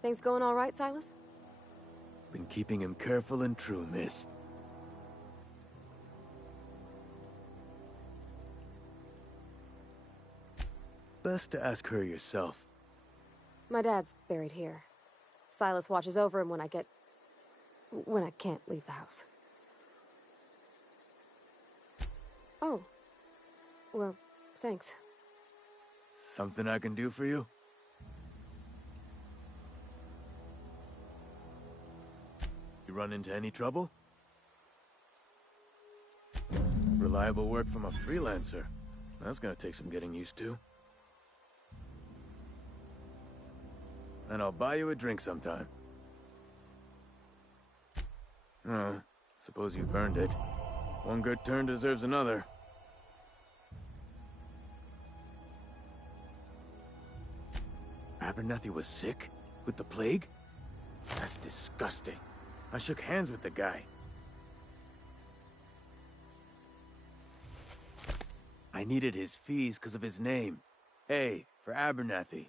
Things going all right, Silas? Been keeping him careful and true, miss. Best to ask her yourself. My dad's buried here. Silas watches over him when I can't leave the house. Oh. Well, thanks. Something I can do for you? You run into any trouble? Reliable work from a freelancer. That's gonna take some getting used to. And I'll buy you a drink sometime. Oh, suppose you've earned it. One good turn deserves another. Abernathy was sick? With the plague? That's disgusting. I shook hands with the guy. I needed his fees because of his name. A, for Abernathy.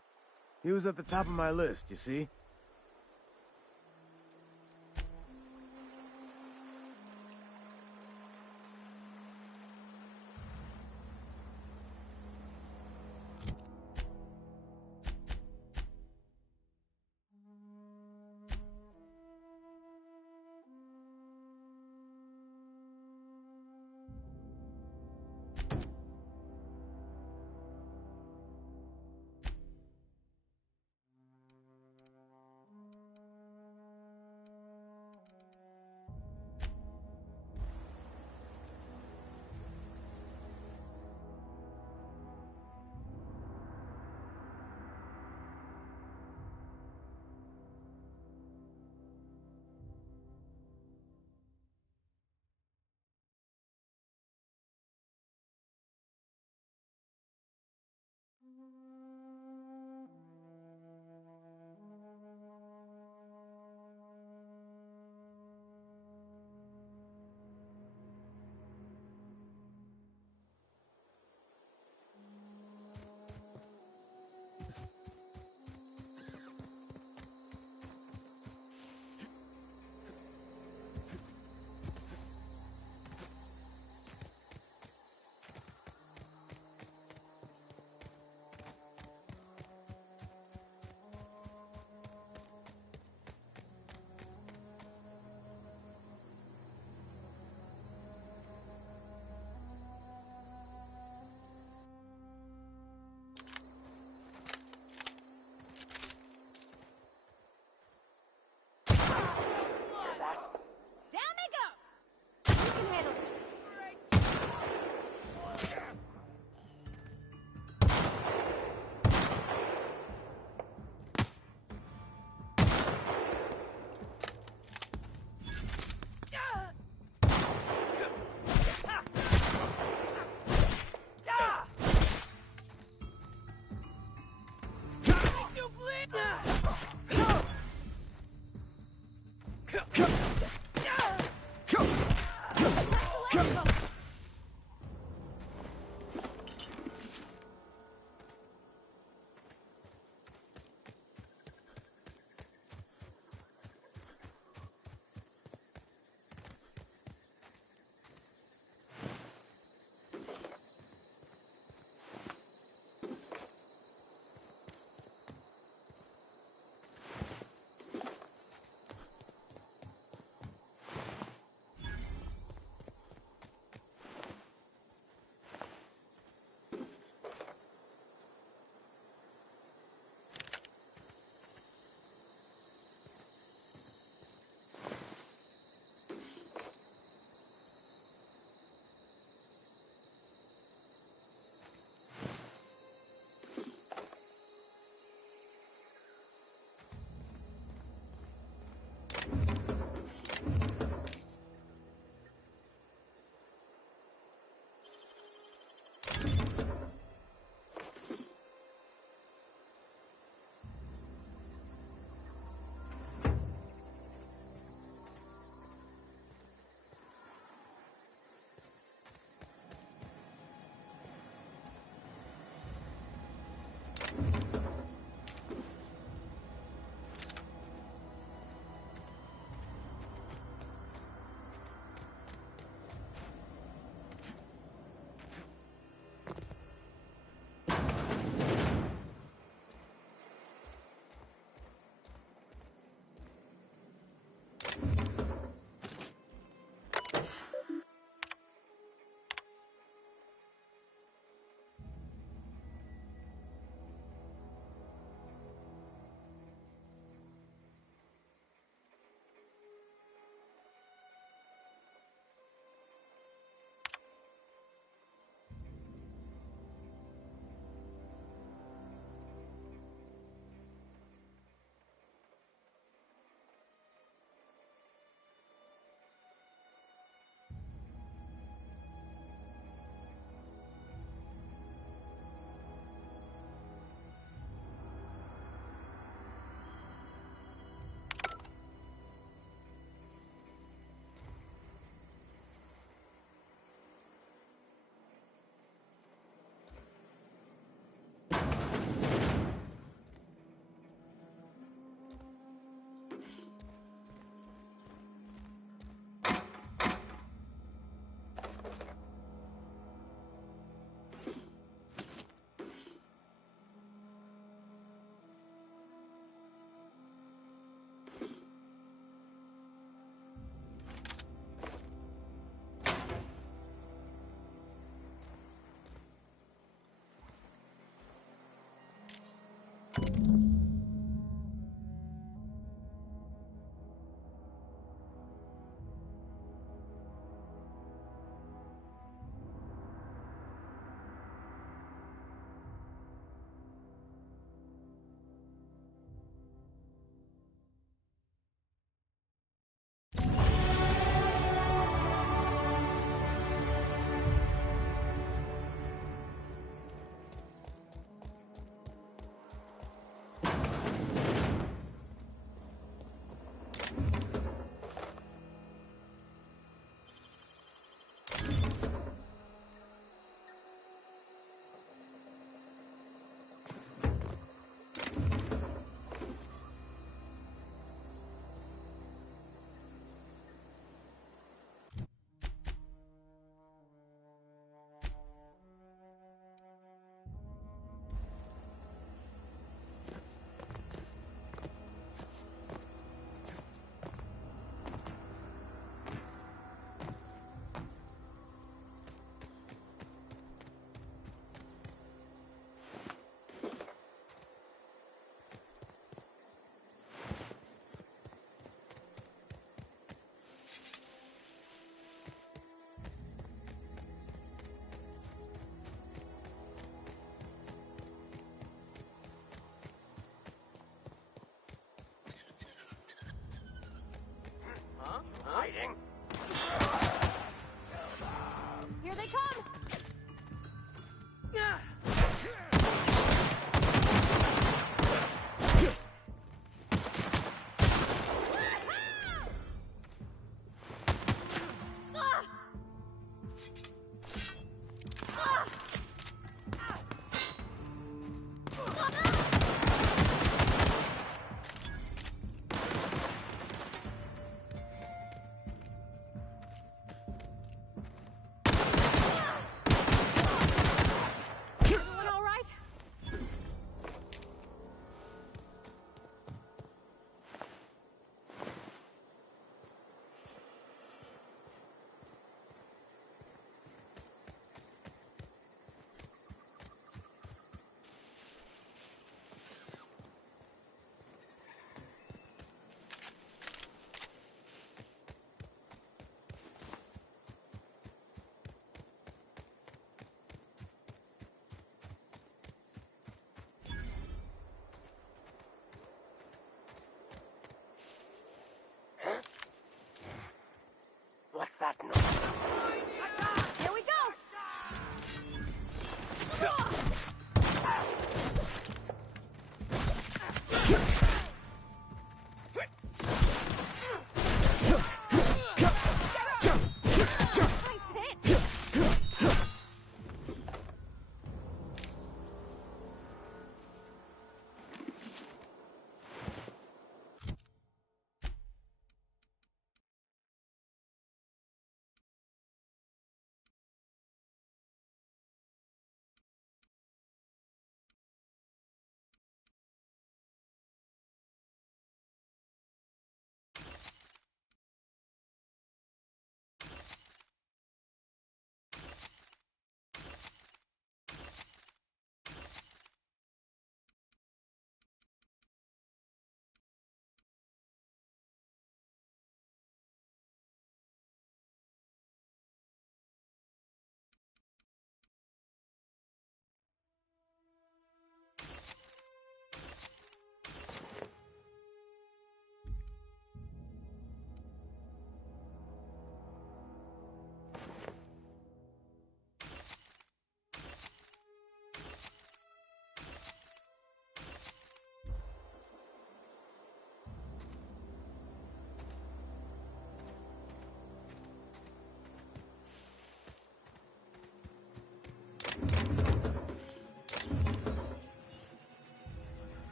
He was at the top of my list, you see?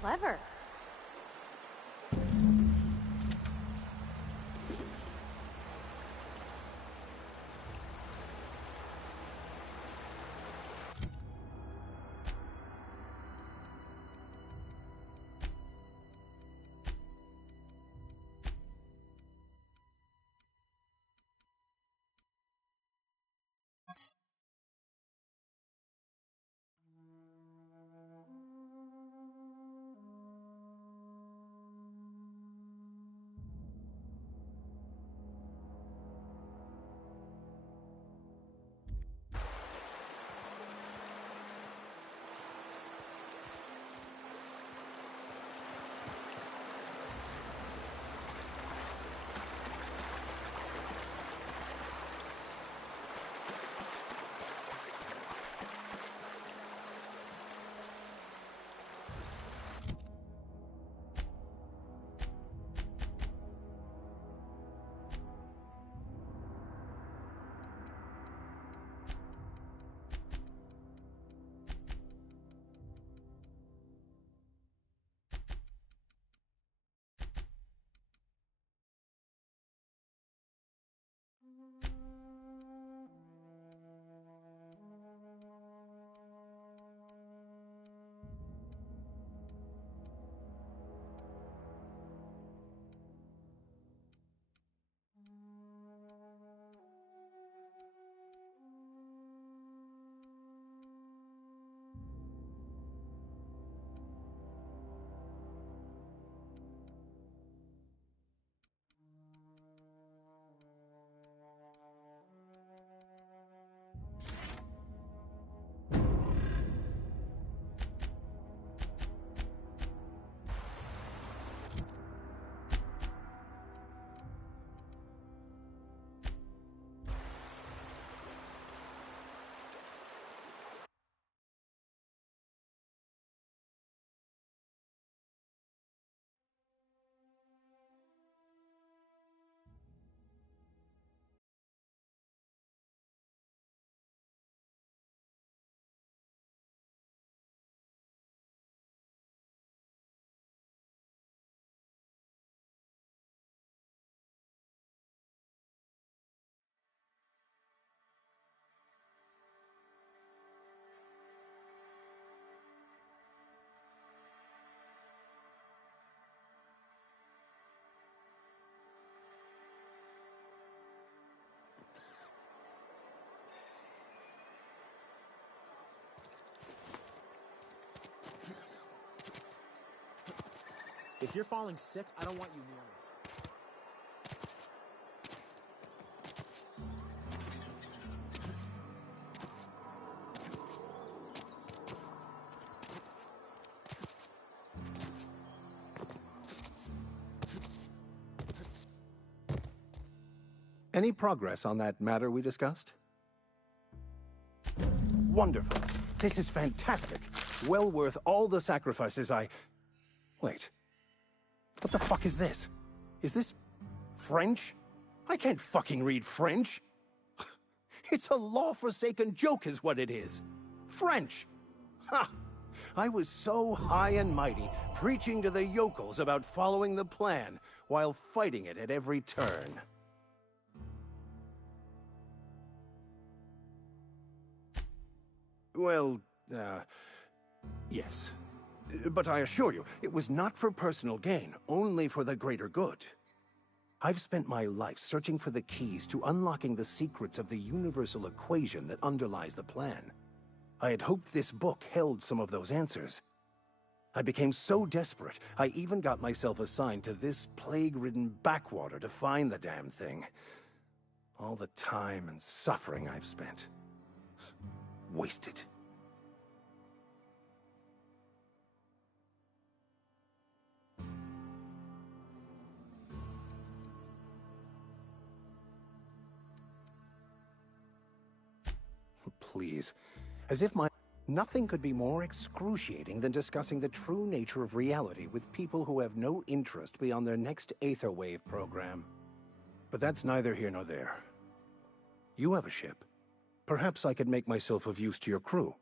clever. If you're falling sick, I don't want you near me. Any progress on that matter we discussed? Wonderful. This is fantastic. Well worth all the sacrifices I... Wait. What the fuck is this? Is this French? I can't fucking read French. It's a law-forsaken joke is what it is. French. Ha! I was so high and mighty, preaching to the yokels about following the plan, while fighting it at every turn. Well, yes. But I assure you, it was not for personal gain, only for the greater good. I've spent my life searching for the keys to unlocking the secrets of the universal equation that underlies the plan. I had hoped this book held some of those answers. I became so desperate, I even got myself assigned to this plague-ridden backwater to find the damn thing. All the time and suffering I've spent. Wasted. Please. As if my... Nothing could be more excruciating than discussing the true nature of reality with people who have no interest beyond their next Aetherwave program. But that's neither here nor there. You have a ship. Perhaps I could make myself of use to your crew.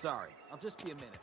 sorry. I'll just be a minute.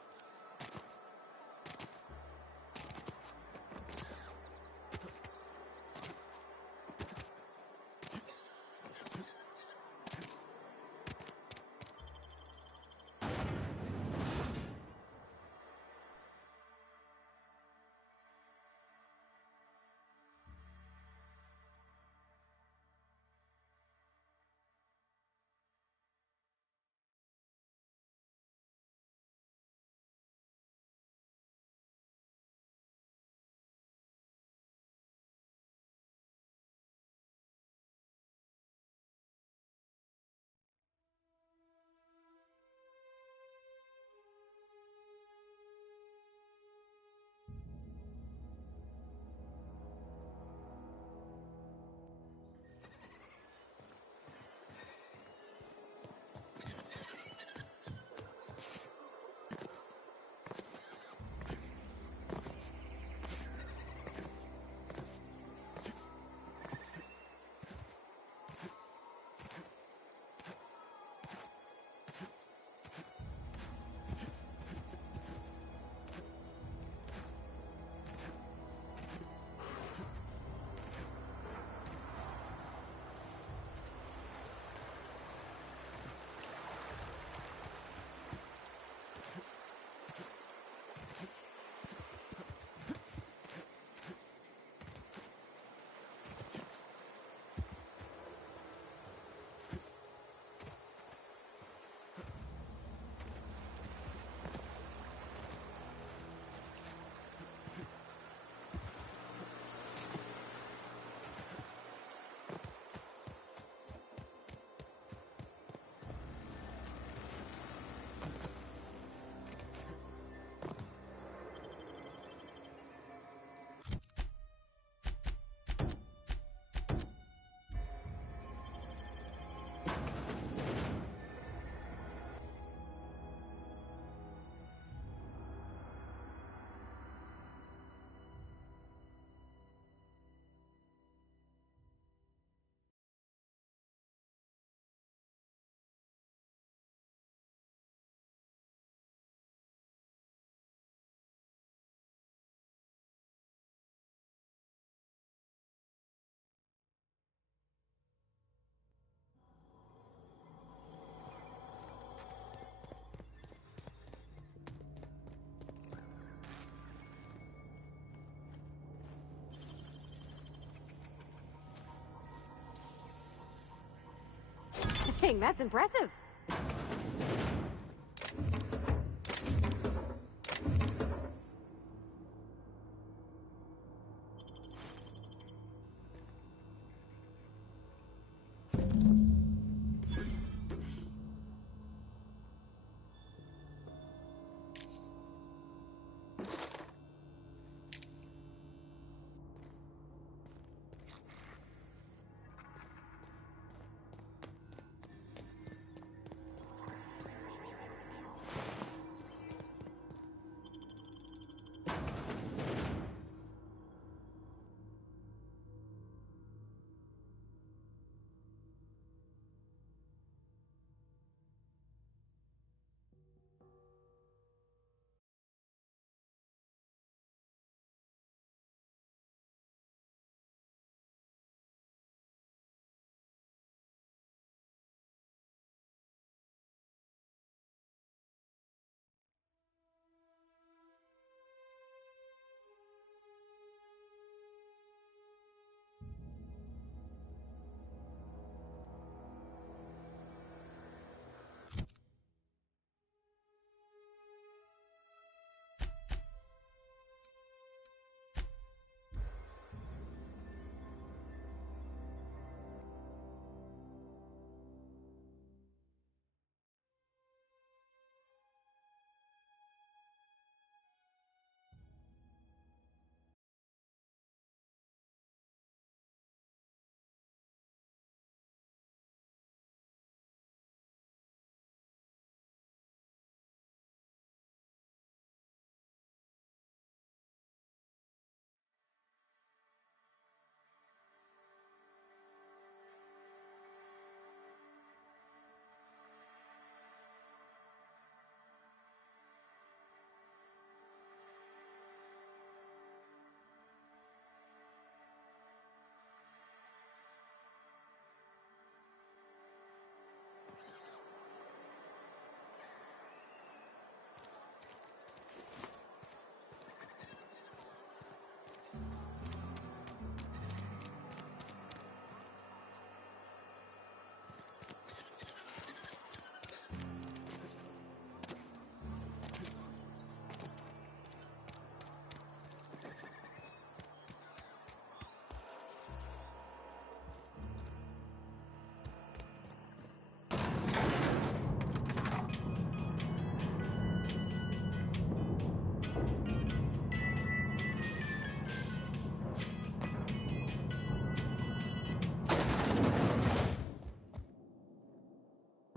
Dang, that's impressive.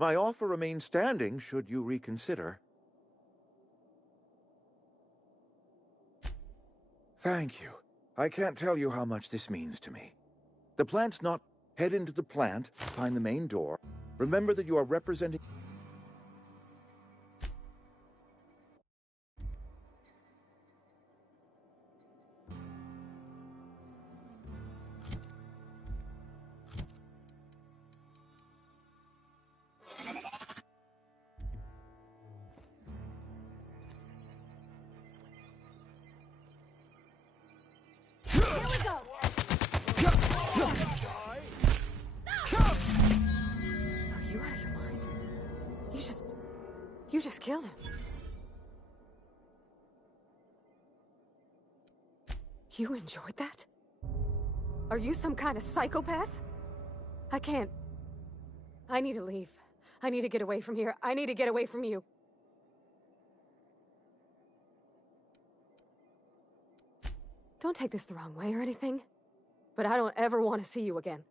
My offer remains standing should you reconsider. Thank you. I can't tell you how much this means to me. The plant's not... Head into the plant, find the main door. Remember that you are representing... Here we go! Are you out of your mind? You just killed him. You enjoyed that? Are you some kind of psychopath? I can't. I need to leave. I need to get away from here. I need to get away from you. Don't take this the wrong way or anything, but I don't ever want to see you again.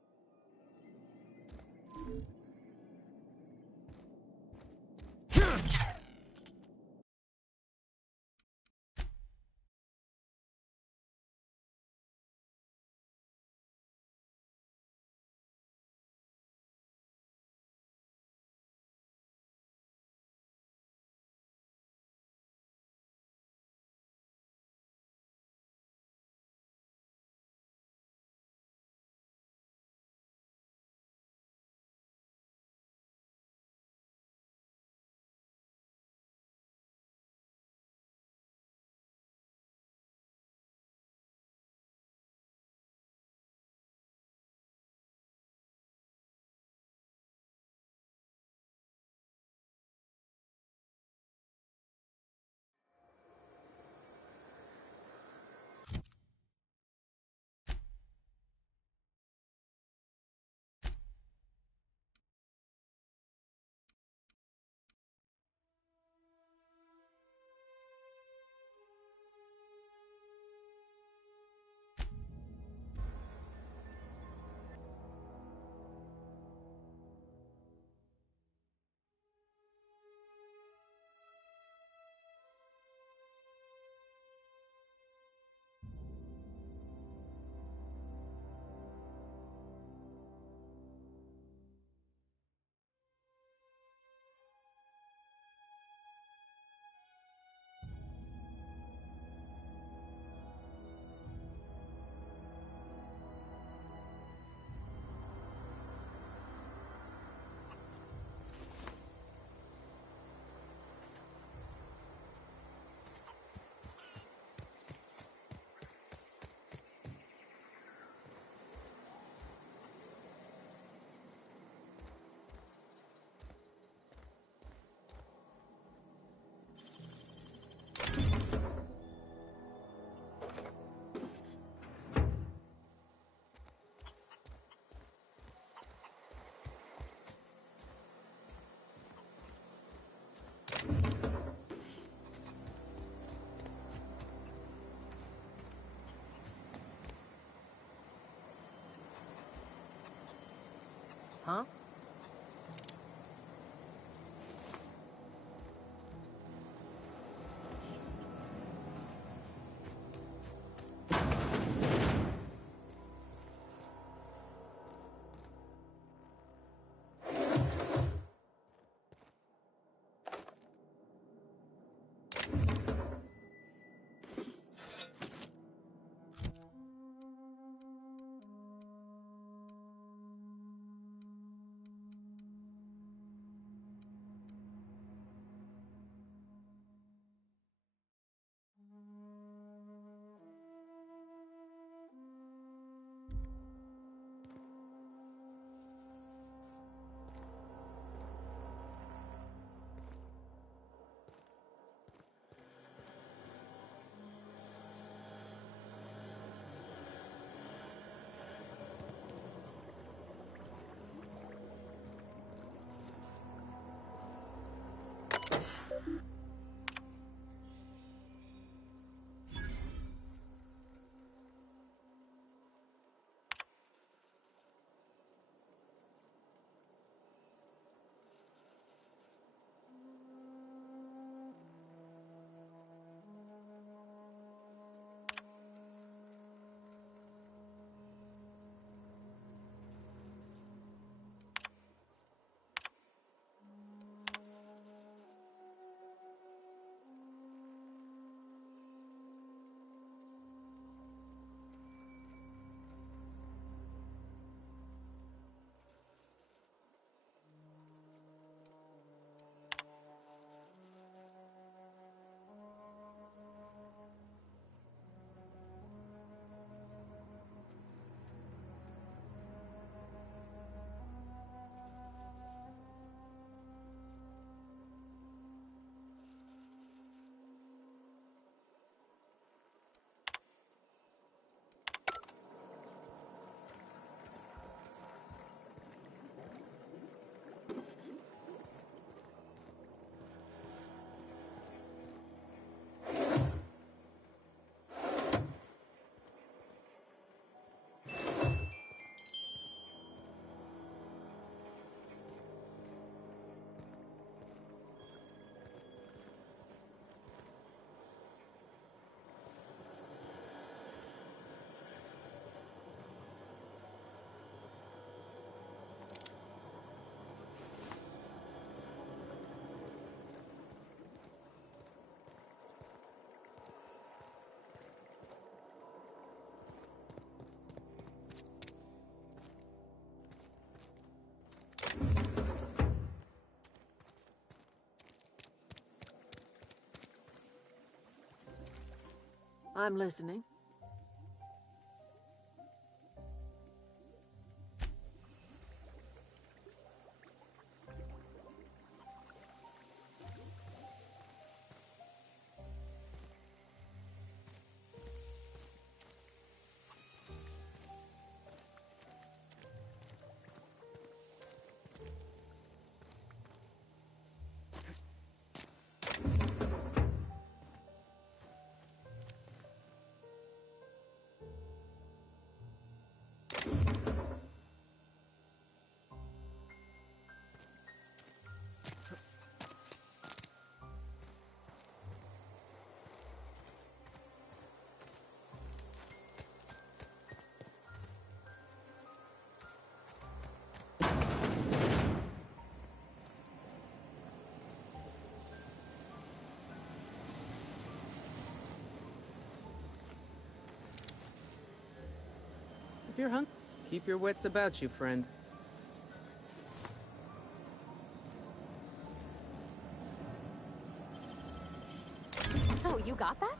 Huh? I'm listening. If you're hungry, keep your wits about you, friend. Oh, you got that?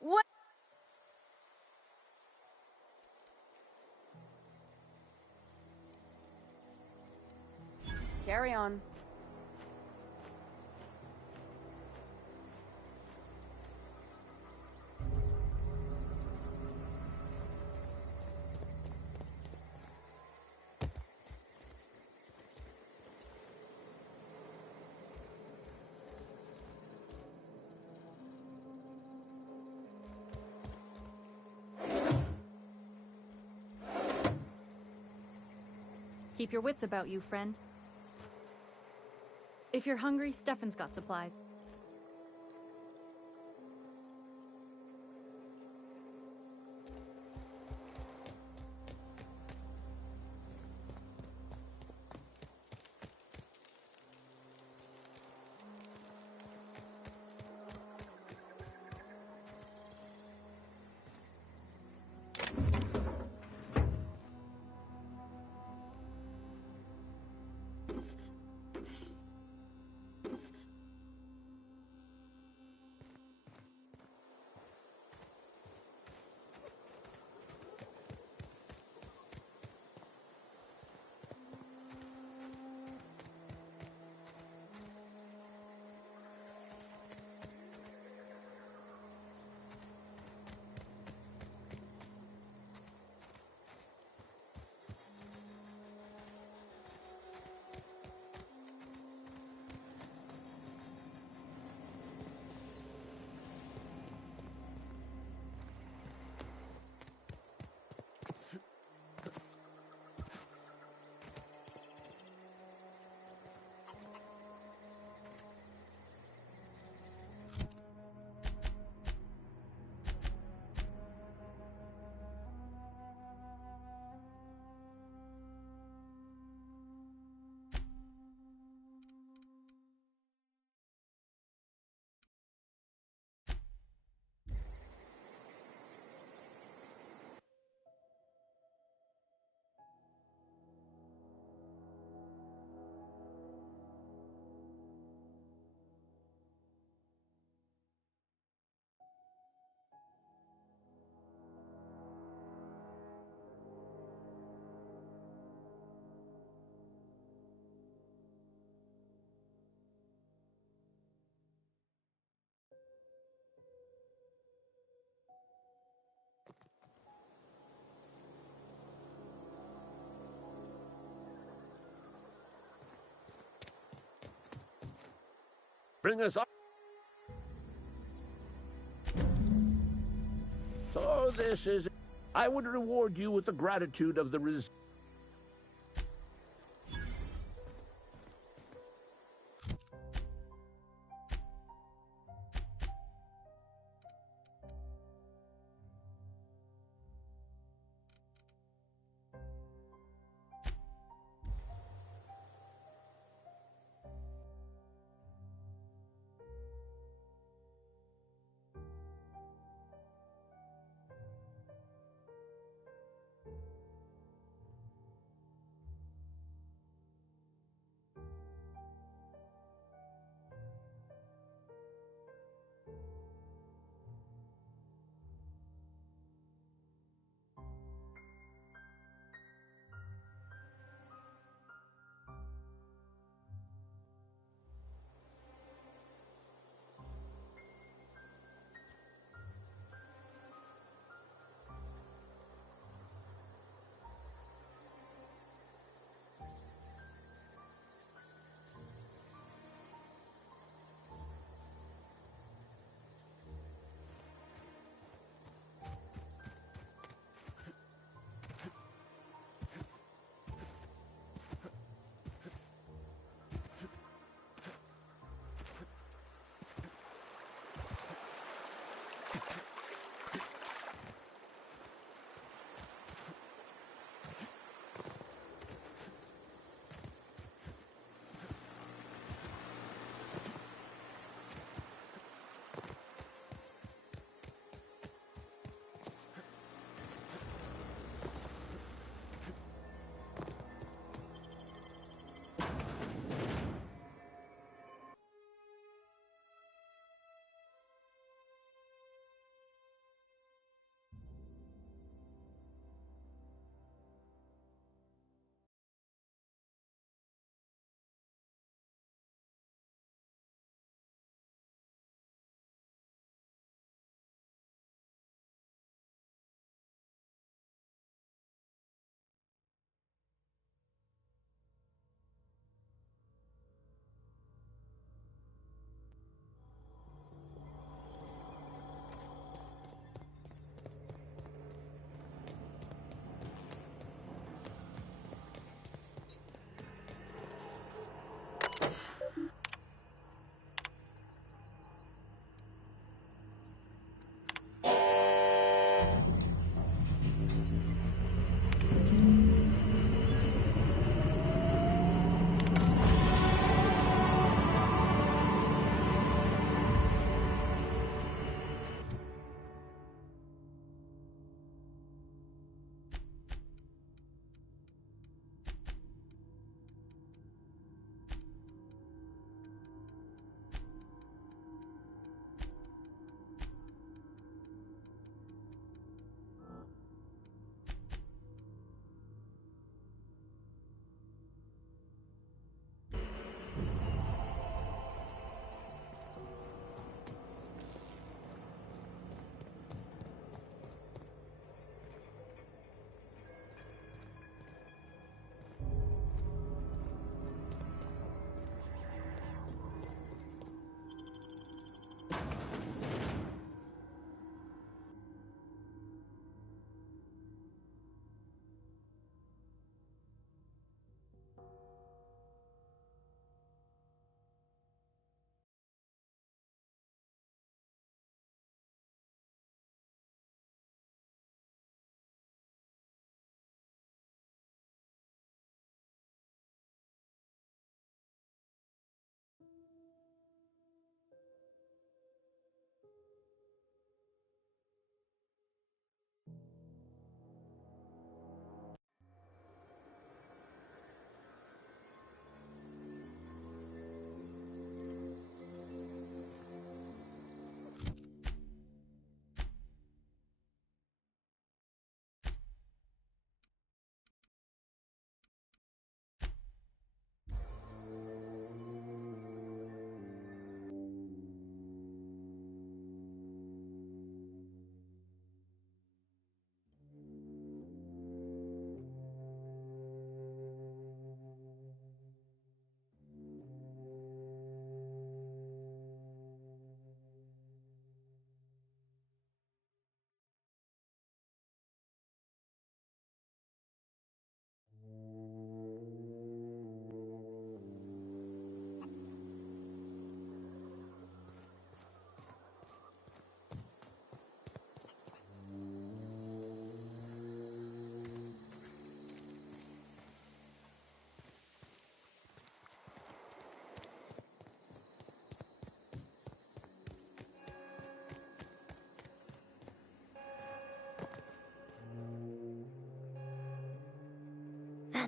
What? Carry on. Keep your wits about you, friend. If you're hungry, Stefan's got supplies. Bring us up. So this is... I would reward you with the gratitude of the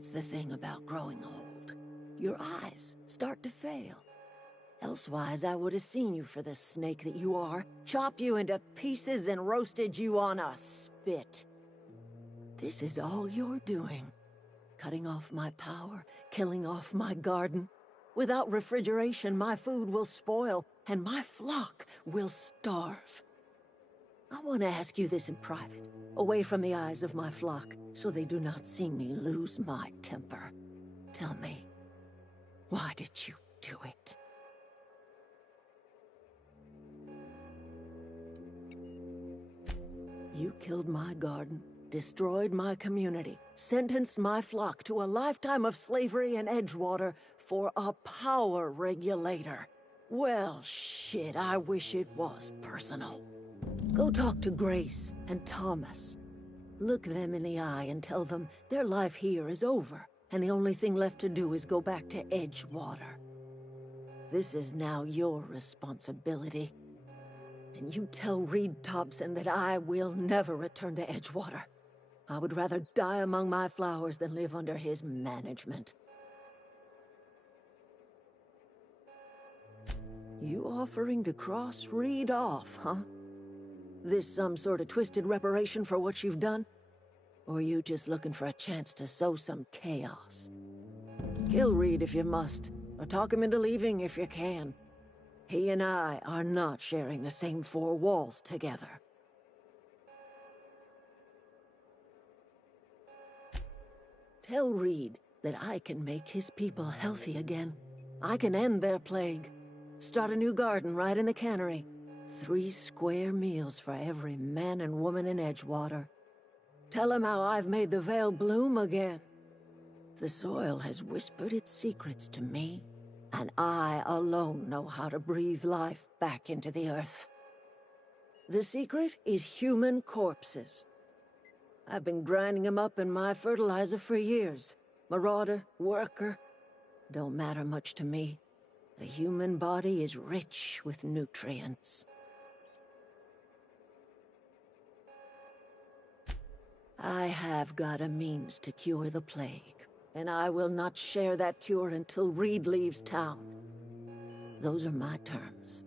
That's the thing about growing old. Your eyes start to fail. Elsewise, I would have seen you for the snake that you are, chopped you into pieces and roasted you on a spit. This is all you're doing. Cutting off my power, killing off my garden. Without refrigeration, my food will spoil, and my flock will starve. I want to ask you this in private, away from the eyes of my flock, so they do not see me lose my temper. Tell me, why did you do it? You killed my garden, destroyed my community, sentenced my flock to a lifetime of slavery in Edgewater for a power regulator. Well, shit, I wish it was personal. Go talk to Grace and Thomas. Look them in the eye and tell them their life here is over, and the only thing left to do is go back to Edgewater. This is now your responsibility. And you tell Reed Thompson that I will never return to Edgewater. I would rather die among my flowers than live under his management. You offering to cross Reed off, huh? This some sort of twisted reparation for what you've done? Or you just looking for a chance to sow some chaos? Kill Reed if you must, or talk him into leaving if you can. He and I are not sharing the same four walls together. Tell Reed that I can make his people healthy again. I can end their plague. Start a new garden right in the cannery. 3 square meals for every man and woman in Edgewater. Tell him how I've made the Vale bloom again. The soil has whispered its secrets to me, and I alone know how to breathe life back into the earth. The secret is human corpses. I've been grinding them up in my fertilizer for years. Marauder, worker, don't matter much to me. The human body is rich with nutrients. I have got a means to cure the plague, and I will not share that cure until Reed leaves town. Those are my terms.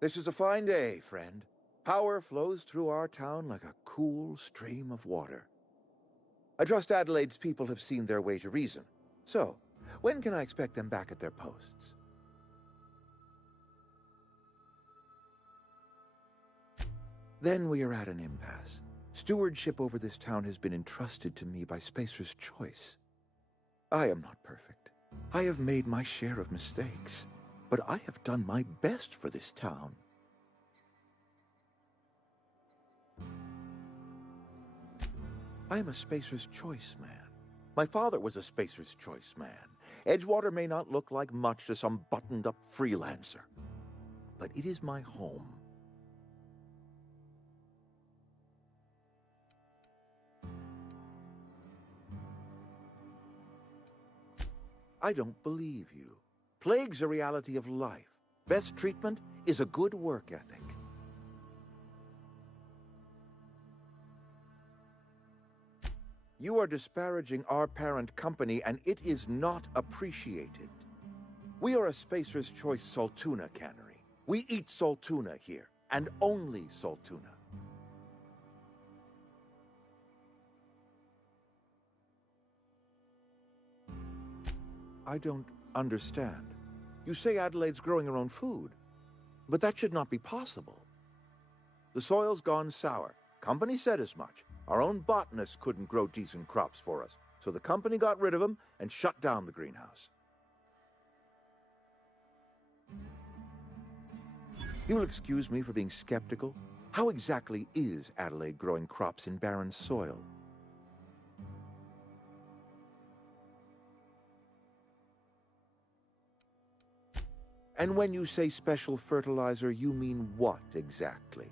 This is a fine day, friend. Power flows through our town like a cool stream of water. I trust Adelaide's people have seen their way to reason. So, when can I expect them back at their posts? Then we are at an impasse. Stewardship over this town has been entrusted to me by Spacer's Choice. I am not perfect. I have made my share of mistakes. But I have done my best for this town. I am a Spacer's Choice man. My father was a Spacer's Choice man. Edgewater may not look like much to some buttoned-up freelancer, but it is my home. I don't believe you. Plague's a reality of life. Best treatment is a good work ethic. You are disparaging our parent company, and it is not appreciated. We are a Spacer's Choice Saltuna cannery. We eat Saltuna here, and only Saltuna. I don't understand. You say Adelaide's growing her own food, but that should not be possible. The soil's gone sour. Company said as much. Our own botanists couldn't grow decent crops for us, so the company got rid of them and shut down the greenhouse. You'll excuse me for being skeptical. How exactly is Adelaide growing crops in barren soil? And when you say special fertilizer, you mean what exactly?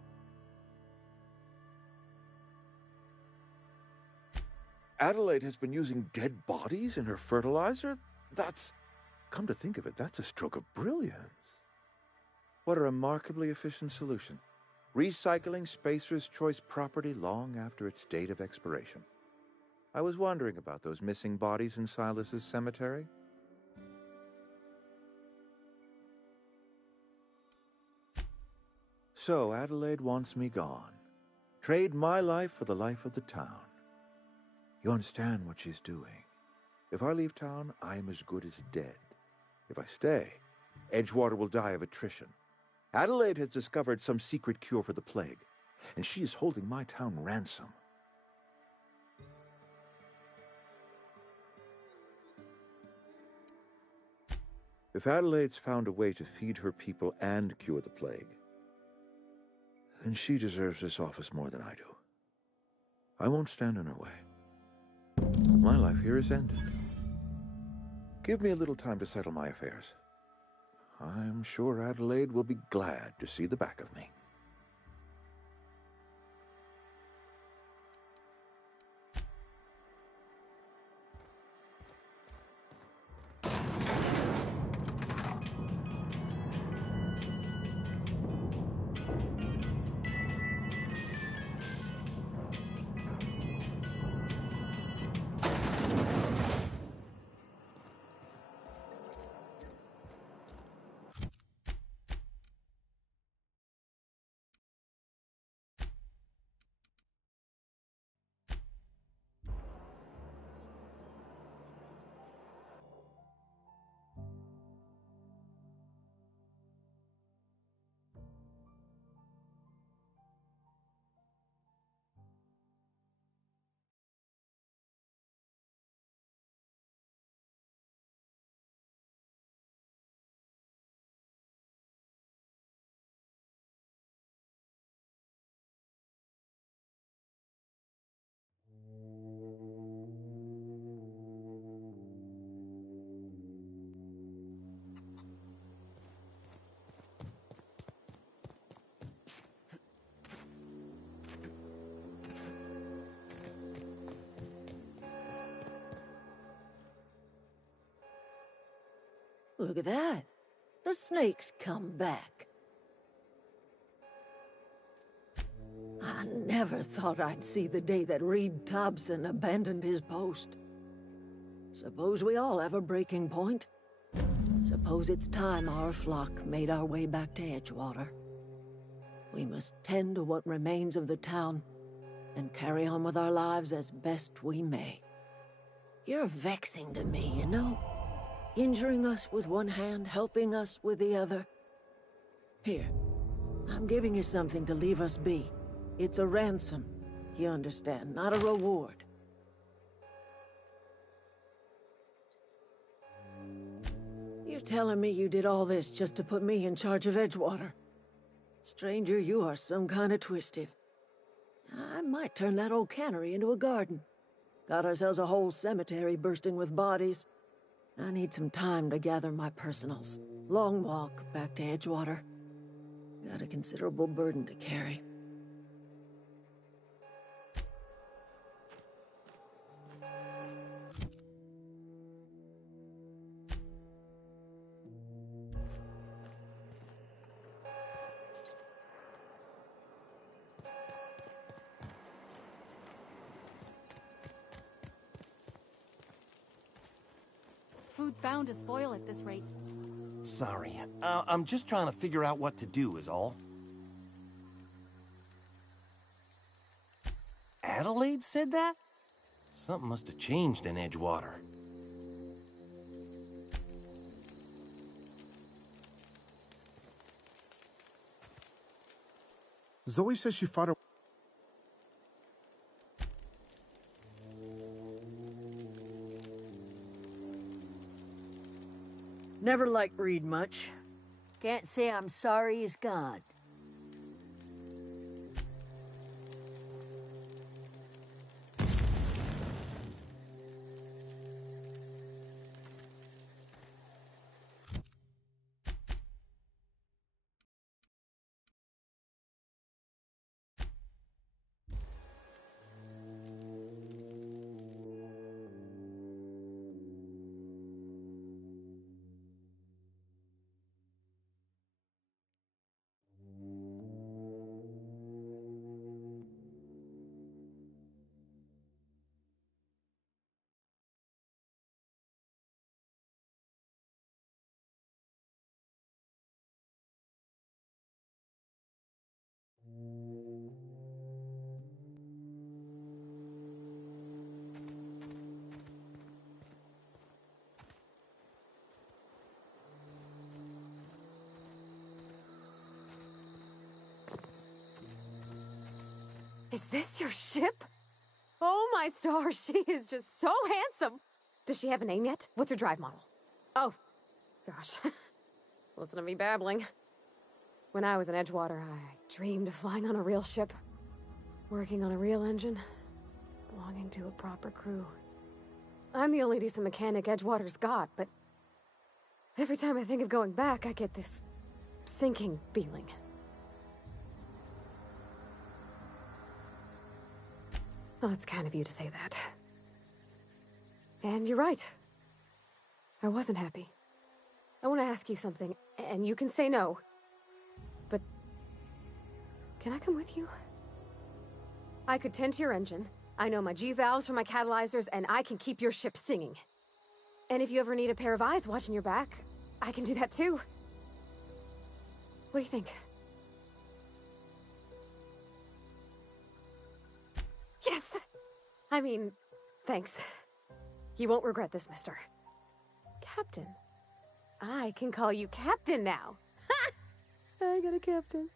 Adelaide has been using dead bodies in her fertilizer? Come to think of it, that's a stroke of brilliance. What a remarkably efficient solution. Recycling Spacer's Choice property long after its date of expiration. I was wondering about those missing bodies in Silas's cemetery. So Adelaide wants me gone. Trade my life for the life of the town. You understand what she's doing. If I leave town, I am as good as dead. If I stay, Edgewater will die of attrition. Adelaide has discovered some secret cure for the plague, and she is holding my town ransom. If Adelaide's found a way to feed her people and cure the plague, then she deserves this office more than I do. I won't stand in her way. My life here is ended. Give me a little time to settle my affairs. I'm sure Adelaide will be glad to see the back of me. Look at that. The snake's come back. I never thought I'd see the day that Reed Thompson abandoned his post. Suppose we all have a breaking point. Suppose it's time our flock made our way back to Edgewater. We must tend to what remains of the town and carry on with our lives as best we may. You're vexing to me, you know? Injuring us with one hand, helping us with the other. Here, I'm giving you something to leave us be. It's a ransom, you understand, not a reward. You're telling me you did all this just to put me in charge of Edgewater? Stranger, you are some kind of twisted. I might turn that old cannery into a garden. Got ourselves a whole cemetery bursting with bodies. I need some time to gather my personals. Long walk back to Edgewater. Got a considerable burden to carry. Food's bound to spoil at this rate. Sorry. I'm just trying to figure out what to do is all. Adelaide said that? Something must have changed in Edgewater. Zoe says she fought her. Never liked Reed much. Can't say I'm sorry he's gone. Is this your ship? Oh my stars, she is just so handsome. Does she have a name yet? What's her drive model? Oh, gosh. Listen to me babbling. When I was in Edgewater, I dreamed of flying on a real ship, working on a real engine, belonging to a proper crew. I'm the only decent mechanic Edgewater's got, but every time I think of going back, I get this sinking feeling. Well, it's kind of you to say that. And you're right. I wasn't happy. I want to ask you something, and you can say no. But can I come with you? I could tend to your engine. I know my G-valves from my catalyzers, and I can keep your ship singing. And if you ever need a pair of eyes watching your back, I can do that too. What do you think? Yes! I mean, thanks. You won't regret this, mister. Captain. I can call you Captain now. Ha! I got a captain.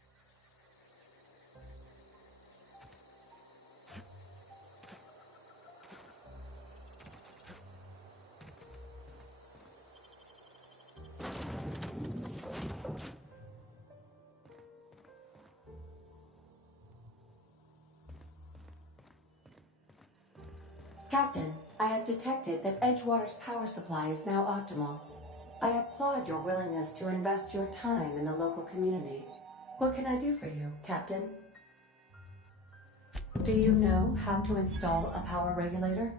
Captain, I have detected that Edgewater's power supply is now optimal. I applaud your willingness to invest your time in the local community. What can I do for you, Captain? Do you know how to install a power regulator?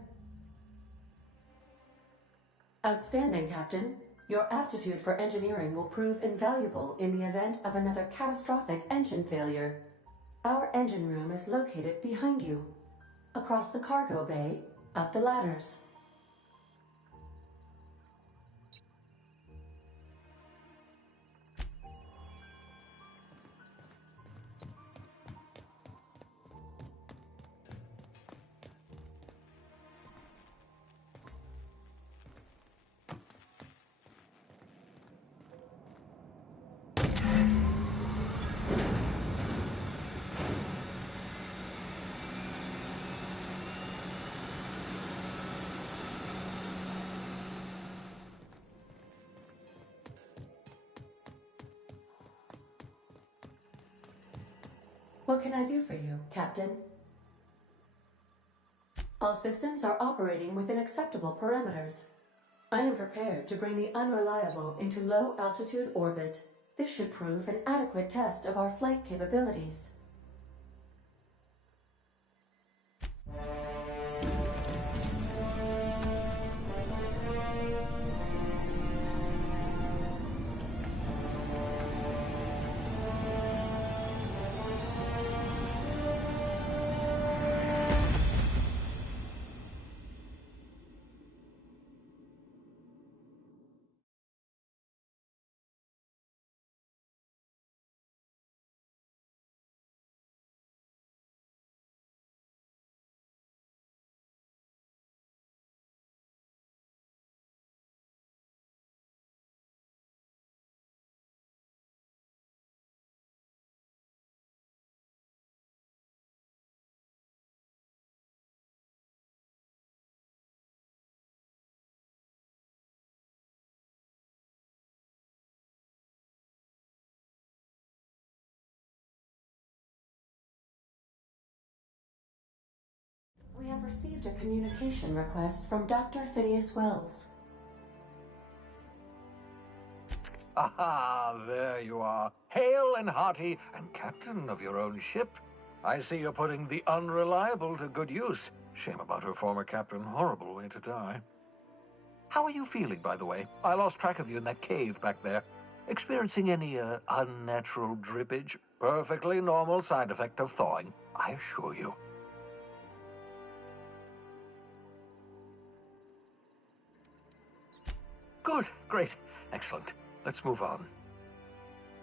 Outstanding, Captain. Your aptitude for engineering will prove invaluable in the event of another catastrophic engine failure. Our engine room is located behind you. Across the cargo bay, up the ladders. What can I do for you, Captain? All systems are operating within acceptable parameters. I am prepared to bring the unreliable into low-altitude orbit. This should prove an adequate test of our flight capabilities. We have received a communication request from Dr. Phineas Wells. Aha, there you are. Hale and hearty, and captain of your own ship. I see you're putting the unreliable to good use. Shame about her former captain. Horrible way to die. How are you feeling, by the way? I lost track of you in that cave back there. Experiencing any, unnatural drippage? Perfectly normal side effect of thawing, I assure you. Good, great, excellent. Let's move on.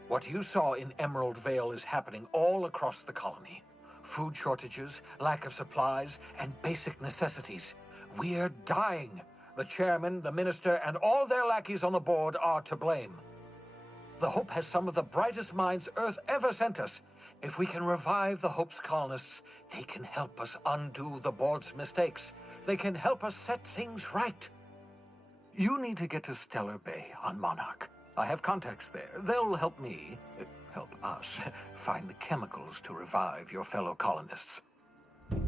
What you saw in Emerald Vale is happening all across the colony. Food shortages, lack of supplies, and basic necessities. We're dying. The chairman, the minister, and all their lackeys on the board are to blame. The Hope has some of the brightest minds Earth ever sent us. If we can revive the Hope's colonists, they can help us undo the board's mistakes. They can help us set things right. You need to get to Stellar Bay on Monarch. I have contacts there. They'll help me, help us, find the chemicals to revive your fellow colonists.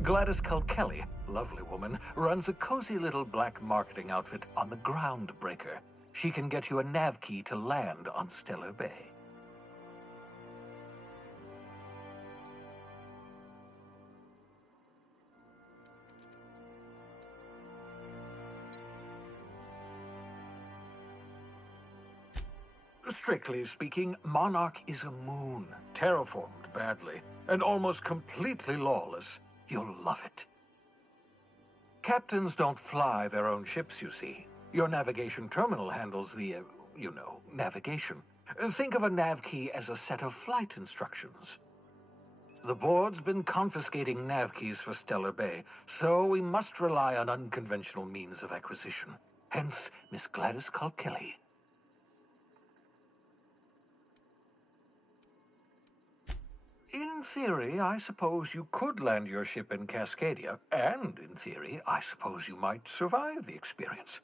Gladys Culkelly, lovely woman, runs a cozy little black marketing outfit on the Groundbreaker. She can get you a nav key to land on Stellar Bay. Strictly speaking, Monarch is a moon, terraformed badly, and almost completely lawless. You'll love it. Captains don't fly their own ships, you see. Your navigation terminal handles the, navigation. Think of a nav key as a set of flight instructions. The board's been confiscating nav keys for Stellar Bay, so we must rely on unconventional means of acquisition. Hence, Miss Gladys Culkelly. In theory, I suppose you could land your ship in Cascadia, and in theory, I suppose you might survive the experience.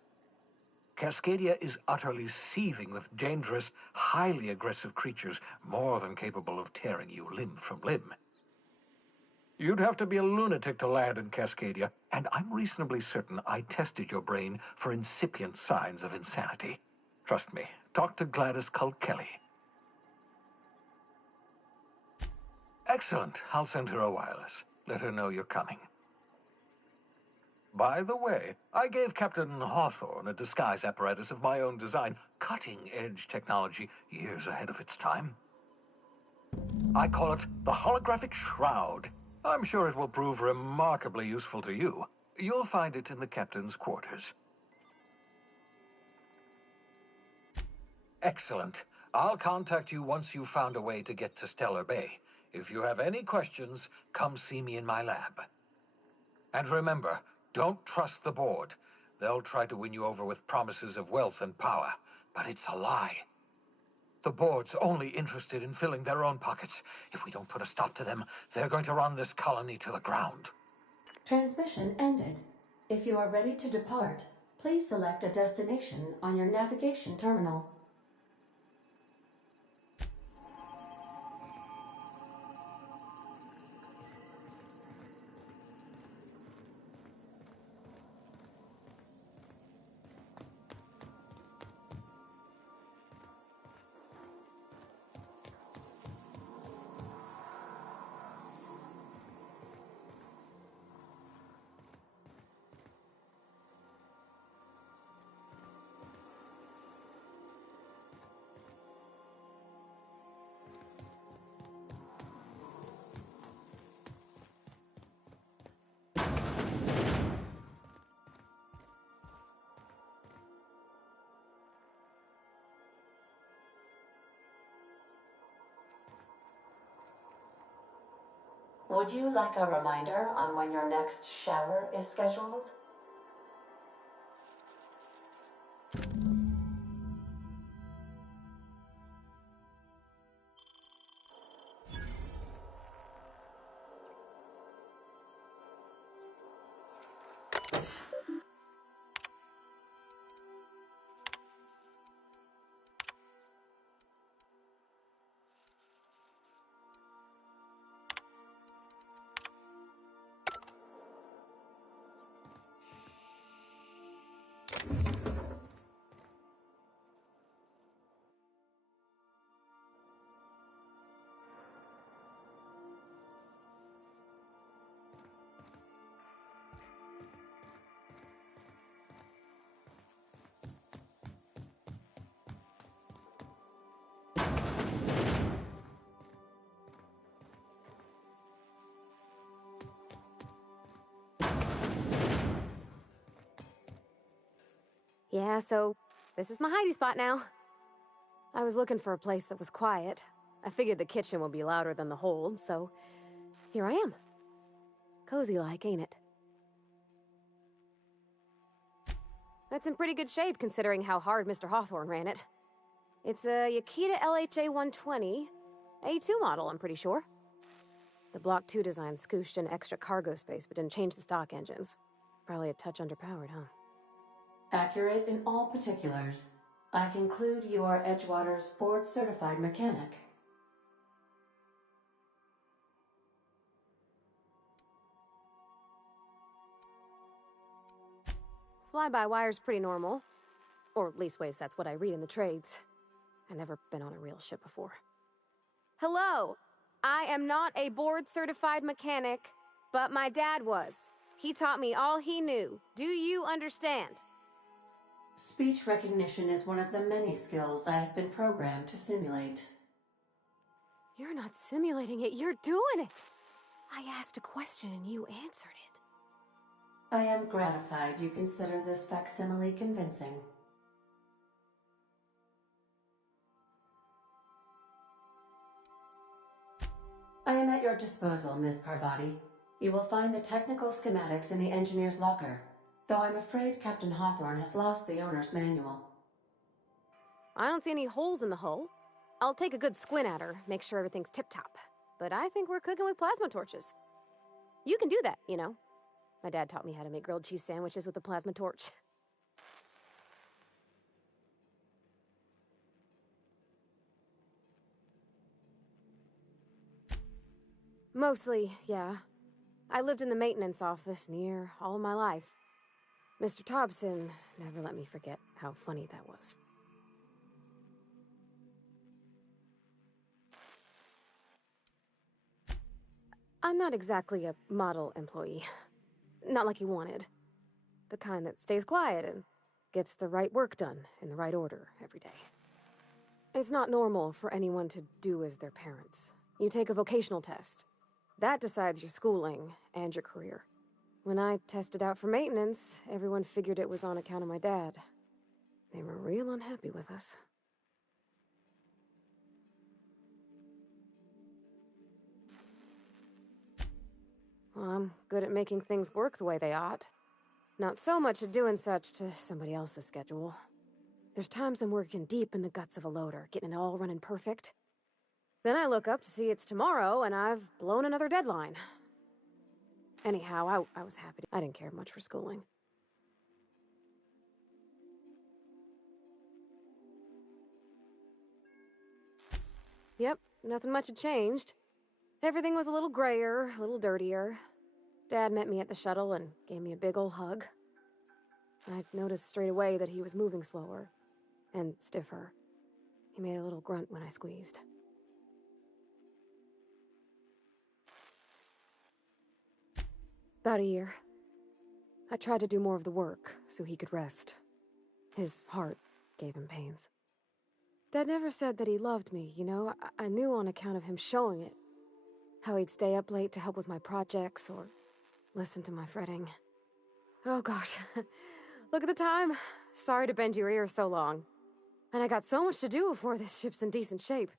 Cascadia is utterly seething with dangerous, highly aggressive creatures, more than capable of tearing you limb from limb. You'd have to be a lunatic to land in Cascadia, and I'm reasonably certain I tested your brain for incipient signs of insanity. Trust me, talk to Gladys Culkelly. Excellent. I'll send her a wireless. Let her know you're coming. By the way, I gave Captain Hawthorne a disguise apparatus of my own design, cutting-edge technology, years ahead of its time. I call it the Holographic Shroud. I'm sure it will prove remarkably useful to you. You'll find it in the captain's quarters. Excellent. I'll contact you once you've found a way to get to Stellar Bay. If you have any questions, come see me in my lab. And remember, don't trust the board. They'll try to win you over with promises of wealth and power, but it's a lie. The board's only interested in filling their own pockets. If we don't put a stop to them, they're going to run this colony to the ground. Transmission ended. If you are ready to depart, please select a destination on your navigation terminal. Would you like a reminder on when your next shower is scheduled? Yeah, so this is my hidey spot now. I was looking for a place that was quiet. I figured the kitchen would be louder than the hold, so here I am. Cozy-like, ain't it? That's in pretty good shape considering how hard Mr. Hawthorne ran it. It's a Yakita LHA 120, A2 model, I'm pretty sure. The Block 2 design scooshed in extra cargo space but didn't change the stock engines. Probably a touch underpowered, huh? Accurate in all particulars. I conclude you are Edgewater's board-certified mechanic. Fly-by-wire's pretty normal. Or leastways, that's what I read in the trades. I've never been on a real ship before. Hello! I am not a board-certified mechanic, but my dad was. He taught me all he knew. Do you understand? Speech recognition is one of the many skills I have been programmed to simulate. You're not simulating it, you're doing it! I asked a question and you answered it. I am gratified you consider this facsimile convincing. I am at your disposal, Ms. Parvati. You will find the technical schematics in the engineer's locker, though I'm afraid Captain Hawthorne has lost the owner's manual. I don't see any holes in the hull. I'll take a good squint at her, make sure everything's tip-top. But I think we're cooking with plasma torches. You can do that, you know. My dad taught me how to make grilled cheese sandwiches with a plasma torch. Mostly, yeah. I lived in the maintenance office near all my life. Mr. Thompson never let me forget how funny that was. I'm not exactly a model employee. Not like you wanted. The kind that stays quiet and gets the right work done in the right order every day. It's not normal for anyone to do as their parents. You take a vocational test. That decides your schooling and your career. When I tested out for maintenance, everyone figured it was on account of my dad. They were real unhappy with us. Well, I'm good at making things work the way they ought. Not so much at doing such to somebody else's schedule. There's times I'm working deep in the guts of a loader, getting it all running perfect. Then I look up to see it's tomorrow, and I've blown another deadline. Anyhow, I was happy. I didn't care much for schooling. Yep, nothing much had changed. Everything was a little grayer, a little dirtier. Dad met me at the shuttle and gave me a big ol' hug. I noticed straight away that he was moving slower and stiffer. He made a little grunt when I squeezed. About a year. I tried to do more of the work so he could rest. His heart gave him pains. Dad never said that he loved me, you know? I knew on account of him showing it. How he'd stay up late to help with my projects or listen to my fretting. Oh gosh, look at the time. Sorry to bend your ears so long. And I got so much to do before this ship's in decent shape.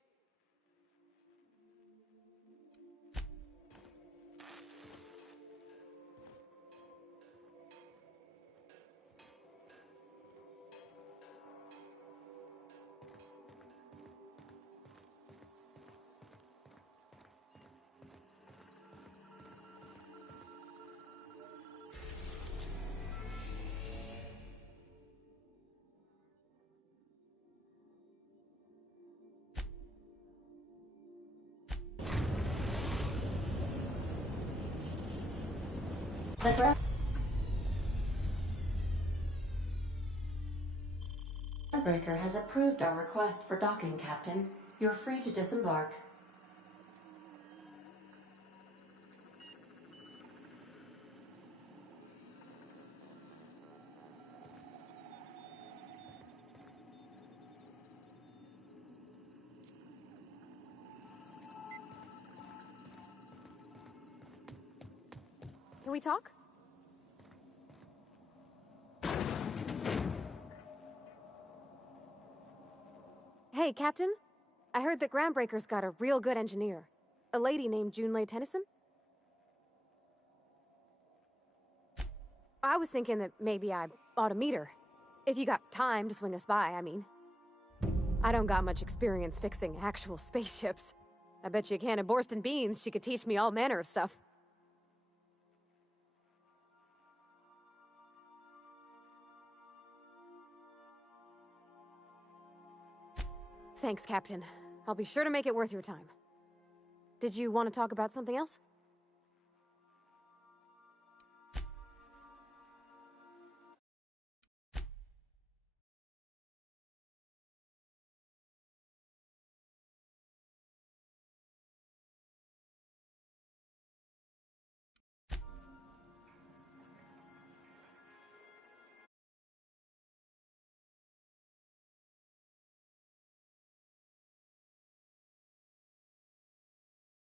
The groundbreaker has approved our request for docking, Captain. You're free to disembark. Can we talk? Hey, Captain. I heard that Groundbreaker's got a real good engineer. A lady named Junlei Tennyson? I was thinking that maybe I ought to meet her. If you got time to swing us by, I mean. I don't got much experience fixing actual spaceships. I bet you a can of Borston beans she could teach me all manner of stuff. Thanks, Captain. I'll be sure to make it worth your time. Did you want to talk about something else?